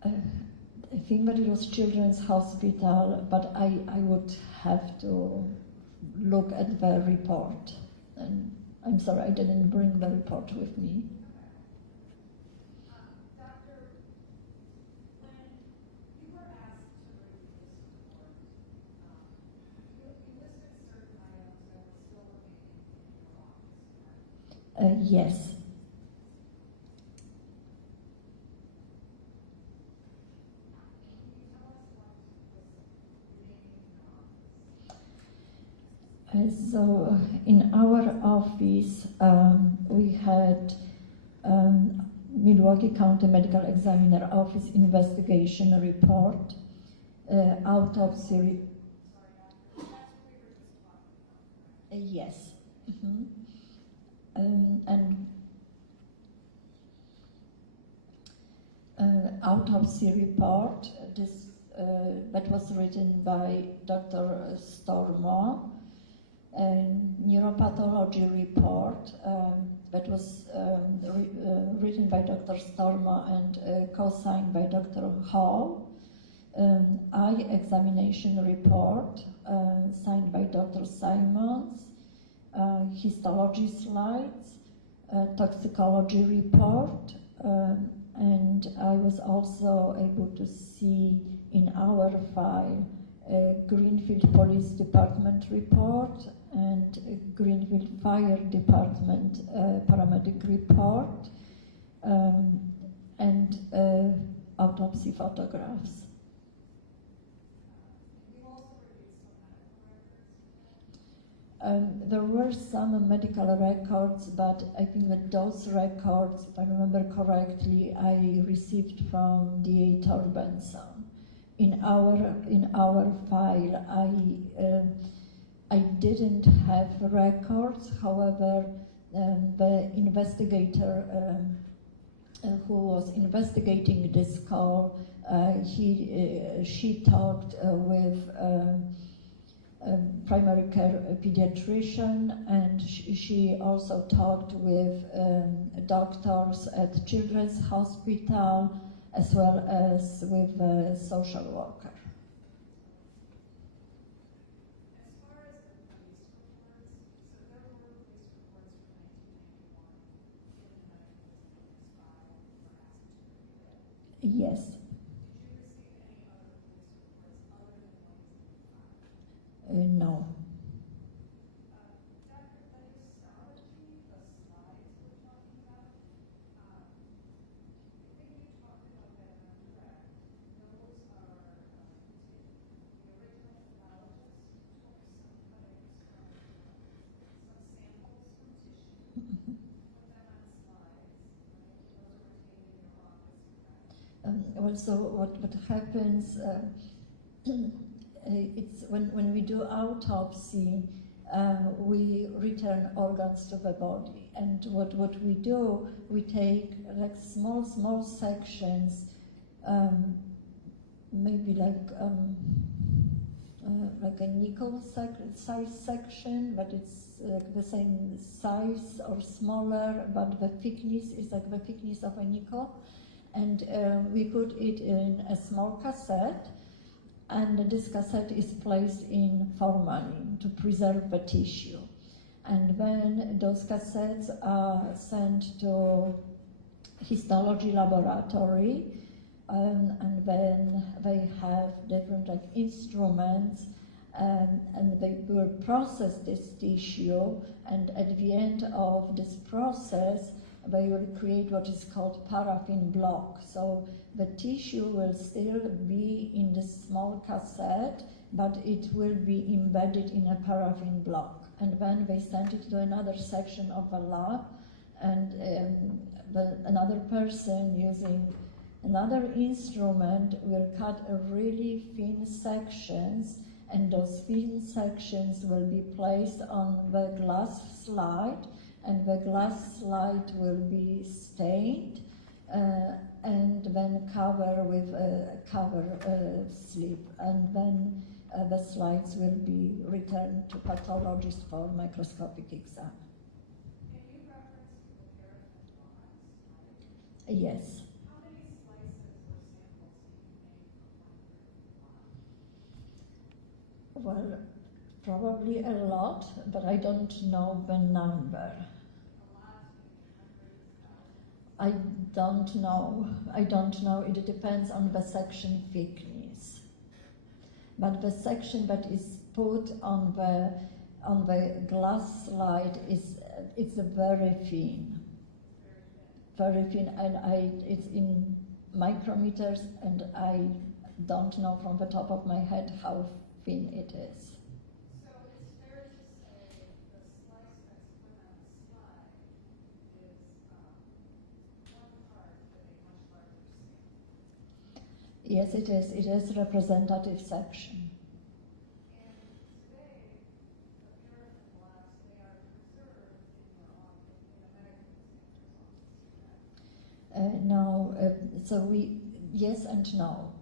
I think that it was Children's Hospital, but I would have to look at the report. And I'm sorry, I didn't bring the report with me. Doctor, when you were asked to review this report, you listed certain items that were still remaining in your office. Yes. So in our office, we had Milwaukee County Medical Examiner Office investigation report, autopsy. Yes. Mm-hmm. And autopsy report. This that was written by Dr. Stormo. Neuropathology report that was written by Dr. Stormo and co-signed by Dr. Hall. Eye examination report signed by Dr. Simons. Histology slides, toxicology report, and I was also able to see in our file Greenfield Police Department report and Greenfield Fire Department paramedic report, and autopsy photographs. There were some medical records, but I think that those records, if I remember correctly, I received from DA Torbenson. In our file, I didn't have records. However, the investigator who was investigating this call, she talked with primary care pediatrician, and she also talked with doctors at Children's Hospital, as well as with a social worker. As far as the police reports, so there were police reports from 1991 in the medical examiner's file for asked to review it. Yes. Did you receive any other police reports other than the ones in the file? No. Dr. The histology, the slides we're talking about, I think you talked about that in the direct. Those are, the original pathologist took some cuttings from some samples from tissue, put them on slides, and those were retained in your office. Well, so what happens, it's when we do autopsy, we return organs to the body, and what we do, we take like small sections, maybe like like a nickel size section, but it's like the same size or smaller, but the thickness is like the thickness of a nickel. And we put it in a small cassette, and this cassette is placed in formalin to preserve the tissue. And then those cassettes are sent to histology laboratory, and then they have different like instruments, and they will process this tissue, and at the end of this process they will create what is called paraffin block. So the tissue will still be in this small cassette, but it will be embedded in a paraffin block, and then they send it to another section of the lab, and another person using another instrument will cut a really thin sections, and those thin sections will be placed on the glass slide, and the glass slide will be stained and then cover with a cover slip, and then the slides will be returned to pathologist for microscopic exam. Can you reference the paraffin blocks? Yes. How many slices or samples do you make from one group? Well, probably a lot, but I don't know the number. A lot, hundreds, thousands? I don't know. I don't know. It depends on the section thickness. But the section that is put on the glass slide it's very thin. Very thin, and it's in micrometers, and I don't know from the top of my head how thin it is. So it's fair to say the slice that's put on the slide is one part of a much larger sample. Yes, it is. It is representative section. And today, the paraffin blocks, they are preserved in your office, in a medical examiner's office, correct? No, so yes and no.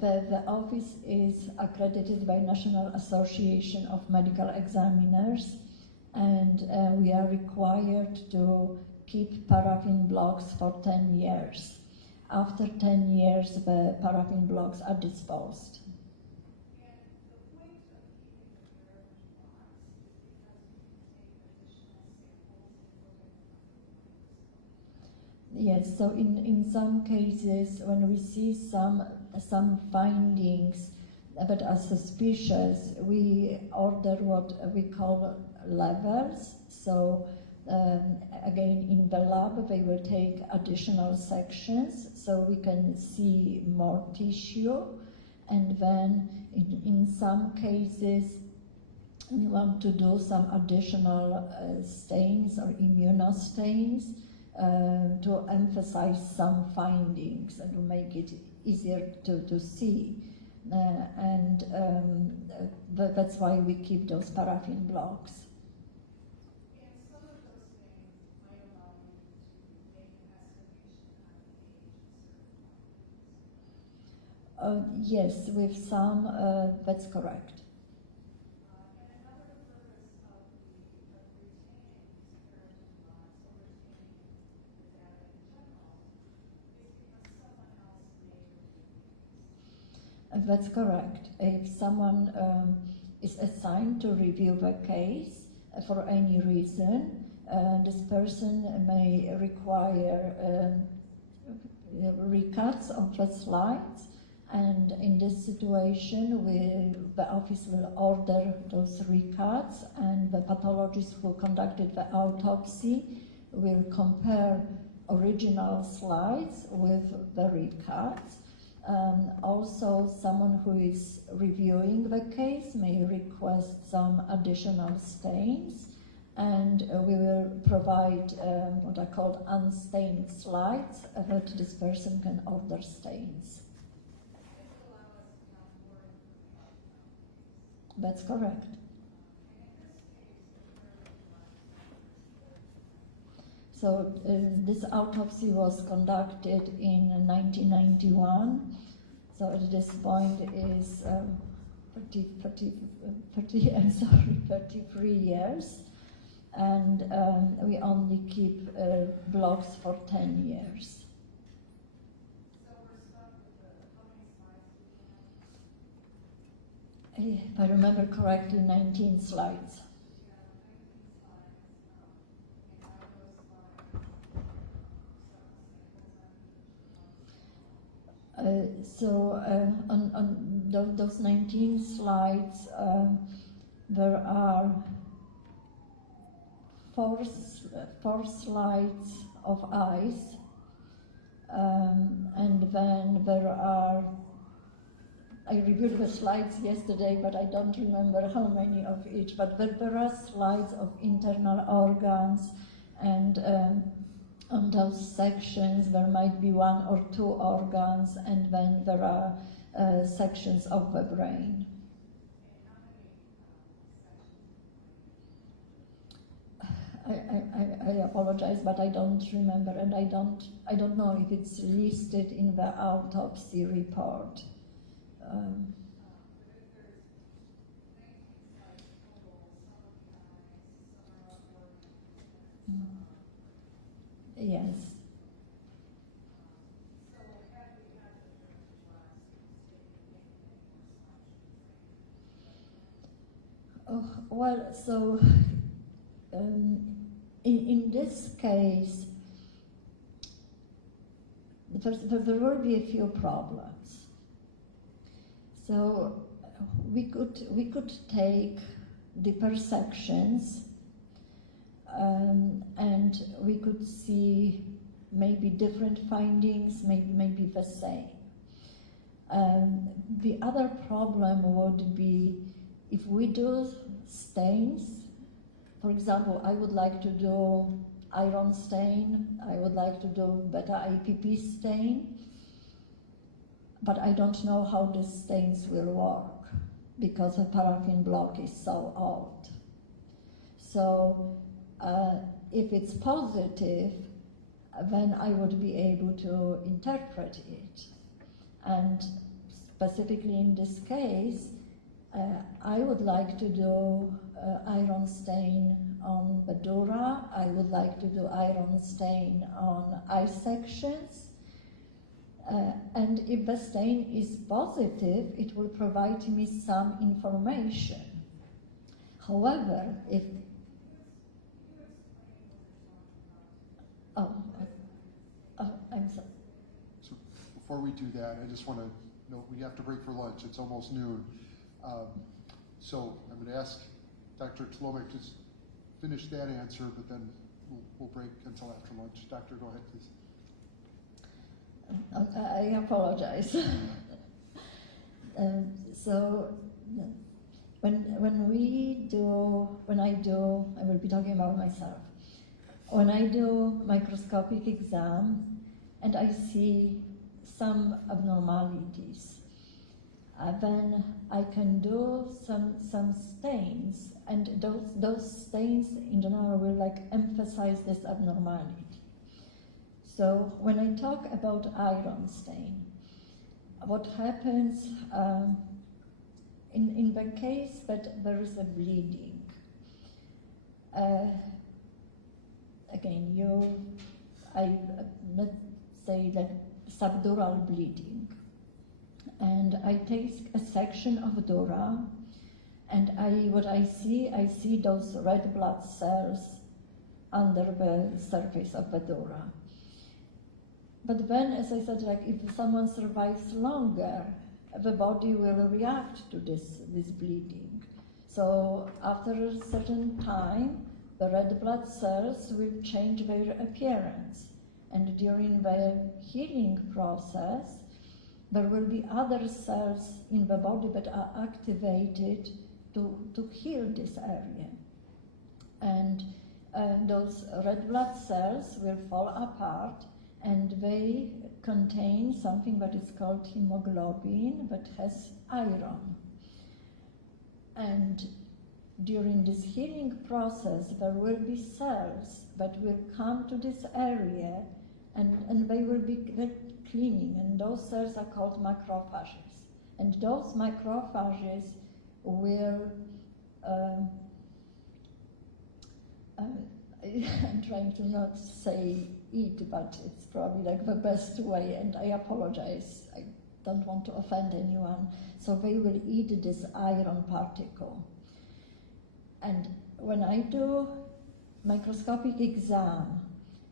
The office is accredited by National Association of Medical Examiners, and we are required to keep paraffin blocks for 10 years. After 10 years, the paraffin blocks are disposed. And the point of keeping the paraffin blocks is because you can take additional samples and look at them under the microscope. Yes, so in some cases, when we see some findings that are suspicious, we order what we call levels. So again, in the lab, they will take additional sections so we can see more tissue. And then in some cases, we want to do some additional stains or immunostains to emphasize some findings and to make it easier to see. That's why we keep those paraffin blocks. And some of those things might allow you to make an estimation on the age of certain findings. Yes, with some, that's correct. And another purpose of retaining these paraffin blocks or retaining the data in general is because someone else may review these. That's correct. If someone is assigned to review the case for any reason, this person may require recuts of the slides, and in this situation, the office will order those recuts, and the pathologist who conducted the autopsy will compare original slides with the recuts. Also, someone who is reviewing the case may request some additional stains, and we will provide what are called unstained slides that this person can order stains. This will allow us to have more information on these. That's correct. And in this case, the paraffin blocks are preserved. So this autopsy was conducted in 1991. So at this point is 33 years, and we only keep blocks for 10 years. So we're stuck with how many slides do we have? If I remember correctly, 19 slides. Yeah, 19 slides, and out of those slides, On those 19 slides, there are four slides of eyes, and then there are, I reviewed the slides yesterday, but I don't remember how many of each, but there are slides of internal organs, and on those sections there might be 1 or 2 organs, and then there are sections of the brain. I apologize, but I don't remember, and I don't know if it's listed in the autopsy report. Yes. Well, so in this case, there will be a few problems. So we could take deeper sections, and we could see maybe different findings, maybe the same. The other problem would be if we do stains. For example, I would like to do iron stain, I would like to do beta IPP stain, but I don't know how these stains will work because the paraffin block is so old. So if it's positive, then I would be able to interpret it. And specifically in this case, I would like to do iron stain on the dura. I would like to do iron stain on eye sections. And if the stain is positive, it will provide me some information. However, if... I'm sorry. So before we do that, I just want to note we have to break for lunch. It's almost noon. So I'm going to ask Dr. Tlomek to finish that answer, but then we'll break until after lunch. Doctor, go ahead, please. I apologize. So when I will be talking about myself. When I do microscopic exam and I see some abnormalities, then I can do some stains, and those stains in general will emphasize this abnormality. So when I talk about iron stain, what happens in the case that there is a bleeding, again, let's say subdural bleeding, and I take a section of dura, and what I see those red blood cells under the surface of the dura. But then, as I said, if someone survives longer, the body will react to this bleeding. So after a certain time, the red blood cells will change their appearance. And during the healing process, there will be other cells in the body that are activated to heal this area. And those red blood cells will fall apart, and they contain something that is called hemoglobin that has iron. And during this healing process, there will be cells that will come to this area and they will be cleaning, and those cells are called macrophages. And those macrophages will, I'm trying to not say eat, but it's probably like the best way, and I apologize. I don't want to offend anyone. So they will eat this iron particle. And when I do microscopic exam,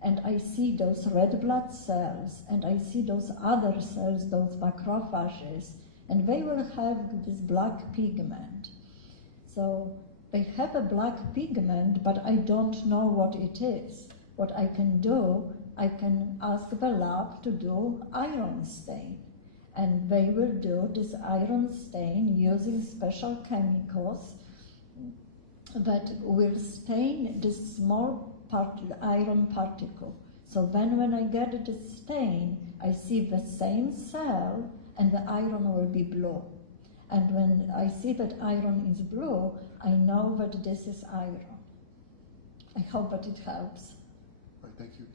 and I see those red blood cells, and I see those other cells, those macrophages, and they will have this black pigment. So they have a black pigment, but I don't know what it is. What I can do, I can ask the lab to do iron stain. And they will do this iron stain using special chemicals that will stain this small iron particle. So then when I get the stain, I see the same cell and the iron will be blue. And when I see that iron is blue, I know that this is iron. I hope that it helps. Right, thank you.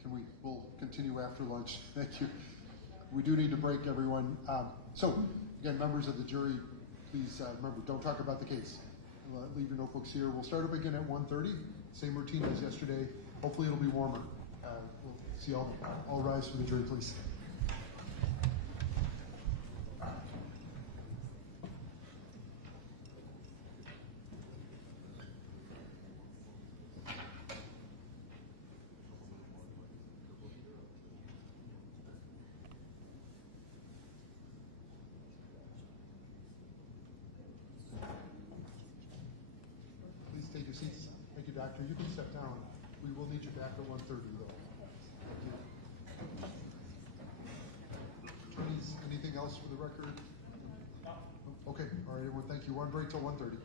We'll continue after lunch. Thank you. We do need to break, everyone. So, again, members of the jury, please remember, don't talk about the case. Leave your notebooks here. We'll start up again at 1:30. Same routine as yesterday. Hopefully it'll be warmer. We'll see all rise for the jury, please. Take your seats. Thank you, doctor. You can step down. We will need you back at 1:30, though. Thank you. Attorneys, anything else for the record? No. Okay. All right, everyone. Thank you. One break till 1:30.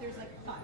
There's like 5.